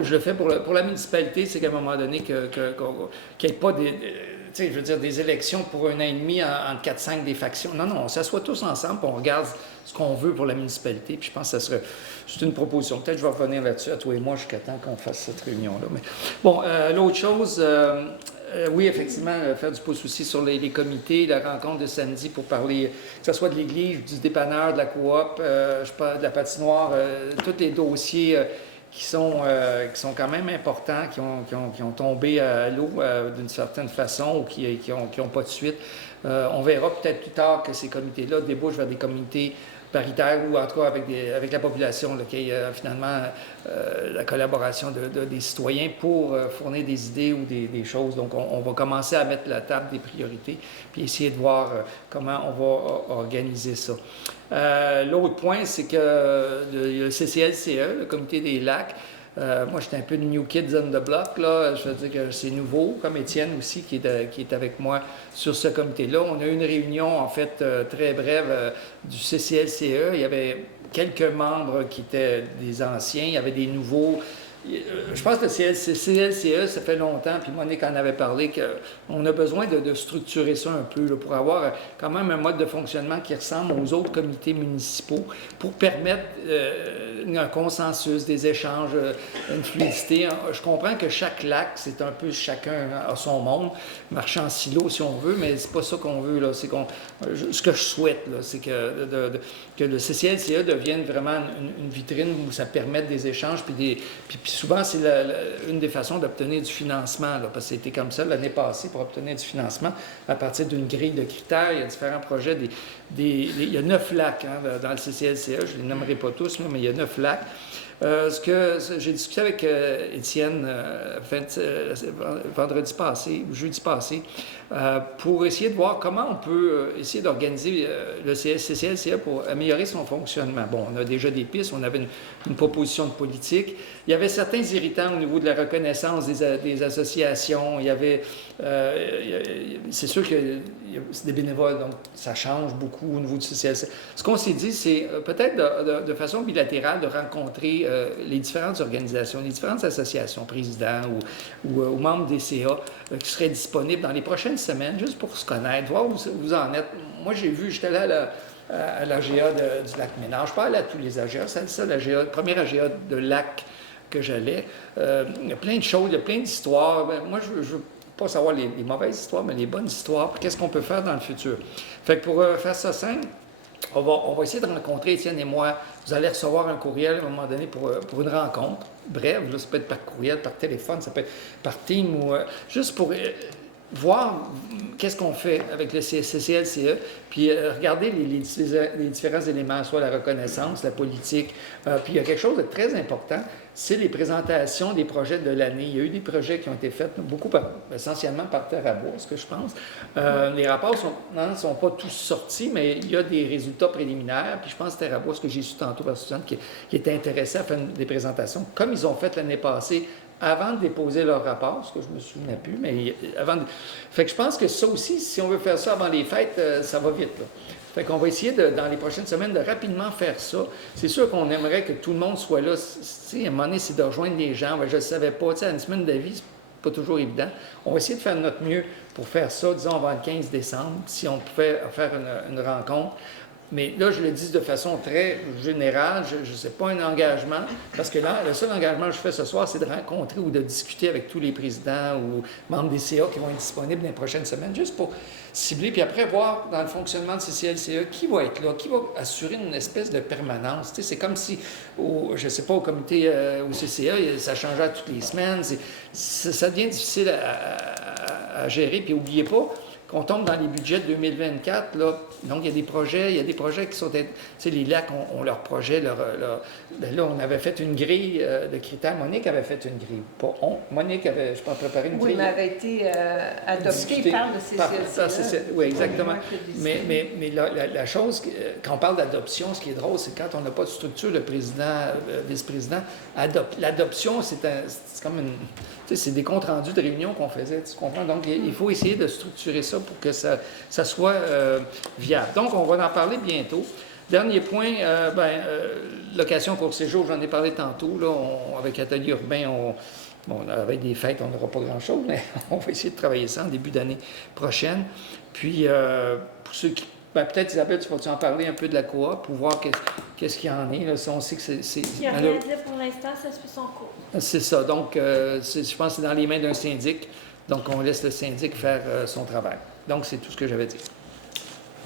je le fais pour la municipalité, c'est qu'à un moment donné, qu'il n'y ait pas des élections pour 1 an et demi entre 4-5 des factions. Non, on s'assoit tous ensemble et on regarde ce qu'on veut pour la municipalité. Puis je pense que ça serait juste une proposition. Peut-être que je vais revenir là-dessus à toi et moi jusqu'à temps qu'on fasse cette réunion-là. Mais bon, l'autre chose... oui, effectivement, faire du pouce aussi sur les comités, la rencontre de samedi pour parler, que ce soit de l'église, du dépanneur, de la coop, de la patinoire, tous les dossiers qui sont quand même importants, qui ont tombé à l'eau d'une certaine façon ou qui n'ont pas de suite. On verra peut-être plus tard que ces comités-là débouchent vers des comités paritaire ou en tout cas avec la population, qu'il y ait finalement la collaboration des citoyens pour fournir des idées ou des choses. Donc, on va commencer à mettre la table des priorités puis essayer de voir comment on va organiser ça. L'autre point, c'est que le CCLCE, le Comité des lacs, moi, j'étais un peu de New Kids on the Block, là. Je veux dire que c'est nouveau, comme Étienne aussi, qui est avec moi sur ce comité-là. On a eu une réunion, en fait, très brève du CCLCE. Il y avait quelques membres qui étaient des anciens, il y avait des nouveaux. Je pense que le CCLCE, ça fait longtemps, puis Monique en avait parlé, qu'on a besoin de structurer ça un peu là, pour avoir quand même un mode de fonctionnement qui ressemble aux autres comités municipaux pour permettre un consensus, des échanges, une fluidité. Je comprends que chaque lac, c'est un peu chacun à son monde, marcher en silo si on veut, mais c'est pas ça qu'on veut. Là. Ce que je souhaite, là, c'est que le CCLCE devienne vraiment une vitrine où ça permette des échanges, puis souvent, c'est une des façons d'obtenir du financement, là, parce que c'était comme ça l'année passée pour obtenir du financement à partir d'une grille de critères. Il y a différents projets. Il y a 9 lacs dans le CCLCE, je ne les nommerai pas tous, mais il y a 9 lacs. Ce que j'ai discuté avec Étienne vendredi passé, ou jeudi passé, pour essayer de voir comment on peut essayer d'organiser le CCLCE pour améliorer son fonctionnement. Bon, on a déjà des pistes, on avait une proposition de politique. Il y avait certains irritants au niveau de la reconnaissance des associations. Il y avait, c'est sûr que c'est des bénévoles, donc ça change beaucoup au niveau du CCLCE. Ce qu'on s'est dit, c'est peut-être de façon bilatérale de rencontrer les différentes organisations, les différentes associations, présidents ou membres des CA qui seraient disponibles dans les prochaines semaines, juste pour se connaître, voir où vous en êtes. Moi, j'étais là à l'AGA du lac Ménard. Je parle à tous les AGA. C'est ça, le premier AGA de lac que j'allais. Il y a plein de choses, il y a plein d'histoires. Moi, je veux pas savoir les mauvaises histoires, mais les bonnes histoires, puis qu'est-ce qu'on peut faire dans le futur. Fait que pour faire ça simple, on va essayer de rencontrer Étienne et moi. Vous allez recevoir un courriel à un moment donné pour une rencontre. Bref, là, ça peut être par courriel, par téléphone, ça peut être par team ou juste pour voir qu'est-ce qu'on fait avec le CCLCE, puis regarder les différents éléments, soit la reconnaissance, la politique. Puis il y a quelque chose de très important, c'est les présentations des projets de l'année. Il y a eu des projets qui ont été faits, essentiellement par Terre à Bois, ce que je pense. Les rapports ne sont pas tous sortis, mais il y a des résultats préliminaires. Puis je pense que Terre à Bois, ce que j'ai su tantôt par Suzanne, qui était intéressé à faire des présentations, comme ils ont fait l'année passée, avant de déposer leur rapport, ce que je ne me souvenais plus, mais avant de... Fait que je pense que ça aussi, si on veut faire ça avant les fêtes, ça va vite, là. Fait qu'on va essayer, dans les prochaines semaines, de rapidement faire ça. C'est sûr qu'on aimerait que tout le monde soit là. À un moment donné, c'est de rejoindre les gens. Je ne le savais pas. À une semaine d'avis, c'est pas toujours évident. On va essayer de faire notre mieux pour faire ça, disons, avant le 15 décembre, si on pouvait faire une rencontre. Mais là, je le dis de façon très générale, je ne sais pas un engagement, parce que là, le seul engagement que je fais ce soir, c'est de rencontrer ou de discuter avec tous les présidents ou membres des CA qui vont être disponibles dans les prochaines semaines, juste pour cibler, puis après voir dans le fonctionnement de CCLCE qui va être là, qui va assurer une espèce de permanence. Tu sais, c'est comme si, je ne sais pas, au comité, au CCA, ça changeait toutes les semaines. Ça devient difficile à gérer, puis n'oubliez pas, on tombe dans les budgets de 2024, là, donc il y a des projets qui sont... Tu sais, les lacs ont leurs projets, ben là, on avait fait une grille de critères. Monique avait fait une grille. Monique avait, je pense, préparé une grille. Oui, mais avait été adoptée par le CCLCE. Oui, exactement. Mais la chose, quand on parle d'adoption, ce qui est drôle, c'est quand on n'a pas de structure, le président, vice-président adopte. L'adoption, c'est comme une... Tu sais, c'est des comptes rendus de réunion qu'on faisait, tu comprends? Donc, il faut essayer de structurer ça pour que ça soit viable. Donc, on va en parler bientôt. Dernier point, location court séjour, j'en ai parlé tantôt. Là, avec Atelier urbain, avec des fêtes, on n'aura pas grand-chose, mais on va essayer de travailler ça en début d'année prochaine. Puis, pour ceux qui... peut-être, Isabelle, tu vas-tu en parler un peu de la coop pour voir qu'est-ce qu'il y en est. Là. On sait que c'est... Il n'y a rien à dire pour l'instant, ça suit son cours. C'est ça. Donc, je pense que c'est dans les mains d'un syndic. Donc, on laisse le syndic faire son travail. Donc, c'est tout ce que j'avais dit.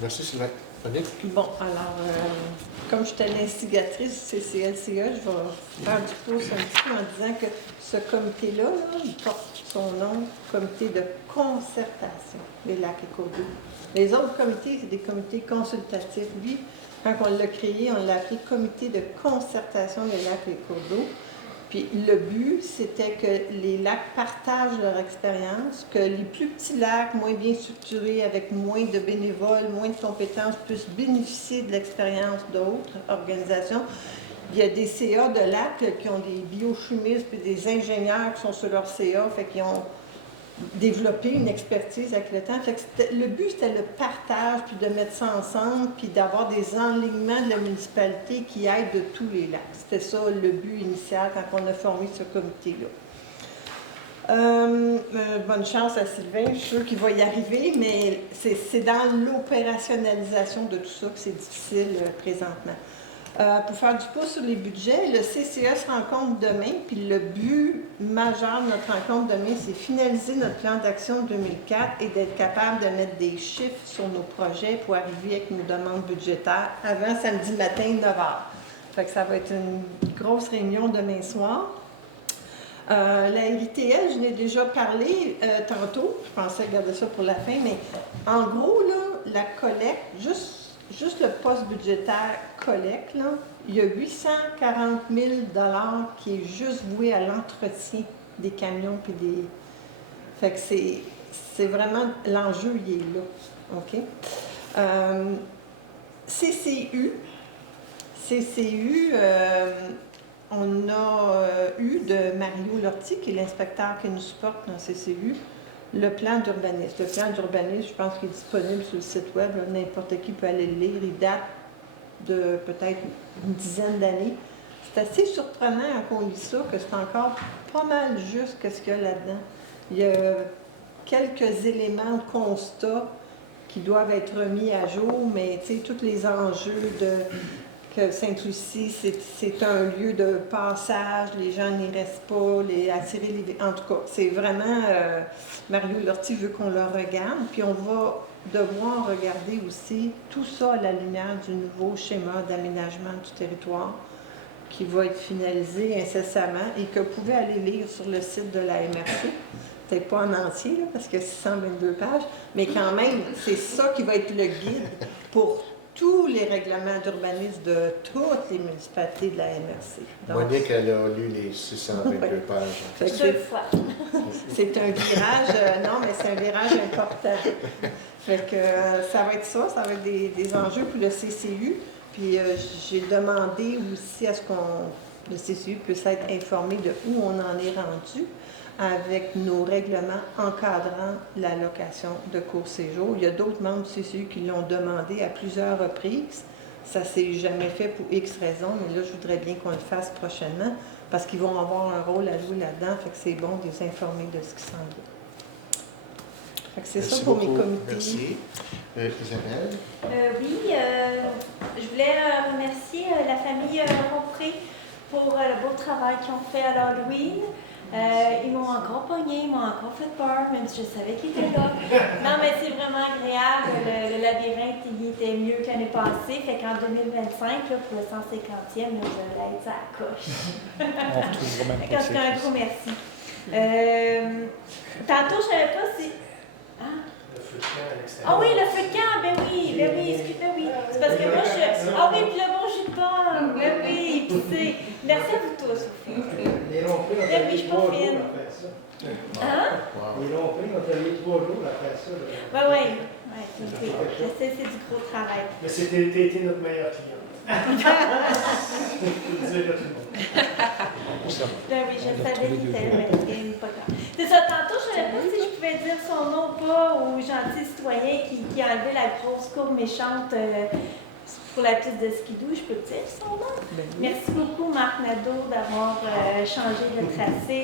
Merci, Sylvain. Monique? Bon, alors, comme je suis l'instigatrice du CCLCE, je vais faire du pouce un petit peu en disant que ce comité-là, là, il porte son nom, comité de concertation des lacs et cours d'eau. Les autres comités, c'est des comités consultatifs. Lui, quand on l'a créé, on l'a appelé comité de concertation des lacs et cours d'eau. Puis le but, c'était que les lacs partagent leur expérience, que les plus petits lacs, moins bien structurés, avec moins de bénévoles, moins de compétences, puissent bénéficier de l'expérience d'autres organisations. Il y a des CA de lacs qui ont des biochimistes et des ingénieurs qui sont sur leur CA, fait qu'ils ont développer une expertise avec le temps. Fait que le but, c'était le partage, puis de mettre ça ensemble, puis d'avoir des enlignements de la municipalité qui aident de tous les lacs. C'était ça le but initial quand on a formé ce comité-là. Bonne chance à Sylvain, je suis sûre qu'il va y arriver, mais c'est dans l'opérationnalisation de tout ça que c'est difficile présentement. Pour faire du pouce sur les budgets, le CCE se rencontre demain, puis le but majeur de notre rencontre demain, c'est finaliser notre plan d'action 2004 et d'être capable de mettre des chiffres sur nos projets pour arriver avec nos demandes budgétaires avant samedi matin, 9h. Fait que ça va être une grosse réunion demain soir. La RITL, je l'ai déjà parlé tantôt, je pensais garder ça pour la fin, mais en gros, là, la collecte, juste le poste budgétaire collecte, là, il y a 840 000 $ qui est juste voué à l'entretien des camions puis des... Fait que c'est vraiment... L'enjeu, il est là. OK? CCU, on a eu de Mario Lortie, qui est l'inspecteur qui nous supporte dans CCU, le plan d'urbanisme. Le plan d'urbanisme, je pense qu'il est disponible sur le site web. N'importe qui peut aller le lire. Il date de peut-être une dizaine d'années. C'est assez surprenant quand on lit ça, que c'est encore pas mal juste ce qu'il y a là-dedans. Il y a quelques éléments de constat qui doivent être remis à jour, mais tous les enjeux de que Sainte-Lucie, c'est un lieu de passage, les gens n'y restent pas, attirer les... En tout cas, c'est vraiment... Mario Lortie veut qu'on le regarde, puis on va devoir regarder aussi tout ça à la lumière du nouveau schéma d'aménagement du territoire qui va être finalisé incessamment et que vous pouvez aller lire sur le site de la MRC. Peut-être pas en entier, là, parce que 622 pages, mais quand même, c'est ça qui va être le guide pour tous les règlements d'urbanisme de toutes les municipalités de la MRC. Donc, Monique, elle a lu les 622 pages. fait que 2 fois. c'est un virage, non, mais c'est un virage important. Fait que ça va être ça va être des enjeux pour le CCU. Puis j'ai demandé aussi à ce le CCU puisse être informé de où on en est rendu avec nos règlements encadrant la location de court séjour. Il y a d'autres membres du CCU qui l'ont demandé à plusieurs reprises. Ça ne s'est jamais fait pour X raisons, mais là, je voudrais bien qu'on le fasse prochainement parce qu'ils vont avoir un rôle à jouer là-dedans. Fait que c'est bon de les informer de ce qui s'en vient. Fait que c'est ça pour mes comités. Merci. Isabelle? Oui, je voulais remercier la famille Rompré pour le beau travail qu'ils ont fait à l'Halloween. Ils m'ont encore pogné, ils m'ont encore fait peur, même si je savais qu'ils étaient là. Non, mais c'est vraiment agréable. Le labyrinthe, il était mieux que l'année passée. Fait qu'en 2025, là, pour le 150e, là, je vais être à la coche. On retrouvera même Fait que c'est un gros merci. Tantôt, je ne savais pas si... Ah. Le feu de camp à l'extérieur. Ah oui, le feu de camp, ben oui, excusez-moi, oui. C'est parce que moi, Ah oui, puis le bon jus de pomme, ben oui, puis c'est... Merci à vous tous. Les longs-prix, on Ben a oui, je travaillé suis 3 pas jours fine. après ça. Hein? Wow. Les longs-prix, on a travaillé 3 jours après ça. Oui, oui. Je sais, c'est du gros travail. Mais t'as été notre meilleur client. Je le dirais à tout le monde. Ben oui, je savais qu'il était le meilleur, pas grave. C'est ça, tantôt, je ne savais pas si je pouvais dire son nom ou pas au gentil citoyen qui a enlevé la grosse courbe méchante pour la piste de skidoo. Je peux te dire son nom? Merci beaucoup, Marc Nadeau, d'avoir changé le tracé.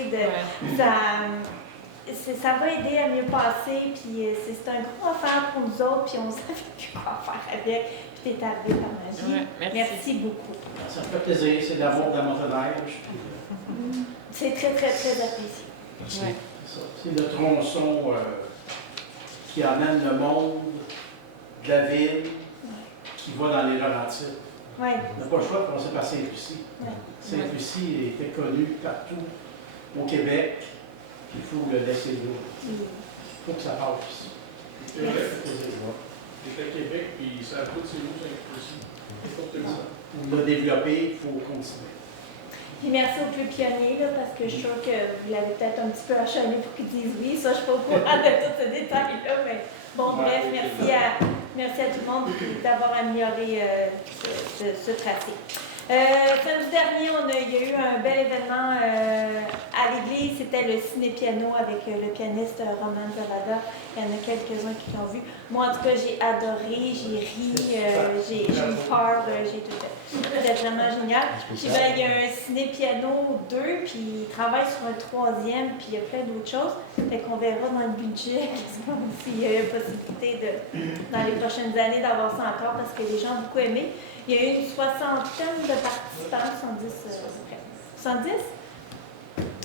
Ça va aider à mieux passer, puis c'est un gros affaire pour nous autres, puis on ne savait plus quoi faire avec. Puis t'es arrivé par magie. Ouais, merci beaucoup. Ça me fait plaisir, c'est de l'amour de la motoneige. C'est très, très, très apprécié. Merci. Ouais. C'est le tronçon qui amène le monde de la ville qui va dans les Laurentides. Ouais. On n'a pas le choix de passer par Sainte-Lucie. Ouais. Sainte-Lucie était connue partout au Québec. Il faut le laisser là. Il faut que ça passe. C'est vrai. C'est à Québec, puis ça coûte c'est où, ça aussi. Il faut que tu le saches. On l'a développé, il faut continuer. Puis merci aux plus pionniers, là, parce que je suis sûre que vous l'avez peut-être un petit peu acharné pour qu'ils disent oui. Ça, je ne suis pas au courant de tous ces détails-là, mais bon, bref, merci à tout le monde d'avoir amélioré ce tracé. Samedi dernier, il y a eu un bel événement à l'église. C'était le ciné-piano avec le pianiste Roman Zavada. Il y en a quelques-uns qui l'ont vu. Moi, en tout cas, j'ai adoré, j'ai ri, j'ai eu peur, j'ai tout fait. C'était vraiment génial. Puis ben, il y a un ciné-piano 2, puis il travaille sur un 3e, puis il y a plein d'autres choses. Fait qu'on verra dans le budget s'il y a une possibilité dans les prochaines années d'avoir ça encore, parce que les gens ont beaucoup aimé. Il y a eu une 60aine de participants, 70 à peu près. 70?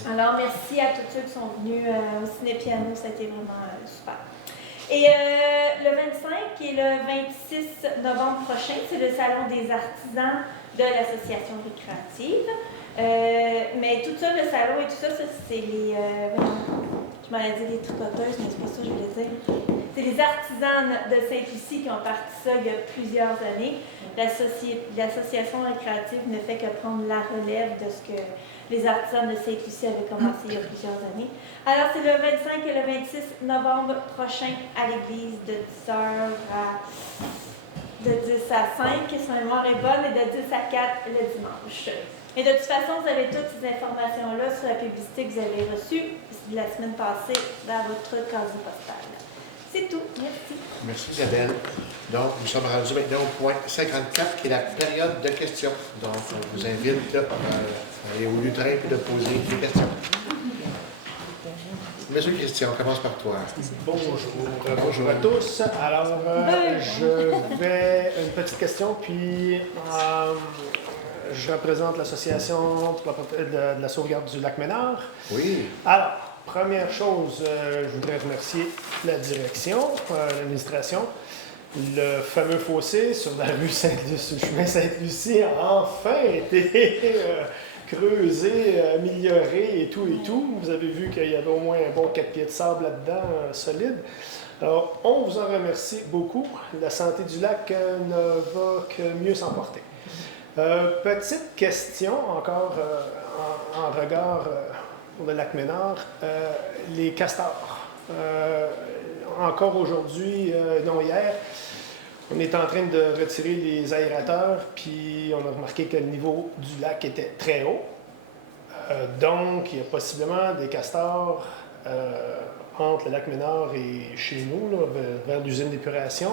Alors, merci à tous ceux qui sont venus au ciné-piano, ça a été vraiment super. Et le 25 et le 26 novembre prochain, c'est le Salon des artisans de l'Association récréative. Mais tout ça, le salon et tout ça, c'est les... je m'en ai dit les tricoteuses, mais c'est pas ça que je voulais dire. C'est les artisans de Sainte-Lucie qui ont parti ça il y a plusieurs années. L'association récréative ne fait que prendre la relève de ce que les artisans de Sainte-Lucie avaient commencé il y a plusieurs années. Alors, c'est le 25 et le 26 novembre prochain à l'église de 10h de 10 à 5, si ma mémoire est bonne, et de 10 à 4 le dimanche. Et de toute façon, vous avez toutes ces informations-là sur la publicité que vous avez reçue la semaine passée dans votre casier postal. C'est tout. Merci. Merci Isabelle. Donc, nous sommes rendus maintenant au point 54, qui est la période de questions. Donc, on vous invite à aller au lutrin et de poser des questions. Monsieur Christian, on commence par toi. Bonjour à tous. Alors, je vais une petite question, puis je représente l'association de la sauvegarde du lac Ménard. Oui. Alors, première chose, je voudrais remercier la direction, l'administration. Le fameux fossé sur la rue Sainte-Lucie, le chemin Sainte-Lucie, a enfin été creusé, amélioré et tout et tout. Vous avez vu qu'il y avait au moins un bon 4 pieds de sable là-dedans, solide. Alors, on vous en remercie beaucoup. La santé du lac ne va que mieux s'en porter. Petite question, encore en regard pour le lac Ménard, les castors. Encore aujourd'hui, non hier, on est en train de retirer les aérateurs, puis on a remarqué que le niveau du lac était très haut. Donc, il y a possiblement des castors entre le lac Ménard et chez nous, là, vers l'usine d'épuration.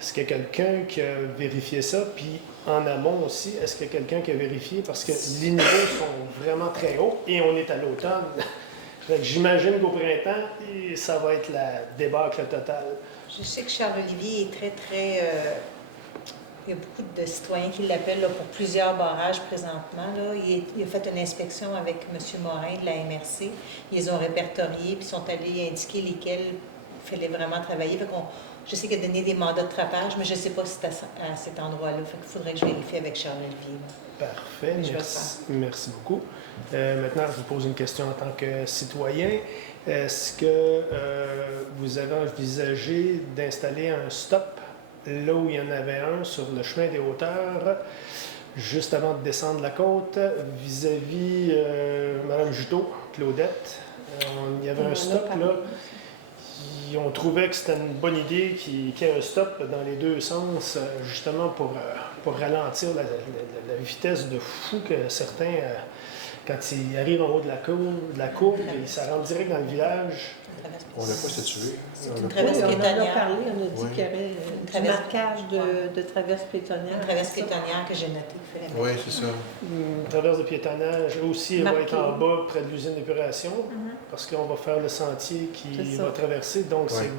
Est-ce qu'il y a quelqu'un qui a vérifié ça? Puis en amont aussi, est-ce qu'il y a quelqu'un qui a vérifié? Parce que les niveaux sont vraiment très hauts et on est à l'automne. J'imagine qu'au printemps, ça va être la débâcle totale. Je sais que Charles-Olivier est très... il y a beaucoup de citoyens qui l'appellent là, pour plusieurs barrages présentement. Là. Il a fait une inspection avec M. Morin de la MRC. Ils les ont répertoriés, puis sont allés indiquer lesquels il fallait vraiment travailler. Je sais qu'il a donné des mandats de trapage, mais je ne sais pas si c'est à cet endroit-là. Il faudrait que je vérifie avec Charles-Olivier. Parfait, merci beaucoup. Maintenant, je vous pose une question en tant que citoyen. Est-ce que vous avez envisagé d'installer un stop là où il y en avait un sur le chemin des hauteurs, juste avant de descendre la côte, vis-à-vis Mme Juteau, Claudette? Il y avait un stop là. On trouvait que c'était une bonne idée qu'il y ait un stop dans les deux sens, justement pour ralentir la vitesse de fou que certains, quand ils arrivent en haut de la courbe, ça rentre direct dans le village. On n'a pas statué. C'est une Oui, traverse on en a pétonnière. parlé, on a dit qu'il y avait du marquage de traverse pétonnière. Une traverse pétonnière que j'ai notée. Oui, c'est ça. Une traverse de piétonnage aussi, elle va être en Marqué. bas près de l'usine d'épuration, parce qu'on va faire le sentier qui C'est ça. va traverser. Donc, Ouais. c'est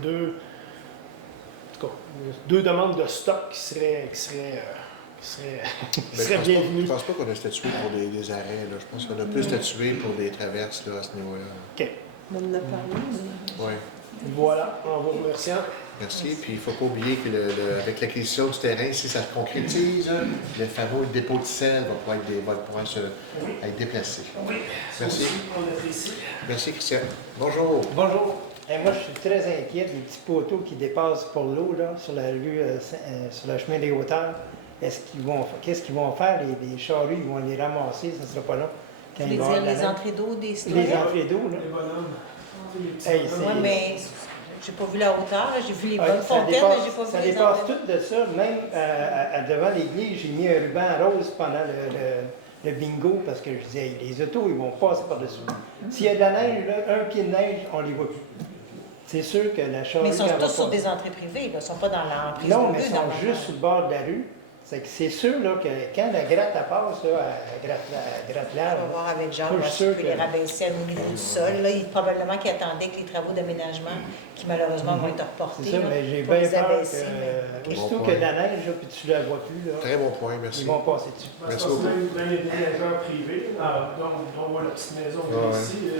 deux demandes de stock qui seraient Je bienvenues. ne pense pas qu'on a statué pour des arrêts. Là. Je pense qu'on a plus statué pour des traverses là, à ce niveau-là. OK. On en a parlé. Oui. Voilà, en vous remerciant. Merci. Puis il ne faut pas oublier qu'avec l'acquisition du terrain, si ça se concrétise, le fameux dépôt de sel va pouvoir être déplacé. Oui. Merci. Aussi, on apprécie. Merci, Christian. Bonjour. Bonjour. Moi, je suis très inquiet des petits poteaux qui dépassent pour l'eau là, sur la rue, sur le chemin des hauteurs. Qu'est-ce qu'ils vont faire? Les charrues, ils vont les ramasser, ça ne sera pas là. Vous voulez dire les entrées d'eau des citoyens? Les entrées d'eau, là. Les bonhommes. Hey, Oui, mais j'ai pas vu la hauteur. J'ai vu les bonnes ça fontaines, mais j'ai pas ça vu les dépasse entrées. tout de ça. Même devant l'église, j'ai mis un ruban rose pendant le bingo parce que je disais, les autos, ils vont passer par-dessus. S'il y a de la neige, là, un pied de neige, on les voit plus. C'est sûr que la charrue... Mais ils sont elle va tous sur pas. des entrées privées, là. Ils ne sont pas dans l'emprise Non, de mais rue, ils sont normalement. juste sur le bord de la rue. C'est sûr là, que quand la gratte elle passe, là, elle gratte On large. va voir avec Jean, Moi, voir je suis s'il sûr peut les que- rabaisser au niveau du sol. Là, probablement qu'il attendait que les travaux d'aménagement, qui malheureusement vont être reportés, C'est ça, là, mais j'ai pour bien les peur abaisser. que, aussitôt Bon qu'il y a point. de la neige, là, puis tu la vois plus, là, Très bon point, merci. ils vont passer dessus. Parce Merci que beaucoup. même il y a des nageurs privés, dont on voit la petite maison Ouais. ici.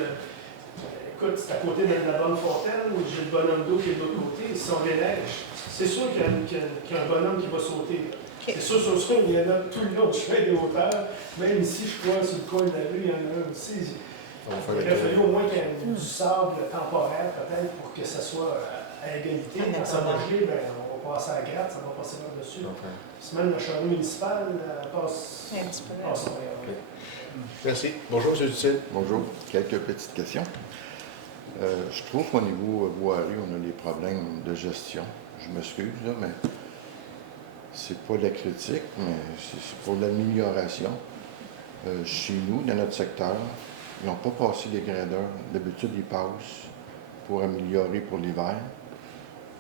Écoute, c'est à côté de la bonne fontaine où j'ai le bonhomme d'eau qui est de l'autre côté. Ils sont les neiges. C'est sûr qu'il y a un bonhomme qui va sauter. C'est sûr, il y en a tout le long du chemin des hauteurs. Même ici, je crois, sur le coin de la rue, il y en a un aussi. On va faire Il le aurait fallu tour. au moins qu'il y ait du sable temporaire, peut-être, pour que ça soit à égalité. Quand ça va geler, ben, on va passer à la gratte, ça va passer par-dessus. Ok. C'est même la charrue municipale passe. Un petit peu. passe en rien. Merci. Bonjour, M. Dutil. Bonjour. Quelques petites questions. Je trouve qu'au niveau voirie, on a des problèmes de gestion. Je m'excuse, là, mais c'est pas de la critique, mais c'est pour l'amélioration. Chez nous, dans notre secteur, ils n'ont pas passé les gradeurs. D'habitude, ils passent pour améliorer pour l'hiver.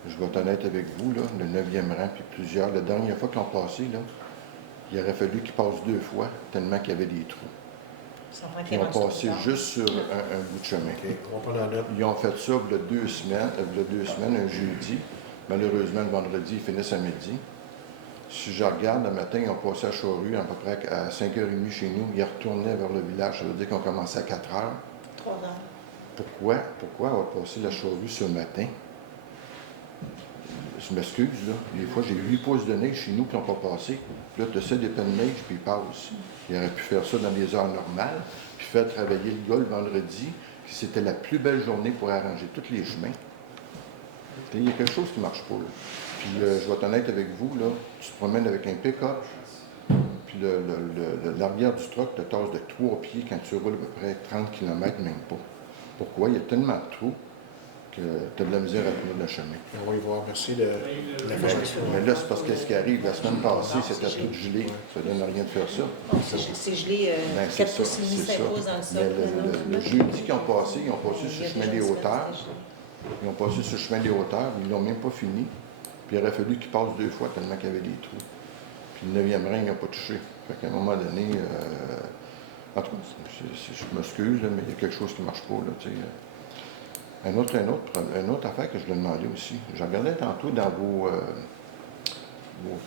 Je vais être honnête avec vous, là, le 9e rang, puis plusieurs. La dernière fois qu'ils ont passé, là, il aurait fallu qu'ils passent 2 fois, tellement qu'il y avait des trous. Ça va être Ils ont rendu passé tard. juste sur un bout de chemin. OK, on va prendre la note. Ils ont fait ça il y a 2 semaines, un jeudi. Malheureusement, le vendredi, ils finissent à midi. Si je regarde, le matin, ils ont passé à Charrue à peu près à 5h30 chez nous. Ils retournaient vers le village. Ça veut dire qu'on commençait à 4h. 3 heures. Pourquoi on va passer la Charrue ce matin? Je m'excuse, là. Des fois, j'ai 8 pouces de neige chez nous qui n'ont pas passé. Puis là, tu essaies des peines de neige, puis ils passent. Il aurait pu faire ça dans les heures normales, puis faire travailler le gars le vendredi, puis c'était la plus belle journée pour arranger tous les chemins. Il y a quelque chose qui ne marche pas, là. Puis je vais être honnête avec vous, là, tu te promènes avec un pick-up, puis l'arrière du truck te tasse de 3 pieds quand tu roules à peu près 30 km, même pas. Pourquoi? Il y a tellement de trous que tu as de la misère à tenir le chemin. On va y voir. Merci de l'information. Mais là, c'est parce que ce qui arrive, la semaine passée, c'était tout gelé. Ça ne donne rien de faire ça. C'est gelé Ben, 4 c'est pouces ça, et demi, c'est 5 ça. pouces dans le sol. Mais le jeudi qu'ils ont passé, ils ont passé sur le chemin des hauteurs. Ils ont passé sur le chemin des hauteurs, ils ne l'ont même pas fini. Puis il aurait fallu qu'ils passent 2 fois tellement qu'il y avait des trous. Puis le 9e rang, ils n'ont pas touché. Fait qu'à un moment donné, en tout cas, je m'excuse, là, mais il y a quelque chose qui ne marche pas. Là, tu sais. Une autre affaire que je lui ai demandé aussi. Je regardais tantôt dans vos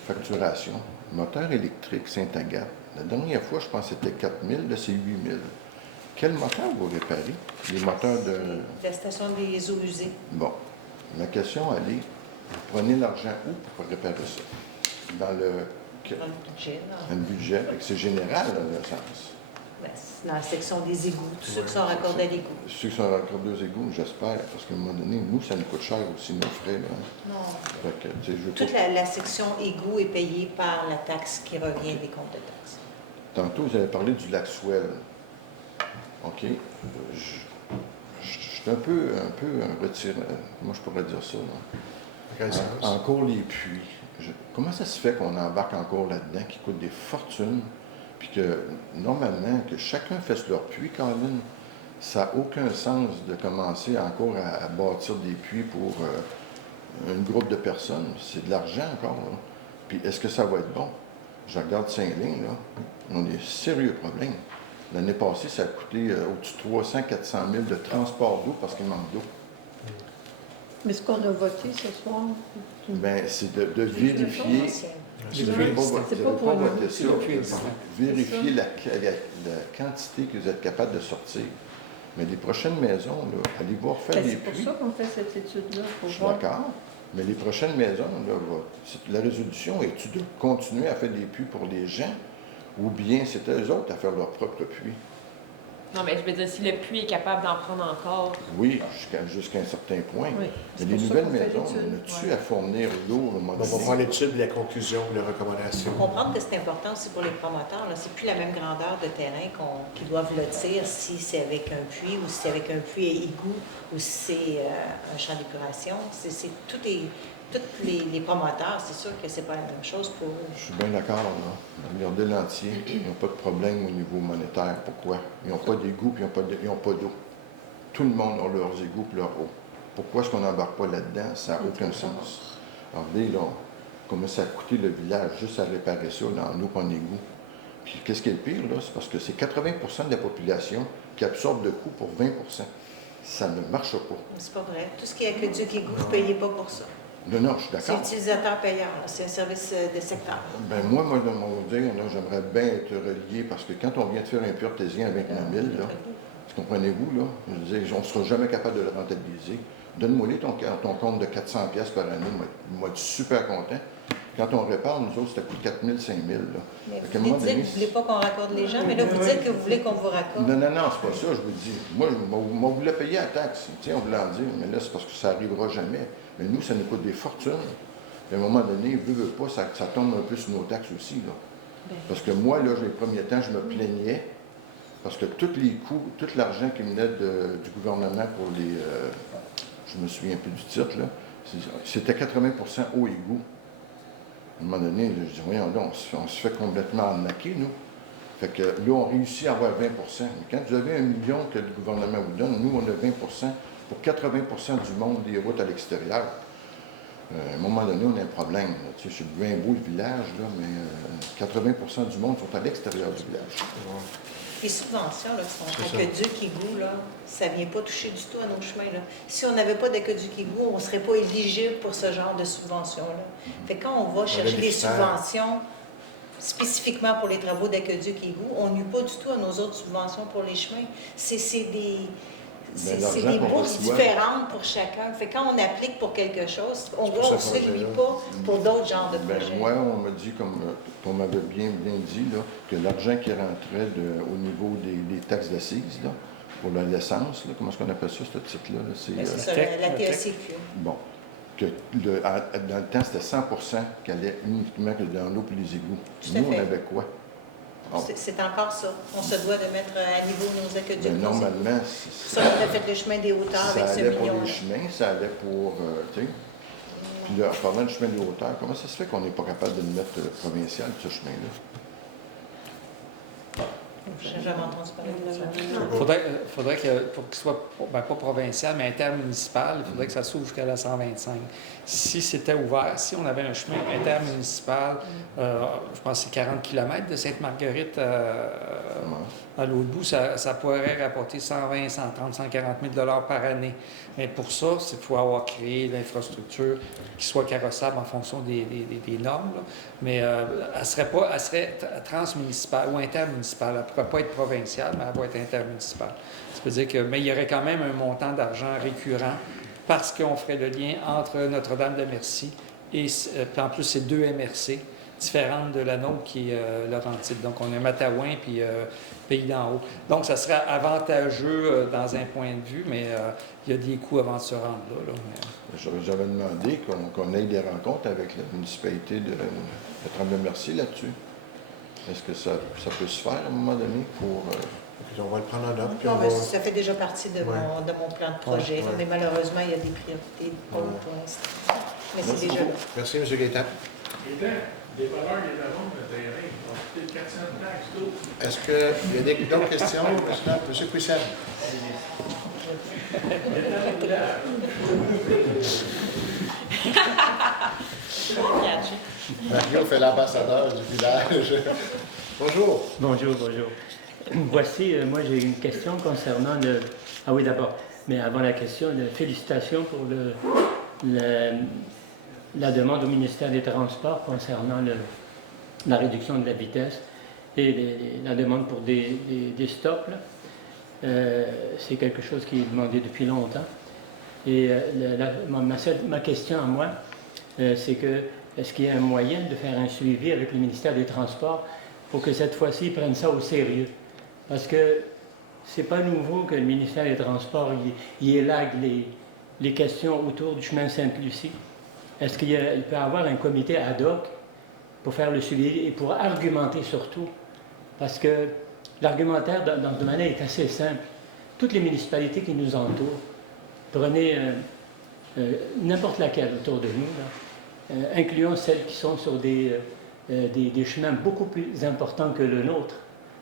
facturations. Moteur électrique Saint-Agathe. La dernière fois, je pense que c'était 4 000, là, c'est 8 000. Quel moteur vous réparez? Les moteurs de... La station des eaux usées. Bon. Ma question, elle est, vous prenez l'argent où pour réparer ça? Dans le Budget, là. un budget, fait que c'est général, dans le sens. Ben, c'est dans la section des égouts, tous ceux qui sont raccordés à l'égout. Ceux qui sont raccordés aux égouts, j'espère, parce qu'à un moment donné, nous, ça nous coûte cher aussi, nos frais. Là. Non. Fait que, tu sais, je veux Toute pas- la section égout est payée par la taxe qui revient des comptes de taxes. Tantôt, vous avez parlé du lac Swell. OK. Je suis un peu retiré. Moi, je pourrais dire ça. Là. Quel sens? Encore les puits. Comment ça se fait qu'on embarque encore là-dedans, qui coûte des fortunes, puis que, normalement, que chacun fasse leur puits, quand même, ça n'a aucun sens de commencer encore à bâtir des puits pour un groupe de personnes. C'est de l'argent encore, là. Puis est-ce que ça va être bon? Je regarde Saint-Lin, là, on a des sérieux problèmes. L'année passée, ça a coûté au-dessus de 300-400 000 de transport d'eau parce qu'il manque d'eau. Mais ce qu'on a voté ce soir, Bien, c'est de vérifier. C'est Vous n'avez pas c'est pas pour nous, voté c'est ça. le puits existant. Vérifier la quantité que vous êtes capable de sortir. Mais les prochaines maisons, là, allez voir faire des c'est pour puits. ça qu'on fait cette étude-là. Je Pour suis voir. d'accord. Mais les prochaines maisons, là, la résolution est-tu de continuer à faire des puits pour les gens ou bien c'est eux autres à faire leur propre puits? Non, mais je veux dire, si le puits est capable d'en prendre encore, Oui, jusqu'à un certain point. Oui, c'est Mais les pour ça nouvelles qu'on fait maisons, l'étude. on a-tu à fournir l'eau au moment On va donné? voir l'étude, la conclusion, les recommandations. Comprendre que c'est important aussi pour les promoteurs. Là, c'est plus la même grandeur de terrain qu'ils doivent lotir si c'est avec un puits ou si c'est avec un puits et égout ou si c'est un champ d'épuration. Tous les promoteurs, c'est sûr que c'est pas la même chose pour eux. Je suis bien d'accord, là. Regardez l'entier, ils n'ont pas de problème au niveau monétaire. Pourquoi? Ils n'ont pas d'égout et ils n'ont pas d'eau. Tout le monde a leurs égouts et leur eau. Pourquoi est-ce qu'on n'embarque pas là-dedans? Ça n'a aucun sens. Regardez, là, comment ça a coûté le village juste à réparer ça, là, en eau et en égout. Puis qu'est-ce qui est le pire, là? C'est parce que c'est 80 de la population qui absorbe le coût pour 20 Ça ne marche pas. C'est pas vrai. Tout ce qui est aqueduc égout, vous ne payez pas pour ça. Non, je suis C'est d'accord. utilisateur payeur. là. C'est un service de secteur. Ben moi, de mon dire, là, j'aimerais bien être relié parce que quand on vient de faire un puits artésien à 29 000, là, comprenez-vous, là, je veux dire, on ne sera jamais capable de le rentabiliser. Donne-moi ton compte de 400 pièces par année, moi, je suis super content. Quand on répare, nous autres, ça coûte 4 000, 5 000. Là. Mais Fait qu'à un vous moment dites que donné, vous ne voulez pas qu'on raccorde les gens, mais là, vous dites que vous voulez qu'on vous raccorde. Non, c'est pas ça, je vous dis. Moi, on voulait payer la taxe, tiens, on voulait en dire, mais là, c'est parce que ça n'arrivera jamais. Mais nous, ça nous coûte des fortunes. Et à un moment donné, veut pas, ça tombe un peu sur nos taxes aussi. Là. Parce que moi, là, les premiers temps, je me plaignais parce que tous les coûts, tout l'argent qui venait du gouvernement pour les... je me souviens plus du titre, là, c'était 80 eau et goût. À un moment donné, je dis, voyons là, on se fait complètement arnaquer, nous. Fait que là, on réussit à avoir 20 Mais quand vous avez 1 million que le gouvernement vous donne, nous, on a 20 pour 80 du monde des routes à l'extérieur. À un moment donné, on a un problème. Là. Tu sais, c'est bien beau le village, là, mais 80 du monde sont à l'extérieur du village. Les subventions là, qui sont C'est ça. aqueduc-égout, là, ça ne vient pas toucher du tout à nos chemins. Là. Si on n'avait pas d'aqueduc-égout, on ne serait pas éligible pour ce genre de subventions-là. Fait que quand on va chercher des subventions spécifiquement pour les travaux d'aqueduc-égout, on n'eut pas du tout à nos autres subventions pour les chemins. C'est des bourses différentes pour chacun. Fait que quand on applique pour quelque chose, on voit, on ne séduit pas pour d'autres genres de projets. Moi, on m'a dit, comme on m'avait bien dit, là, que l'argent qui rentrait au niveau des taxes d'assises, là, pour l'essence, là, comment est-ce qu'on appelle ça, ce titre-là? Là? C'est ça, la TACQ. Bon. Que dans le temps, c'était 100 qui allait uniquement que dans l'eau et les égouts. Nous, on avait quoi? Oh. C'est encore ça. On se doit de mettre à niveau nos aqueducs. Normalement, ça, on a fait le chemin des hauteurs avec ce million. Ça allait pour les chemins, ça allait pour, tu sais. Puis là, en parlant du chemin des hauteurs, comment ça se fait qu'on n'est pas capable de le mettre provincial, ce chemin-là? Je n'ai jamais entendu parler de ça. Faudrait que, pour qu'il soit, pas provincial, mais intermunicipal, il faudrait que ça s'ouvre jusqu'à la 125. Si c'était ouvert, si on avait un chemin intermunicipal, je pense que c'est 40 km de Sainte-Marguerite à l'autre bout, ça pourrait rapporter 120, 130, 140 000 $ par année. Mais pour ça, il faut avoir créé l'infrastructure qui soit carrossable en fonction des normes. Là. Mais elle serait transmunicipale ou intermunicipale. Elle ne pourrait pas être provinciale, mais elle va être intermunicipale. Ça veut dire mais il y aurait quand même un montant d'argent récurrent parce qu'on ferait le lien entre Notre-Dame-de-Merci et puis en plus, c'est 2 MRC différentes de la nôtre qui est Laurentide. Donc, on a Matawan puis Pays d'en haut. Donc, ça serait avantageux dans un point de vue, mais il y a des coûts avant de se rendre là. J'avais demandé qu'on ait des rencontres avec la municipalité de Tremblay-Mercier là-dessus. Est-ce que ça peut se faire à un moment donné pour... On va le prendre en note. Non, ça fait déjà partie de mon plan de projet. Mais malheureusement, il y a des priorités pour l'instant. Mais c'est déjà là. Merci, M. Gaétan. Les valeurs des avances de terrain, ils ont coûté 400 taxes d'eau. Est-ce qu'il y a d'autres questions, M. Puissel? Mario fait l'ambassadeur du village. Bonjour. Bonjour. Voici, moi j'ai une question concernant le... Ah oui, d'abord, mais avant la question, félicitations pour la demande au ministère des Transports concernant la réduction de la vitesse et la demande pour des stops. C'est quelque chose qui est demandé depuis longtemps. Et ma question à moi, c'est que est-ce qu'il y a un moyen de faire un suivi avec le ministère des Transports pour que cette fois-ci, ils prennent ça au sérieux? Parce que c'est pas nouveau que le ministère des Transports il élague les questions autour du chemin Sainte-Lucie. Est-ce qu'il peut y avoir un comité ad hoc pour faire le suivi et pour argumenter surtout? Parce que l'argumentaire dans ce domaine est assez simple. Toutes les municipalités qui nous entourent, prenez n'importe laquelle autour de nous, incluons celles qui sont sur des chemins beaucoup plus importants que le nôtre,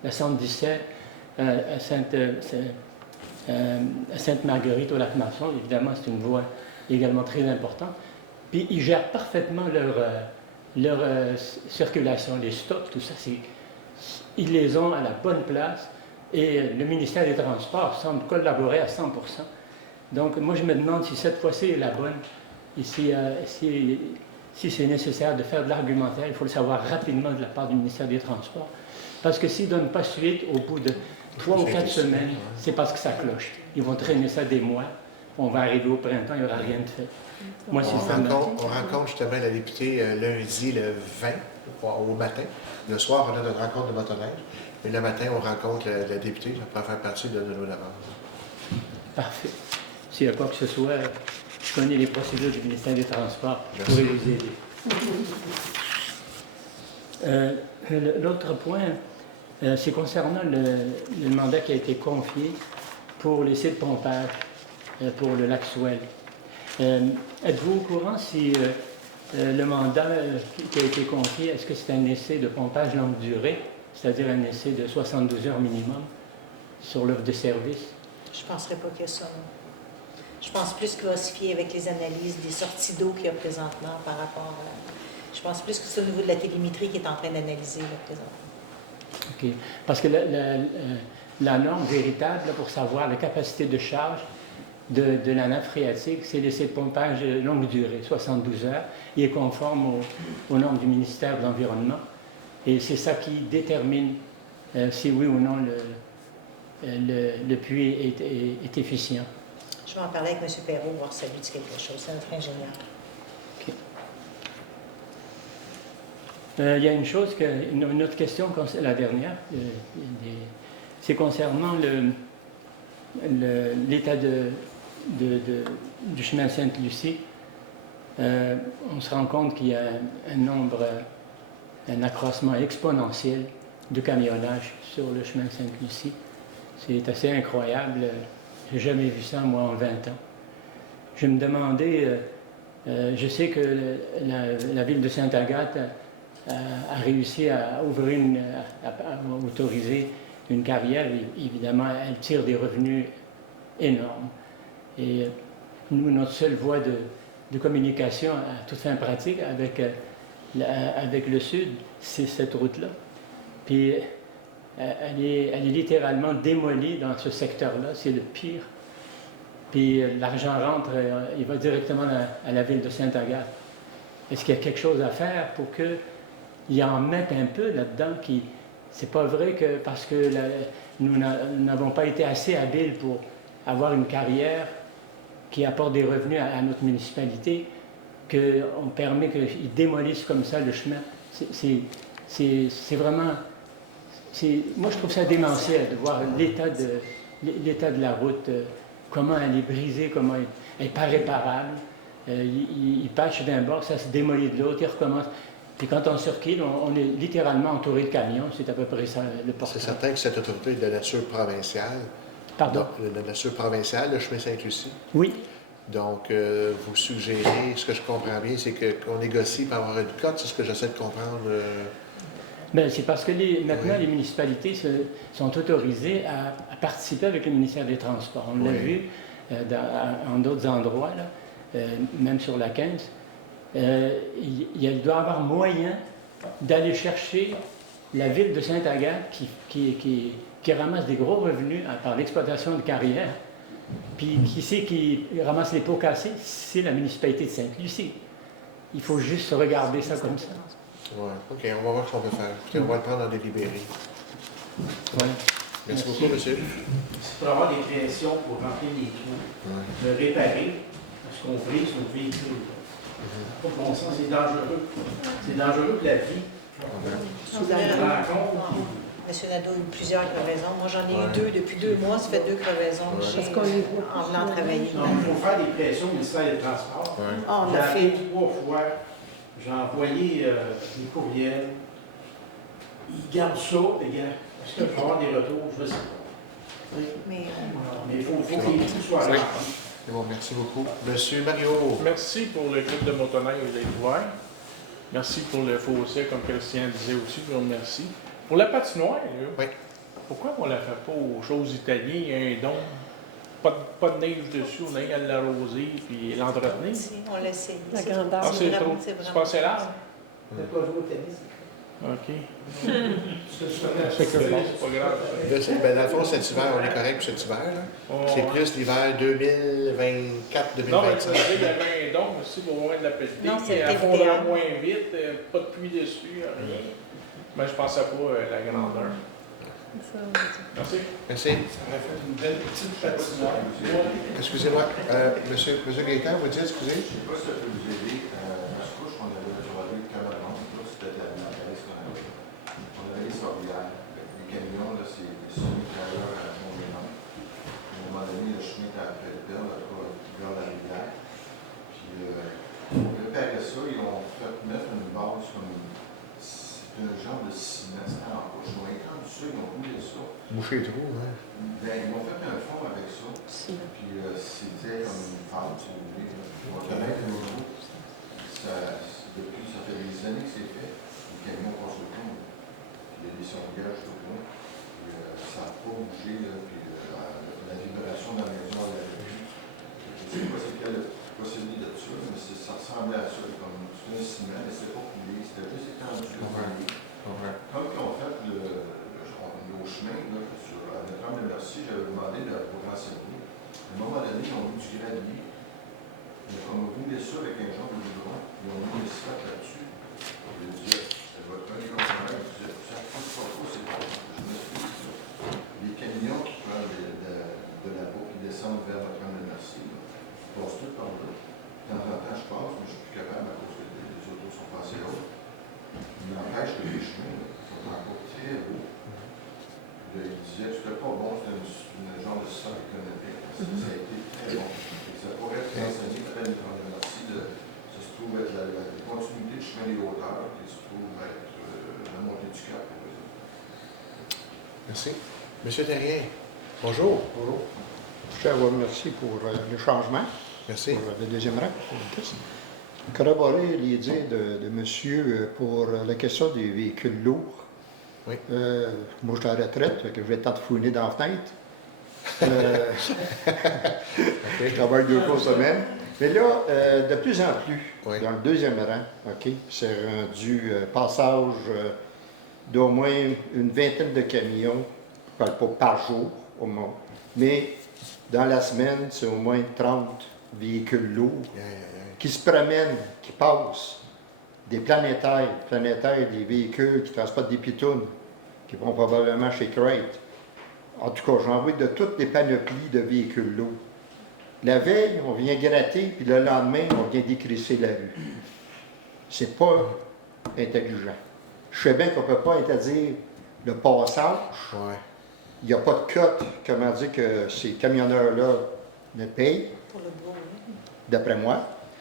la 117, à Sainte-Marguerite au Lac-Masson, évidemment c'est une voie également très importante. Puis ils gèrent parfaitement leur circulation, les stops, tout ça, ils les ont à la bonne place et le ministère des Transports semble collaborer à 100%. Donc moi je me demande si cette fois-ci est la bonne et si c'est nécessaire de faire de l'argumentaire, il faut le savoir rapidement de la part du ministère des Transports. Parce que s'ils ne donnent pas suite au bout de 3 ou 4 semaines, c'est parce que ça cloche. Ils vont traîner ça des mois. On va arriver au printemps, il n'y aura rien de fait. Moi, on rencontre justement la députée lundi, le 20, au matin. Le soir, on a notre rencontre de motoneige. Et le matin, on rencontre la députée. Ça pourrait faire partie de nos demandes. Parfait. S'il y a quoi que ce soit, je connais les procédures du ministère des Transports. Je pourrais vous aider. L'autre point, c'est concernant le mandat qui a été confié pour les sites de pompage pour le lac Souel. Êtes-vous au courant si le mandat qui a été confié, est-ce que c'est un essai de pompage longue durée, c'est-à-dire un essai de 72 heures minimum sur l'offre de service? Je ne penserais pas qu'il y a ça, non. Je pense plus qu'il va se fier avec les analyses des sorties d'eau qu'il y a présentement par rapport à... Je pense plus que c'est au niveau de la télémétrie qui est en train d'analyser là, présentement. Parce que la norme véritable là, pour savoir la capacité de charge de la nappe phréatique, c'est l'essai de pompage longue durée, 72 heures. Il est conforme aux normes du ministère de l'Environnement. Et c'est ça qui détermine si oui ou non le puits est efficient. Je vais en parler avec M. Perrault, voir si ça lui dit quelque chose. C'est notre ingénieur. Okay. Il y a une autre question, la dernière, c'est concernant l'état du chemin Sainte-Lucie. On se rend compte qu'il y a un accroissement exponentiel de camionnage sur le chemin Sainte-Lucie. C'est assez incroyable. Je n'ai jamais vu ça, moi, en 20 ans. Je me demandais, je sais que la ville de Sainte-Agathe a réussi à autoriser une carrière. Évidemment, elle tire des revenus énormes. Et nous, notre seule voie de communication à toute fin pratique avec le Sud, c'est cette route-là. Puis elle est littéralement démolie dans ce secteur-là, c'est le pire. Puis l'argent rentre, il va directement à la ville de Sainte-Agathe. Est-ce qu'il y a quelque chose à faire pour qu'ils en mettent un peu là-dedans? C'est pas vrai que parce que nous n'avons pas été assez habiles pour avoir une carrière qui apporte des revenus à notre municipalité, qu'on permet qu'ils démolissent comme ça le chemin. C'est vraiment... Moi, je trouve ça démentiel de voir l'état de la route, comment elle est brisée, comment elle n'est pas réparable. Il patche d'un bord, ça se démolit de l'autre, il recommence. Puis quand on circule, on est littéralement entouré de camions, c'est à peu près ça le portrait. C'est certain que cette autorité est de nature provinciale. Pardon? De nature provinciale, le chemin Sainte-Lucie. Oui. Donc, vous suggérez, ce que je comprends bien, c'est qu'on négocie pour avoir une cote, c'est ce que j'essaie de comprendre. Bien, c'est parce que maintenant, les municipalités sont autorisées à participer avec le ministère des Transports. On l'a vu en d'autres endroits, là, même sur la 15. Il doit y avoir moyen d'aller chercher la ville de Sainte-Agathe qui ramasse des gros revenus par l'exploitation de carrières. Puis qui c'est qui ramasse les pots cassés? C'est la municipalité de Sainte-Lucie. Il faut juste regarder ça comme ça. Oui, OK, on va voir ce qu'on peut faire. Écoutez, on va le prendre en délibéré. Ouais. Merci beaucoup, monsieur. C'est pour avoir des créations pour remplir les trous, de réparer ce qu'on brise au véhicule. Pas bon sens, c'est dangereux. C'est dangereux pour la vie. Monsieur Nadeau a eu plusieurs crevaisons. Moi, j'en ai eu 2 depuis 2 mois. Ça fait 2 crevaisons en venant travailler. Donc, il faut faire des pressions au ministère des Transports. J'ai appelé 3 fois. J'ai envoyé des courriels. Ils gardent ça, les gars. Est-ce que je vais avoir des retours? Je ne sais pas. Mais il faut que les trous soient là. C'est bon, merci beaucoup. Monsieur Mario. Merci pour le club de motoneige d'être ouvert. Merci pour le fossé, comme Christian disait aussi, je vous remercie. Pour la patinoire, là, pourquoi on ne la fait pas aux choses italiennes? Il y a un don, pas de neige dessus, on a à l'arroser puis l'entretenir. On l'essaie. La grandeur. Ah, c'est trop. C'est pas assez large? Peut-être pas jouer au tennis. OK. C'est pas grave. Ben, dans le fond, cet hiver, on est correct pour cet hiver. C'est plus l'hiver 2024-2025. Non, mais ça veut dire qu'il y avait un don aussi pour moins de la pelletée. Non, c'est Elle fondra moins vite, pas de pluie dessus, rien. Mais je pensais pas à la grandeur. Merci. Merci. Ça aurait fait une belle petite patinoire. Excusez-moi, monsieur Gaétan, vous dites, excusez? Je ne sais pas si ça peut vous aider. Je couche qu'on avait retrouvé le Cameroun, c'était la maîtresse qu'on avait. On avait les sorbières. Les camions, là, c'est des semi-trailers à Montmélan. À un moment donné, le chemin était après le père, vers la rivière. Puis, pour réparer ça, ils ont fait mettre une base comme un genre de ciment, c'était en couche. Ils ont étendu ça, ils ont coulé ça. Boucher le trou, oui. Ben, ils ont fait un fond avec ça. Puis c'était comme une pente, si vous voulez. On va mettre un niveau. Depuis, ça fait des années que c'est fait. Les camions passent au pont. Puis il y a des sondages au pont. Puis ça n'a pas bougé. Là, puis la vibration dans la maison, elle a vu. Je ne sais pas c'est quel procédé de ça, mais ça ressemblait à ça. Comme c'est un ciment, mais c'est pas coulé. C'était juste étendu. Comme ils ont fait le au chemin, là, à Notre-Dame-de-Merci, j'avais demandé de vous renseigner. À un moment donné, ils ont mis du gravier. Ils ont roulé ça avec un genre de goudron. Ils ont mis des slots là-dessus. Je disais, c'est votre premier conseiller. Je disais, ça ne passe pas trop, c'est pas. Je me suis dit, les camions qui prennent de la peau qui descendent vers Notre-Dame-de-Merci, je passe tout par là. De temps en temps, je passe, mais je ne suis plus capable à cause que les autos sont passées hautes. Il n'empêche que les chemins sont encore très hauts. Il disait que c'était pas bon, c'était une genre de sang économique. Ça a été très bon. Et ça pourrait être enseigné peut-être une merci ça se trouve être la continuité du chemin des hauteurs, qui se trouve être la montée du Cap. Merci. Monsieur Terrien, bonjour. Bonjour. Je tiens à vous remercier pour le changement. Merci. Pour le deuxième rang. Corroborer les dires de monsieur pour la question des véhicules lourds. Oui. Moi, je suis à la retraite, fait que je vais tenter de fouiner dans la fenêtre. Je travaille 2 fois semaine. Mais là, de plus en plus, dans le deuxième rang, c'est rendu passage d'au moins une vingtaine de camions, je ne parle pas par jour au moins, mais dans la semaine, c'est au moins 30 véhicules lourds qui se promènent, qui passent. Des planétaires, des véhicules qui transportent des pitounes, qui vont probablement chez Crate. En tout cas, j'en vois de toutes les panoplies de véhicules lourds. La veille, on vient gratter, puis le lendemain, on vient décrisser la rue. C'est pas intelligent. Je sais bien qu'on ne peut pas interdire le passage. Il n'y a pas de cote, comment dire, que ces camionneurs-là ne payent, Pour le bois, oui. d'après moi.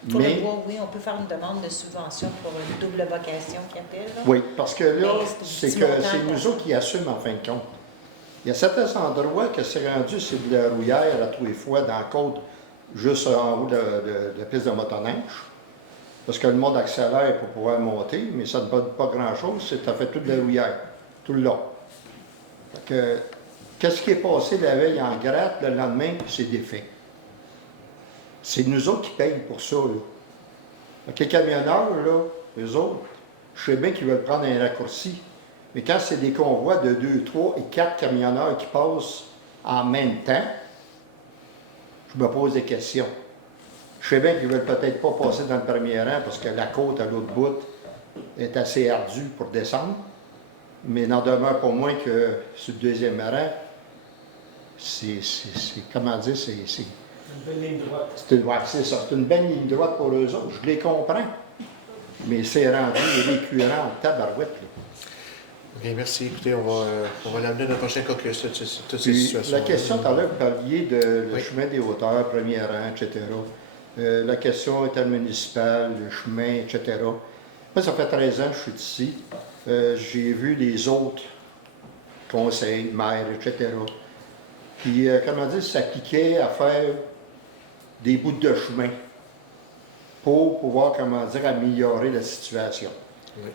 Pour le bois, oui, on peut faire une demande de subvention pour une double vocation qui appelle. Là. Oui, parce que là, Mais c'est du que montant c'est nous autres qui assument en fin de compte. Il y a certains endroits que c'est rendu, c'est de la rouillère à tous les fois dans la côte, juste en haut de la piste de motoneige. Parce que le monde accélère pour pouvoir monter, mais ça ne donne pas grand-chose, c'est fait toute la rouillère, tout le long. Qu'est-ce qui est passé la veille en gratte, le lendemain, c'est défait. C'est nous autres qui payent pour ça, là. Les camionneurs, là, eux autres, je sais bien qu'ils veulent prendre un raccourci, mais quand c'est des convois de 2, 3 et 4 camionneurs qui passent en même temps, je me pose des questions. Je sais bien qu'ils ne veulent peut-être pas passer dans le premier rang parce que la côte à l'autre bout est assez ardue pour descendre, mais n'en demeure pas moins que sur le deuxième rang, comment dire, c'est une belle ligne droite. C'est ça, c'est une belle ligne droite pour eux autres, je les comprends. Mais c'est rendu récurrent en tabarouette. Là. OK, merci. Écoutez, on va l'amener dans le prochain caucus, toutes ces situations. La question, tout à l'heure, vous parliez de le chemin des hauteurs, premier rang, etc. La question intermunicipale, le chemin, etc. Moi, ça fait 13 ans que je suis ici. J'ai vu les autres conseils, maires, etc. Puis, comment dire, s'appliquer à faire des bouts de chemin pour pouvoir, comment dire, améliorer la situation. Oui.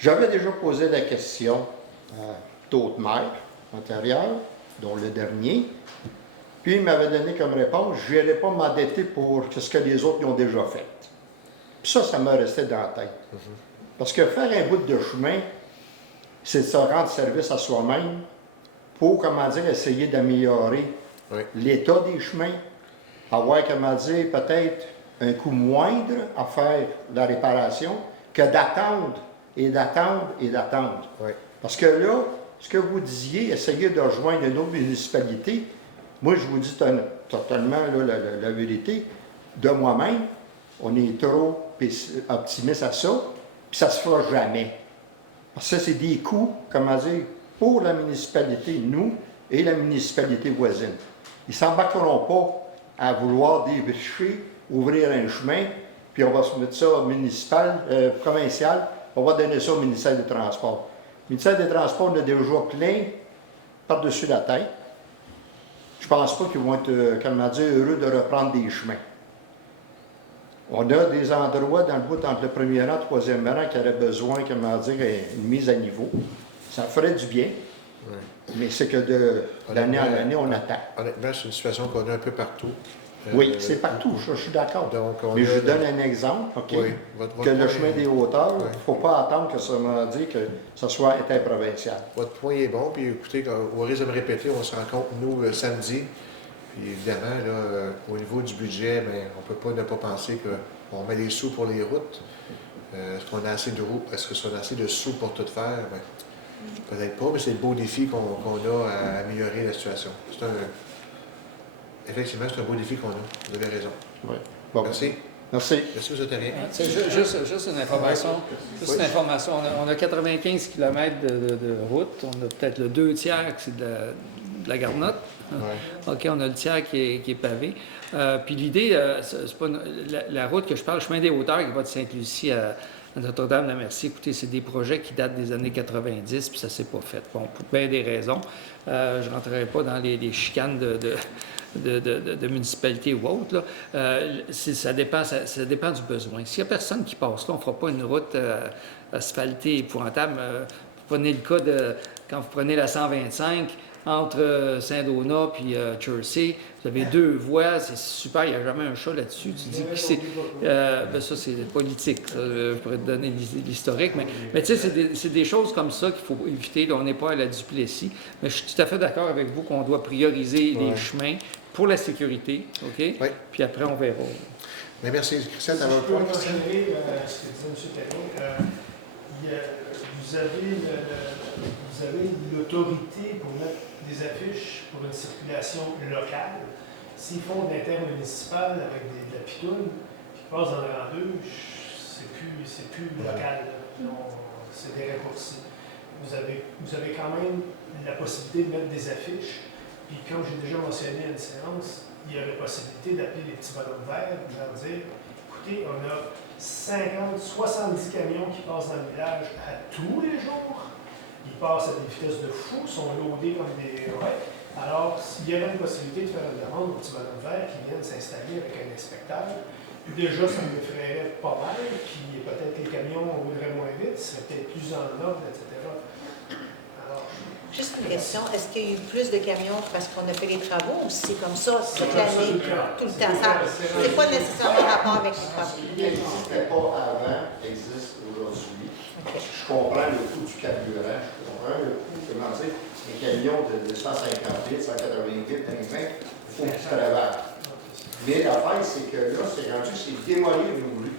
J'avais déjà posé la question à d'autres maires antérieurs, dont le dernier, puis il m'avait donné comme réponse, je n'irai pas m'endetter pour ce que les autres ont déjà fait. Puis ça m'a resté dans la tête. Parce que faire un bout de chemin, c'est de se rendre service à soi-même pour, comment dire, essayer d'améliorer l'état des chemins, avoir, comment dire, peut-être un coût moindre à faire la réparation que d'attendre et d'attendre et d'attendre. Oui. Parce que là, ce que vous disiez, essayer de rejoindre une autre municipalité, moi je vous dis totalement là, la vérité, de moi-même, on est trop optimiste à ça, puis ça ne se fera jamais. Parce que ça, c'est des coûts, comment dire, pour la municipalité, nous, et la municipalité voisine. Ils ne s'embarqueront pas à vouloir débricher, ouvrir un chemin, puis on va se mettre ça au municipal, provincial, on va donner ça au ministère des Transports. Le ministère des Transports en a déjà plein par-dessus la tête. Je ne pense pas qu'ils vont être, comment dire, heureux de reprendre des chemins. On a des endroits dans le bout entre le premier rang et le troisième rang qui auraient besoin, comment dire, une mise à niveau. Ça ferait du bien. Oui. Mais c'est que de l'année en année, on attend. Honnêtement, c'est une situation qu'on a un peu partout. Oui, c'est partout, je suis d'accord. Mais je vous donne un exemple, OK? Oui, que le point chemin est- des hauteurs, il oui. ne faut pas attendre que ça m'a dit que ce soit interprovincial. Votre point est bon, puis écoutez, au risque de me répéter, on se rencontre, nous, samedi. Puis évidemment, là, au niveau du budget, ben, on ne peut pas ne pas penser qu'on met des sous pour les routes. Est-ce qu'on a assez de routes? Est-ce qu'on a assez de sous pour tout faire? Ben, peut-être pas, mais c'est le beau défi qu'on a à améliorer la situation. Effectivement, c'est un beau défi qu'on a. Vous avez raison. Oui. Bon. Merci. Merci. Merci, vous êtes rien. C'est juste une information. Juste une information. On a 95 km de route. On a peut-être le 2 tiers qui c'est de la garnotte. Ouais. OK, on a le tiers qui est pavé. Puis l'idée, c'est pas la route que je parle, le chemin des hauteurs qui va de Sainte-Lucie à Notre-Dame-la-Merci. Écoutez, c'est des projets qui datent des années 90, puis ça ne s'est pas fait. Bon, pour bien des raisons. Je ne rentrerai pas dans les chicanes de municipalité ou autre. Là. Ça dépend du besoin. S'il n'y a personne qui passe là, on ne fera pas une route asphaltée épouvantable. Prenez le cas de quand vous prenez la 125 entre Saint-Donat puis Chersey, vous avez 2 voies, c'est super, il n'y a jamais un chat là-dessus. Tu dis que c'est. Ça, c'est politique, ça, je pourrais te donner l'historique, mais tu sais, c'est des choses comme ça qu'il faut éviter. Là, on n'est pas à la Duplessis, mais je suis tout à fait d'accord avec vous qu'on doit prioriser les chemins pour la sécurité, OK? Oui. Puis après, on verra. Mais merci. Christian, Si tu avais un je peux point, Christian? mentionner ce que disait M. Perrin, vous avez l'autorité pour mettre des affiches pour une circulation locale. S'ils font de l'intermunicipal avec de la pitoune, puis qu'ils passent dans le rang 2, c'est plus local. C'est des raccourcis. Vous avez quand même la possibilité de mettre des affiches. Puis comme j'ai déjà mentionné à une séance, il y a la possibilité d'appeler les petits bonhommes verts et de leur dire, écoutez, on a 70 camions qui passent dans le village à tous les jours. Ils passent à des vitesses de fou, sont loadés comme des... Ouais. Alors, s'il y avait une possibilité de faire une demande aux petits bonhommes verts qui viennent s'installer avec un inspecteur, déjà, ça me ferait pas mal, puis peut-être les camions rouleraient moins vite, seraient peut-être plus en ordre, etc. Alors, Juste une question, est-ce qu'il y a eu plus de camions parce qu'on a fait les travaux ou c'est comme ça toute l'année, tout le temps? C'est pas nécessairement rapport avec les travaux. Ce qui n'existait pas avant existe aujourd'hui. Okay. Je comprends le coût du carburant, je comprends le coût, comment dire, les camions de 150 litres, 180 litres, il faut qu'ils travaillent. Mais l'affaire, c'est que là, c'est rendu, c'est démolir nos rues.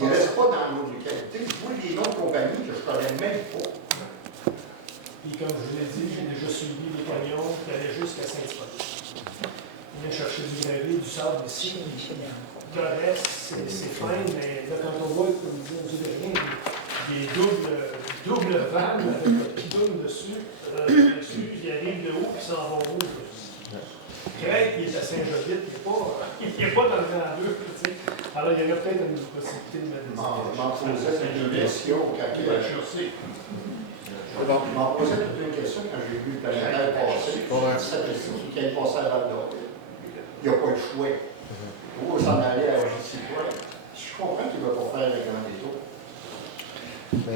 Il ne reste pas dans nos localités. Je vois des noms de compagnies que je ne connais même pas. puis comme je vous l'ai dit, j'ai déjà suivi les camions qui allaient jusqu'à Saint-Paul. Ils viennent chercher du gravier, du sable ici. Le reste, c'est fin, mais là, quand on voit, comme vous dites, rien, des doubles vannes avec le pidoune dessus, ils arrivent de haut et s'en vont haut. Crête, il est à Saint-Jovite, il n'est pas dans le grand 2. Alors, il y aurait peut-être une possibilité de mettre des m'en posait une question quand je m'en posais toute une question quand j'ai vu le planétaire passer. Cette question, c'est qu'il y a passé à Val d'Or. Il n'y a pas de choix. Où s'en aller à Justipois? Je comprends qu'il ne va pas faire le grand détour.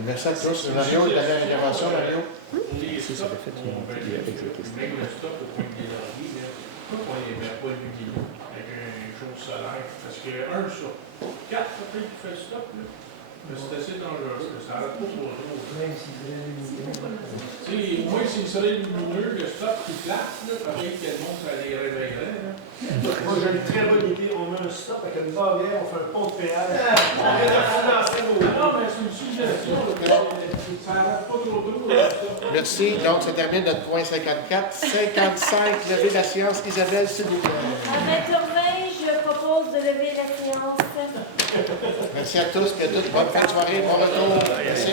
Merci à tous. Mario, la dernière intervention, Mario? Les stops, même le stop au point de Laurier, pourquoi on ne met pas le vidéo avec un jour solaire? Parce que 1 sur 4 peut-être qui fait le stop, là. C'est assez dangereux. Ça n'arrête pas pour eux. Même s'il est lumineux. Moi, s'il serait lumineux, le stop qui place, peut-être que le monde, ça les réveillerait. Moi, j'ai une très bonne idée. On met un stop avec une barrière, on fait un pont de péage. On vient de financer nos... Non, mais c'est une suggestion. Ça n'arrête pas trop tôt. Merci. Donc, ça termine notre point 54. 55, lever la séance. Isabelle, s'il vous plaît. À 20h20, je propose de lever la séance. Merci à tous et à toutes. Bonne fin de soirée. Bon retour. Merci.